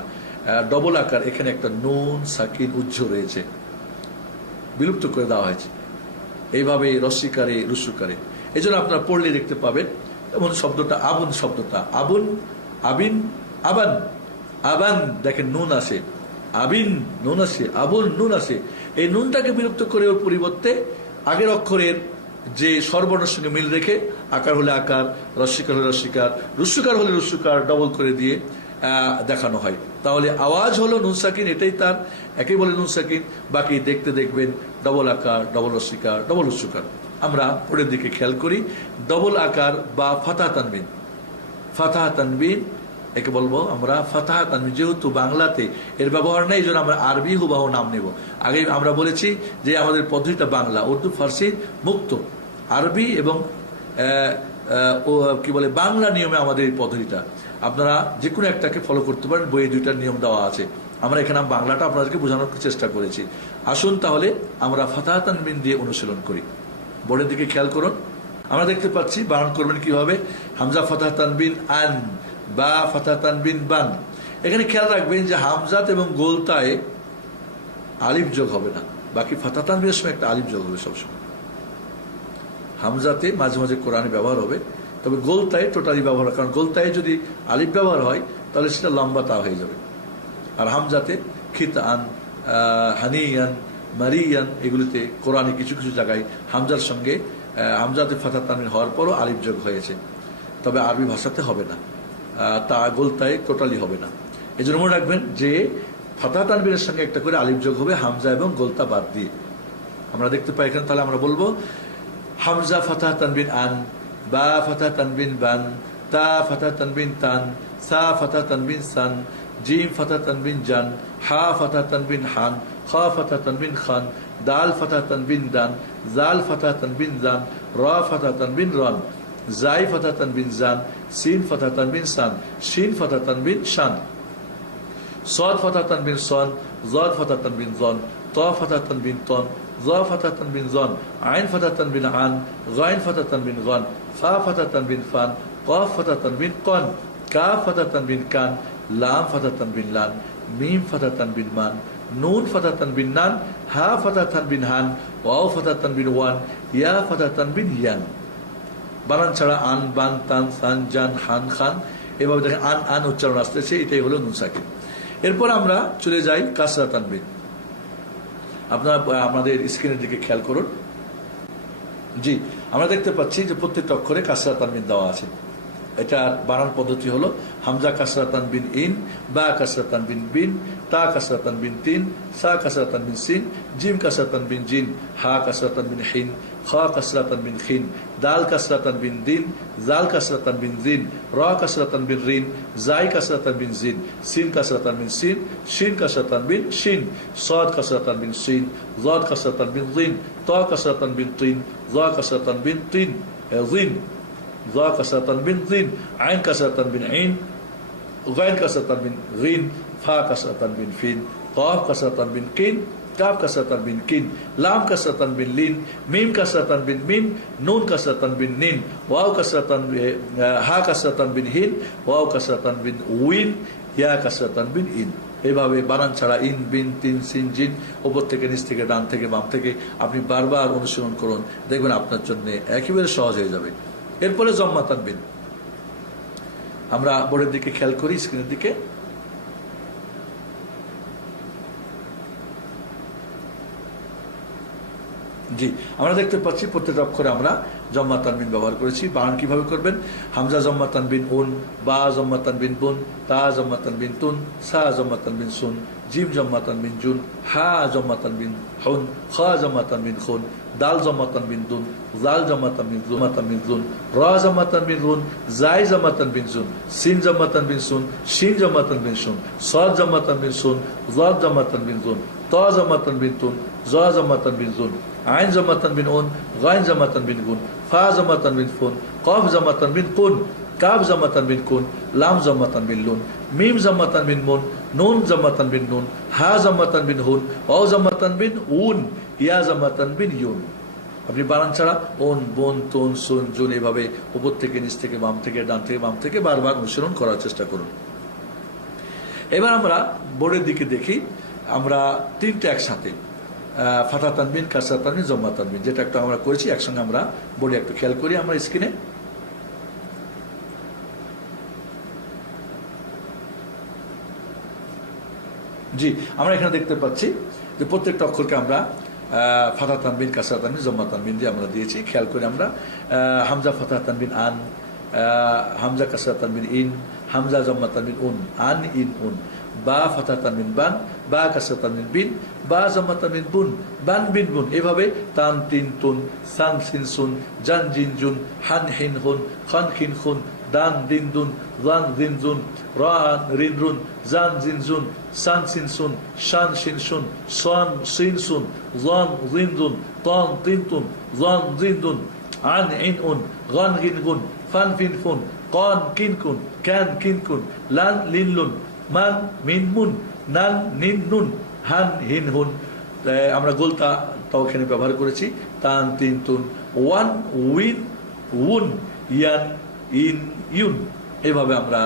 ডবল আকার, এখানে একটা নুন সাকিন উজ্জ্ব রয়েছে, বিলুপ্ত করে দেওয়া হয়েছে। এইভাবে রস্বীকারে রস্যকারে এই জন্য আপনারা পড়লে দেখতে পাবেন। যেমন শব্দটা আবুন, শব্দটা আবুন, আবিন, আবান, আবান দেখেন নুন আসে, আবিন নুন আসে, আবুন নুন আসে। এই নুনটাকে বিলুপ্ত করে ওর পরিবর্তে আগের অক্ষরের যে স্বরবর্ণের সঙ্গে মিল রেখে আকার হলে আকার, রস্বীকার হলে রস্বীকার, রস্যকার হলে রস্যকার ডবল করে দিয়ে দেখানো হয়। তাহলে আওয়াজ হলো নুন সাকিন, এটাই তার একই বলে নুন সাকিন। বাকি দেখতে দেখবেন ডবল আকার, ডবল রস্বীকার, ডবল রস্যকার। আমরা পরের দিকে খেয়াল করি। ডবল আকার বা ফাতাহ তানবিন, ফাতাহ তানবিন একে বলবো আমরা ফাতাহ তানবিন। যেহেতু বাংলাতে এর ব্যবহার নেই, এই জন্য আমরা আরবি হুবাহু নাম নেব। আগে আমরা বলেছি যে আমাদের পদ্ধতিটা বাংলা, উর্দু, ফার্সি মুক্ত, আরবি এবং কি বলে বাংলা নিয়মে আমাদের এই পদ্ধতিটা। আপনারা যে কোনো একটাকে ফলো করতে পারেন, বইয়ে দুইটার নিয়ম দেওয়া আছে। আমরা এখানে বাংলাটা আপনাদেরকে বোঝানোর চেষ্টা করেছি। আসুন তাহলে আমরা ফাতাহ তানবিন দিয়ে অনুশীলন করি। বোর্ডের দিকে খেয়াল করুন, আমরা দেখতে পাচ্ছি বানান করবেন কিভাবে। হামজা ফাতাহ তানবিন আন, বা ফাতাহ তানবিন বান। এখানে খেয়াল রাখবেন যে হামজাত এবং গোলতায় আলিফ যোগ হবে না, বাকি ফাতাহ তানবিনের সময় একটা আলিফ যোগ হবে সবসময়। হামজাতে মাঝে মাঝে কোরআনে ব্যবহার হবে, তবে গোলতায় টোটালি ব্যবহার হয়, কারণ গোলতায় যদি আলিফ ব্যবহার হয় তাহলে সেটা লম্বা তা হয়ে যাবে। আর হামজাতে খিতান, হানিয়ান, মারিয়ান এগুলিতে কোরআনে কিছু কিছু জায়গায় হামজার সঙ্গে হামজাতে ফাতাহ তানবিন হওয়ার পরও আলিফ যোগ হয়েছে, তবে আরবি ভাষাতে হবে না, তা গোলতায় টোটালি হবে না। এই জন্য মনে রাখবেন যে ফাতাহ তানবিনের সঙ্গে একটা করে আলিফ যোগ হবে হামজা এবং গোলতা বাদ দিয়ে। আমরা দেখতে পাই এখানে, তাহলে আমরা বলবো হামজা ফাতাহ তানবিন আন, বা ফাতাহ তানবিন বান, তা ফাতাহ তানবিন তান, সা ফাতাহ তানবিন সান, জিম ফাতাহ তানবিন জান, হা ফাতাহ তানবিন হান, খা ফাতাহ তানবিন খান, দাল ফাতাহ তানবিন দান, জাল ফাতাহ তানবিন জান, রা ফাতাহ তানবিন রান, জাই ফাতাহ তানবিন জান, সিন ফাতাহ তানবিন সান, শিন ফাতাহ তানবিন শান, صاد فتح تنبين صان، ضاد فتح تنبين ظن، طا فتح تنبين طن، ظا فتح تنبين ظن، عين فتح تنبين عن، غين فتح تنبين غن، فا فتح تنبين فان، قاف فتح تنبين قن، كاف فتح تنبين كان، لام فتح تنبين لان، ميم فتح تنبين مان، نون فتح تنبين نان، ها فتح تنبين هان، واو فتح تنبين وان، يا فتح تنبين يان। বানান ছাড়া আন, বান, তান, সান, জান, হান, খান, এভাবে দেখেন আন আন উচ্চারণ আসতেছে, এটাই হলো নুন সাকিন। এরপর আমরা চলে যাই কাসরা তানবিন। আপনারা আমাদের স্ক্রিনের দিকে খেয়াল করুন। জি, আমরা দেখতে পাচ্ছি যে প্রত্যেকটা অক্ষরে কাসরা তানবিন দেওয়া আছে। এটার বানান পদ্ধতি হলো হামজা কাসরা তানবিন ইন, বা কাসরা তানবিন বিন, তা কাসরা তানবিন তিন, সা কাসরা তানবিন সিন, জিম কাসরা তানবিন জিন, হা কাসরা তানবিন হিন, খা কাসরা তানবিন খিন, দাল কাসরা তানবিন দিন, জাল কাসরা তানবিন জিন, রা কাসরা তানবিন রিন, জাই কাসরা তানবিন জিন, সিন কাসরা তানবিন সিন, শিন কাসরা তানবিন শিন, সাদ কাসরা তানবিন সিন, জাদ কাসরা তানবিন জিন, তা কাসরা তানবিন তিন, জা কাসরা তানবিন তিন জিন, ظا كسرة تنبين ظين، عين كسرة تنبين عين، غين كسرة تنبين غين، فا كسرة تنبين فين، قاف كسرة تنبين كين، كاف كسرة تنبين كين، لام كسرة تنبين لين، ميم كسرة تنبين مين، نون كسرة تنبين نين، واو كسرة تنبين ها كسرة تنبين هين، واو كسرة تنبين وين، يا كسرة تنبين إن। এইভাবে বানান ছাড়া ইন, বিন, তিন, সিন, জিন উপর থেকে নিচ থেকে ডান থেকে বাম থেকে আপনি বারবার অনুশীলন করুন, দেখবেন আপনার জন্য একেবারে সহজ হয়ে যাবে। এরপরে জম্মা তানবিন। আমরা বোর্ডের দিকে খেয়াল করি, স্ক্রিনের দিকে। জি, আমরা দেখতে পাচ্ছি প্রত্যেকটা অক্ষরে আমরা জম্মা তানবিন ব্যবহার করেছি। বানান কিভাবে করবেন? হামজা জম্মা তানবিন উন, বা জম্মা তানবিন বুন, তা জম্মা তানবিন তুন, সা জম্মা তানবিন সুন, জিম জম্মা তানবিন জুন, হা জম্মা তানবিন হুন, খ জম্মা তানবিন খুন, দাল জম্মা তানবিন দুন, জাল জম্মা তানবিন জুন, রা জম্মা তানবিন রুন, জাই জম্মা তানবিন জুন, সিন জম্মা তানবিন সুন, শিন জম্মা তানবিন সুন, সাদ জম্মা তানবিন সুন, জাদ জম্মা তানবিন জুন, তা জম্মা তানবিন তুন, জা জম্মা তানবিন জুন, আইন জম্মা তানবিন উন, গাইন জম্মা তানবিন গুন, ফা জম্মা তানবিন ফুন, কফ জম্মা তানবিন কুন, কাব জম্মা তানবিন কুন, লাম জম্মা তানবিন লুন, মিম জম্মা তানবিন মুন, নুন জম্মা তানবিন নুন, হা জম্মা তানবিন হুন, অ জম্মা তানবিন উন, ইয়া জম্মা তানবিন ইউন। আপনি বানান ছাড়া ওন, বোন, তুন, সুন, জুন এভাবে উপর থেকে নিচ থেকে বাম থেকে ডান থেকে বাম থেকে বারবার অনুসরণ করার চেষ্টা করুন। এবার আমরা বোর্ডের দিকে দেখি। আমরা তিনটা একসাথে ফাতা তানবিন, কাসরা তানবিন, জম্মা তানবিন, যেটা একটা আমরা করেছি একসঙ্গে আমরা বোর্ডে একটু খেয়াল করি আমরা স্ক্রিনে। জি, আমরা এখানে দেখতে পাচ্ছি যে প্রত্যেকটা অক্ষরকে আমরা ফাতা তানবিন, কাসরা তানবিন, জম্মা তানবিন দিয়ে আমরা দিয়েছি। খেয়াল করে আমরা হামজা ফাতা তানবিন আন, হামজা কাসরা তানবিন ইন, হামজা জম্মা তানবিন উন, আন ইন উন, বা ফাতা তানবিন বান, বা কাসরা তানবিন বিন, বা জম্মা তানবিন বুন, বান বিন বুন, এভাবে তান তিন তুন, সান সিন সুন, জান জিন জুন, হান হিন হুন, খান খিন খুন, দান দিন দুন, জান জিন জুন, রান রিন রুন, জান জিন জুন, সান সিন সুন, শান শিন সুন, সান সিন সুন, জান জিন দুন, তান তিন তুন, জান জিন দুন, আন ইন উন, গান গিন গুন, ফান ফিন ফুন, কান কিন কুন, ক্যান কিন কুন, লান লিন লুন, মান মিন মুন, নান নিন নুন, হান হিন হুন। আমরা গোলতা তাও এখানে ব্যবহার করেছি। তান তিন তুন, ওয়ান উইন উন, ইয়ান ইন ইউন, এভাবে আমরা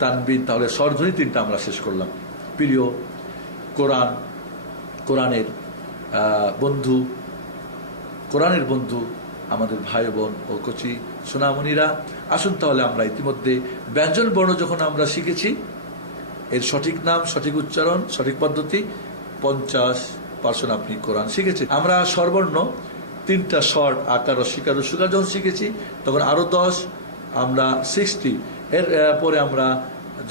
তানবিন, তাহলে স্বরধ্বনি তিনটা আমরা শেষ করলাম। প্রিয় কোরআনের বন্ধু, কোরআনের বন্ধু আমাদের ভাই বোন ও কচি সোনামণিরা, আসুন তাহলে আমরা ইতিমধ্যে ব্যঞ্জন বর্ণ যখন আমরা শিখেছি, এর সঠিক নাম, সঠিক উচ্চারণ, সঠিক পদ্ধতি 50% আপনি কোরআন শিখেছেন। আমরা স্বরবর্ণ তিনটা স্বর, আকার, রসিকার, রসুকার যখন শিখেছি তখন আরো 10, আমরা 60। এর পরে আমরা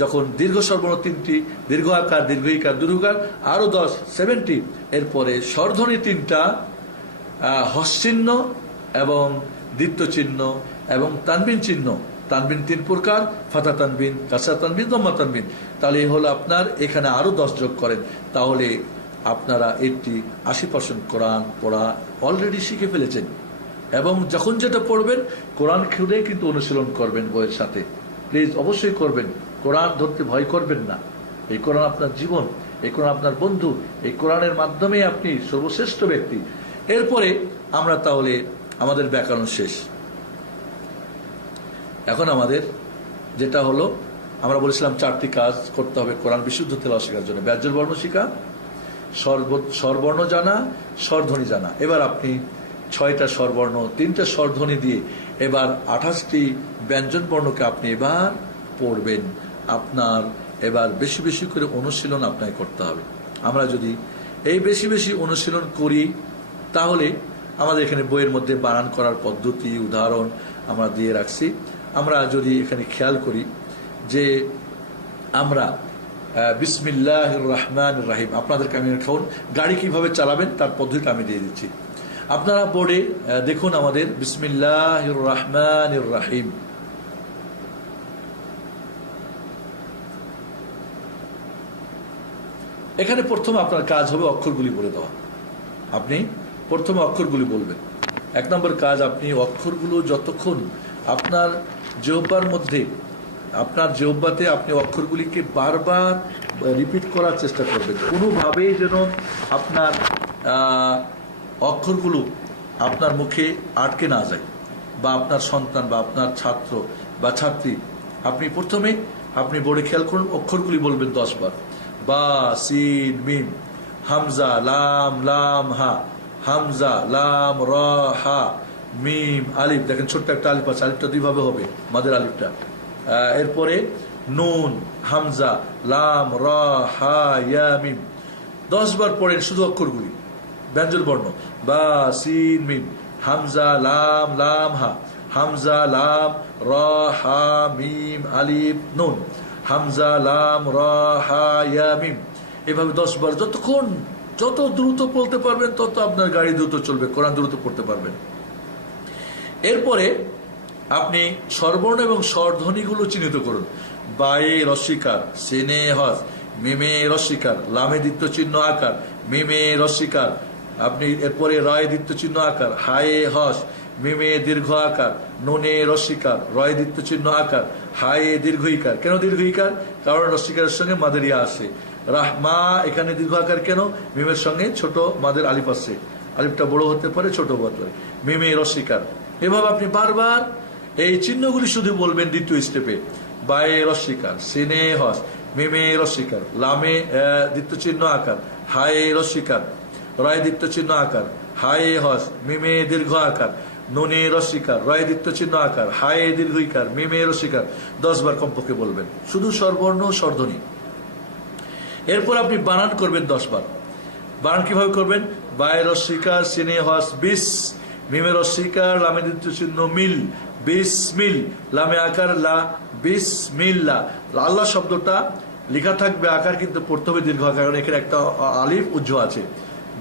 যখন দীর্ঘ স্বরবর্ণ তিনটি, দীর্ঘ আকার, দীর্ঘ ইকার, দীর্ঘকার আরো 10, 70। এরপরে স্বরধ্বনি তিনটা, হস্যচিহ্ন এবং দ্বিত্ব চিহ্ন এবং তানবিন চিহ্ন। তানবিন তিন প্রকার, ফাতা তানবিন, কাসরা তানবিন, জম্মা তানবিন। তাহলে এই হলো আপনার, এখানে আরো 10 যোগ করেন, তাহলে আপনারা 80% কোরআন পড়া অলরেডি শিখে ফেলেছেন। এবং যখন যেটা পড়বেন কোরআন খুলে কিন্তু অনুশীলন করবেন বইয়ের সাথে। প্লিজ অবশ্যই করবেন, কোরআন ধরতে ভয় করবেন না। এই কোরআন আপনার জীবন, এই কোরআন আপনার বন্ধু, এই কোরআনের মাধ্যমে আপনি সর্বশ্রেষ্ঠ ব্যক্তি। এরপরে আমরা তাহলে আমাদের ব্যাকরণ শেষ। এখন আমাদের যেটা হলো, আমরা বলেছিলাম 4টি কাজ করতে হবে কোরআন বিশুদ্ধ তেলাওয়াত শেখার জন্য। ব্যঞ্জন বর্ণ শিখা, স্বরবর্ণ জানা, স্বরধ্বনি জানা। এবার আপনি 6টা স্বরবর্ণ, 3টা স্বরধ্বনি দিয়ে এবার 28টি ব্যঞ্জন বর্ণকে আপনি এবার পড়বেন। আপনার এবার বেশি বেশি করে অনুশীলন আপনাকে করতে হবে। আমরা যদি এই বেশি বেশি অনুশীলন করি তাহলে আমাদের এখানে বইয়ের মধ্যে বানান করার পদ্ধতি, উদাহরণ আমরা দিয়ে রাখছি। আমরা যদি এখানে খেয়াল করি যে আমরা বিসমিল্লাহির রহমানির রহিম, আপনাদেরকে আমি এখন গাড়ি কিভাবে চালাবেন তার পদ্ধতিটা আমি দিয়ে দিচ্ছি। আপনারা বোর্ডে দেখুন আমাদের বিসমিল্লাহির রহমানির রহিম। এখানে প্রথমে আপনার কাজ হবে অক্ষরগুলি বলে দেওয়া। আপনি প্রথমে অক্ষরগুলি বলবেন। 1 নম্বর কাজ, আপনি অক্ষরগুলো যতক্ষণ আপনার জিহ্বার মধ্যে, আপনার জিহ্বাতে আপনি অক্ষরগুলিকে বারবার রিপিট করার চেষ্টা করবেন। কোনোভাবেই যেন আপনার অক্ষরগুলো আপনার মুখে আটকে না যায়, বা আপনার সন্তান বা আপনার ছাত্র বা ছাত্রী, আপনি প্রথমে আপনি বোর্ডে খেয়াল করুন, অক্ষরগুলি বলবেন 10 বার। বা, সিন, মিম, হামজা, লাম, লাম, হা, হামজা, লাম, র, হা, মিম আলিফ, দেখেন ছোট্ট একটা আলিফ আছে, আলিফটা দুইভাবে হবে, মাদের আলিফটা। এরপরে নুন, হামজা, লাম, রা, হা, ইয়া, মিম। 10 বার পড়েন শুধু অক্ষরগুলি, ব্যঞ্জন বর্ণ, বা, সিন, মিম, হামজা, লাম, লাম, হা, হামজা, লাম, রা, হা, মিম, আলিফ, নুন, হামজা, লাম, রা, হা, ইয়া, মিম। এভাবে 10 বার, যতক্ষণ যত দ্রুত পড়তে পারবেন তত আপনার গাড়ি দ্রুত চলবে, কোরআন দ্রুত পড়তে পারবেন। এরপরে আপনি স্বরবর্ণ এবং স্বরধ্বনিগুলো চিহ্নিত করুন। বায়ে রস্বীকার, সিনে হস, মিমে রস্বীকার, লামে দ্বিত্ব চিহ্ন আকার, মিমে রস্বীকার, আপনি এরপরে রায় দ্বিত্ব চিহ্ন আকার, হায়ে হস, মিমে দীর্ঘ আকার, নুনে রস্বীকার, রয় দ্বিত্ব চিহ্ন আকার, হায়ে দীর্ঘইকার। কেন দীর্ঘইকার? কারণ রস্বীকারের সঙ্গে মাদের ইয়া আসে। রাহমা, এখানে দীর্ঘ আকার কেন? মিমের সঙ্গে ছোট মাদের আলিফ আসছে, আলিফটা বড় হতে পারে ছোট হতে পারে, মিমে রস্বীকার। এভাবে আপনি বারবার এই চিহ্নগুলি শুধু বলবেন দ্বিতীয় স্টেপে। বায়ে রস্বীকার, সিনে হস, মিমে রস্বীকার, লামে দ্বিত্ব চিহ্ন আকার, হায়ে রস্বীকার, রয় দ্বিত্ব চিহ্ন আকার, হায়ে হস, মিমে দীর্ঘ আকার, নুনে রস্বীকার, রয় দ্বিত্ব চিহ্ন আকার, হায়ে দীর্ঘইকার, মিমে রস্বীকার। 10 বার কমপক্ষে বলবেন, শুধু স্বরবর্ণ স্বরধ্বনি। এরপর আপনি বানান করবেন 10 বার। বানান কিভাবে করবেন? বায়ে রস্বীকার, সিনে হস, বিস, মিমে রস্বীকার, লামে দ্বিত্ব চিহ্ন মিল, বিসমিল, লামে আকার লা, বিসমিল্লাহ। আল্লাহ শব্দটা লেখা থাকবে, আকার কিন্তু পড়তে হবে দীর্ঘ আকার, কারণ এখানে একটা আলিফ উজ্জ আছে।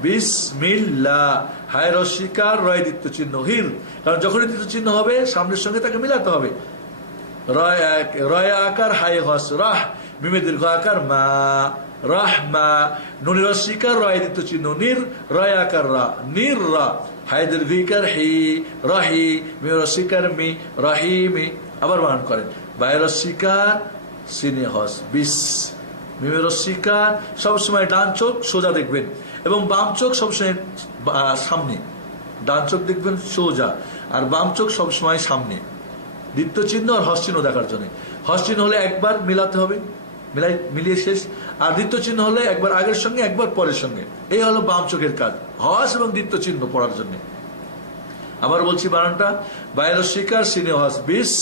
বিসমিল্লাহ, হায় রস্বীকার, রয় দ্বিত্ব চিহ্ন হির, কারণ যখনই দ্বিত্ব চিহ্ন হবে সামনের সঙ্গে তাকে মিলাতে হবে। রয় আকার, হায় হস, রাহ, মিমে দীর্ঘ আকার মা, রাহমা, নুনি রস্বীকার, রয় দ্বিত্ব চিহ্ন নির, রয় আকার রা, নির রা, হায় দীর্ঘইকার হি, রাহি, মিমে রস্বীকার মি, রাহিমি। আবার বানান করেন, বায়ে রস্বীকার, সিনে হস, বিস, মিমে রস্বীকার। সবসময় ডান চোখ সোজা দেখবেন এবং বাম চোখ সবসময় সামনে, ডান চোখ দেখবেন সোজা আর বাম চোখ সবসময় সামনে, দ্বিত্ব চিহ্ন আর হস চিহ্ন দেখার জন্য। হস চিহ্ন হলে একবার মিলাতে হবে, মিলিয়ে শেষ। আর দ্বিত্ব চিহ্ন হলে একবার আগের সঙ্গে একবার পরের সঙ্গে। এই হলো বাম চোখের কাজ, হস এবং দ্বিত্ব চিহ্ন পড়ার জন্য। আবার বলছি বানানটা, বায়ে রস্বীকার, সিনে হস, বিস,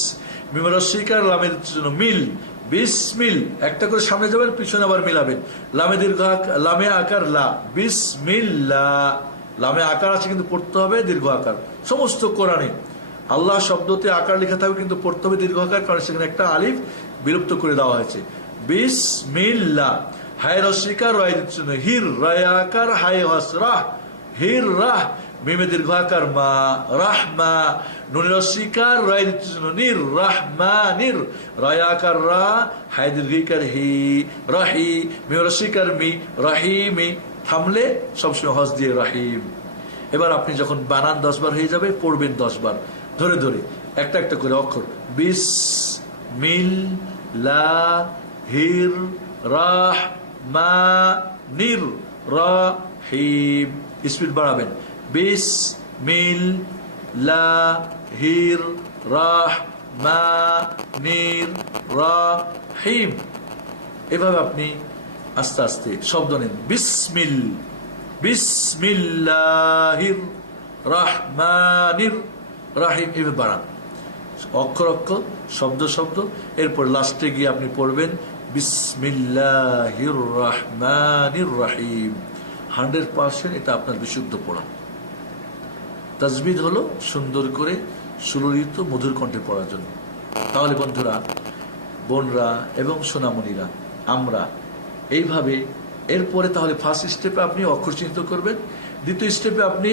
মিমে রস্বীকার, লামের জন্য মিল, বিসমিল। একটা করে সামনে যাবেন, পিছনে আবার মিলাবেন। লামে দীর্ঘ, লামে আকার লা, বিসমিল্লাহ। লামে আকার আছে কিন্তু পড়তে হবে দীর্ঘ আকার। সমস্ত কোরআনে আল্লাহ শব্দতে আকার লেখা থাকবে কিন্তু পড়তে হবে দীর্ঘ আকার, কারণ সেখানে একটা আলিফ বিলুপ্ত করে দেওয়া হয়েছে। বিসমিল্লাহ, হায় রস্বীকার, রয় দিচ্ছ হির, রয় আকার, হায় হস, রাহ, হির রাহ, মিমে দীর্ঘ আকার মা, রাহমা, নুনি রস্বীকার, রয় দিচ্ছ নির, রাহমা নির, রয় আকার রা, হায় দীর্ঘইকার হি, রাহি, মিমে রস্বীকার মি, রাহিমি। থামলে সবসময় হস দিয়ে রাহিম। এবার আপনি যখন বানান 10 বার হয়ে যাবে, পড়বেন 10 বার ধরে ধরে একটা একটা করে অক্ষর। বিস, মিল, লা, হির, রাহ, মা, নির, রাহিম। স্পিড বাড়াবেন। বিস, মিল, লা, হির, রাহ, মা, নির, রাহিম। এভাবে আপনি আস্তে আস্তে শব্দ নেন। বিসমিল, বিসমিল্লাহির রাহমানির রাহিম। এভাবে বাড়ান অক্ষর অক্ষর, শব্দ শব্দ। এরপর লাস্টে গিয়ে আপনি পড়বেন বিসমিল্লাহির রাহমানির রাহিম। 100% এটা আপনার বিশুদ্ধ পড়া। তাজবিদ হলো সুন্দর করে সুললিত মধুর কণ্ঠে পড়ার জন্য। তাহলে বন্ধুরা, বোনরা এবং সোনামণিরা, আমরা এইভাবে এরপরে তাহলে ফার্স্ট স্টেপে আপনি অক্ষর চিহ্নিত করবেন, দ্বিতীয় স্টেপে আপনি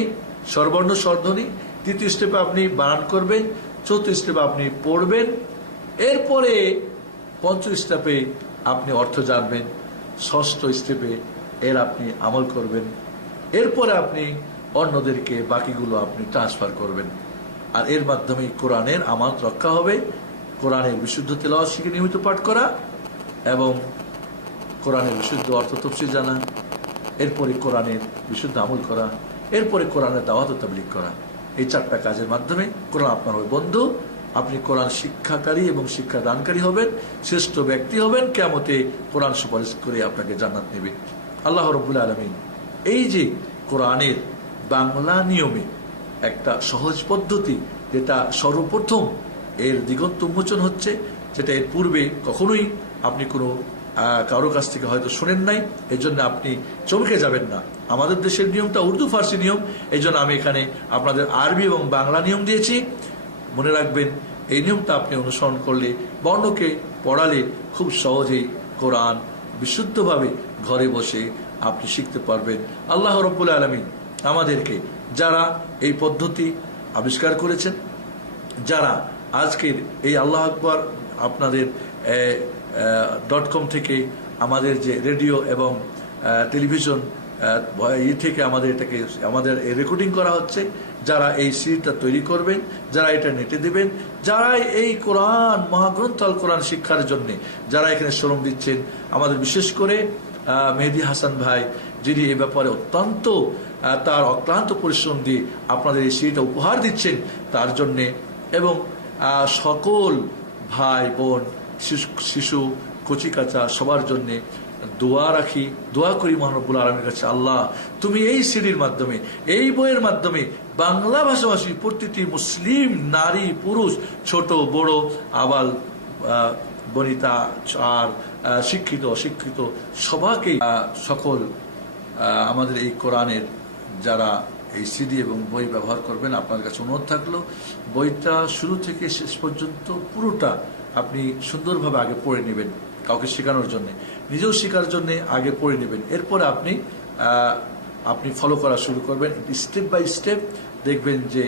স্বরবর্ণ স্বরধ্বনি, তৃতীয় স্টেপে আপনি বানান করবেন, চতুর্থ স্টেপে আপনি পড়বেন, এরপরে পঞ্চম স্টেপে আপনি অর্থ জানবেন, ষষ্ঠ স্টেপে এর আপনি আমল করবেন, এরপরে আপনি অন্যদেরকে বাকিগুলো আপনি ট্রান্সফার করবেন। আর এর মাধ্যমে কোরআনের আমানত রক্ষা হবে। কোরআনের বিশুদ্ধ তেলাওয়াত শিখে নিয়মিত পাঠ করা এবং কোরআনের বিশুদ্ধ অর্থ তফসির জানা, এরপরে কোরআনের বিশুদ্ধ আমল করা, এরপরে কোরআনের দাওয়াত ও তাবলীগ করা। এই 4টা কাজের মাধ্যমে কোরআন আপনার হবে বন্ধু। আপনি কোরআন শিক্ষাকারী এবং শিক্ষা দানকারী হবেন, শ্রেষ্ঠ ব্যক্তি হবেন, কিয়ামতে কোরআন সুপারিশ করে আপনাকে জান্নাত নেবে। আল্লাহ রাব্বুল আলামিন এই যে কোরআনের বাংলা নিয়মে একটা সহজ পদ্ধতি, যেটা সর্বপ্রথম এর দিগন্ত উন্মোচন হচ্ছে, যেটা এর পূর্বে কখনোই আপনি কোনো কারো কাছ থেকে হয়তো শোনেন নাই। এই জন্য আপনি চমকে যাবেন না। আমাদের দেশের নিয়মটা উর্দু ফার্সি নিয়ম, এই জন্য আমি এখানে আপনাদের আরবি এবং বাংলা নিয়ম দিয়েছি। মনে রাখবেন, এই নিয়মটা আপনি অনুসরণ করলে, বর্ণকে পড়ালে খুব সহজেই কোরআন বিশুদ্ধভাবে ঘরে বসে আপনি শিখতে পারবেন। আল্লাহ রাব্বুল আলামিন আমাদেরকে, যারা এই পদ্ধতি আবিষ্কার করেছেন, যারা আজকের এই আল্লাহ আকবার আপনাদের .com থেকে আমাদের যে রেডিও এবং টেলিভিশন থেকে আমাদের রেকর্ডিং করা হচ্ছে, যারা এই সিডিটা তৈরি করবেন, যারা এটা নেটে দেবেন, যারা এই কোরআন মহাগ্রন্থ আল কোরআন শিক্ষার জন্য যারা এখানে শ্রম দিচ্ছেন, আমাদের বিশেষ করে মেহেদী হাসান ভাই, যিনি এ ব্যাপারে অত্যন্ত তার অক্লান্ত পরিশ্রম দিয়ে আপনাদের এই সিডিটা উপহার দিচ্ছেন, তার জন্যে, এবং সকল ভাই বোন, শিশু, কচিকাচা সবার জন্যে দোয়া করি মহান রব্বুল আলামিনের কাছে, আল্লাহ তুমি এই সিডির মাধ্যমে, এই বইয়ের মাধ্যমে বাংলা ভাষাভাষী প্রতিটি মুসলিম নারী পুরুষ, ছোট বড়, আবাল বনিতা, আর শিক্ষিত অশিক্ষিত সবাইকে, সকল আমাদের এই কোরআনের যারা এই সিডি এবং বই ব্যবহার করবেন, আপনার কাছে অনুরোধ থাকলো, বইটা শুরু থেকে শেষ পর্যন্ত পুরোটা আপনি সুন্দরভাবে আগে পড়ে নেবেন, কাউকে শেখানোর জন্য, নিজেও শেখার জন্য আগে পড়ে নেবেন। এরপরে আপনি ফলো করা শুরু করবেন স্টেপ বাই স্টেপ। দেখবেন যে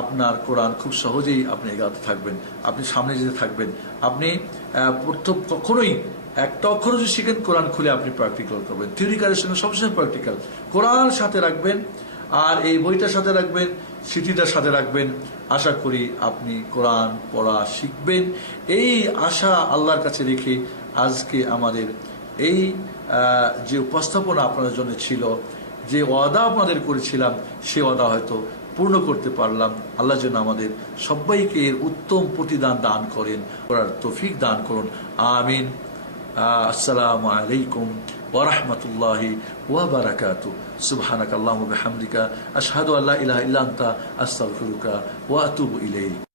আপনার কোরআন খুব সহজেই আপনি এগাতে থাকবেন, আপনি সামনে যেতে থাকবেন। আপনি প্রথম কখনোই একটা অক্ষর যদি শিখেন, কোরআন খুলে আপনি প্র্যাকটিক্যাল করবেন। থিওরিক্যালের সঙ্গে সবসময় প্র্যাকটিক্যাল। কোরআন সাথে রাখবেন, আর এই বইটার সাথে রাখবেন, সিটিটার সাথে রাখবেন। আশা করি আপনি কোরআন পড়া শিখবেন। এই আশা আল্লাহর কাছে রেখে আজকে আমাদের এই যে উপস্থাপনা আপনাদের জন্য ছিল, যে ওয়াদা আপনাদের করেছিলাম, সে ওয়াদা হয়তো পূর্ণ করতে পারলাম। আল্লাহ যেন আমাদের সবাইকে এর উত্তম প্রতিদান দান করেন, করার তৌফিক দান করুন। আমিন। আসসালামু আলাইকুম ওয়া রাহমাতুল্লাহি ওয়া বারাকাতুহু। সুবহানাকাল্লাহুম্মা ওয়া বিহামদিকা আশহাদু আল্লা ইলাহা ইল্লা আনতা আস্তাগফিরুকা ওয়া আতুবু ইলাইক।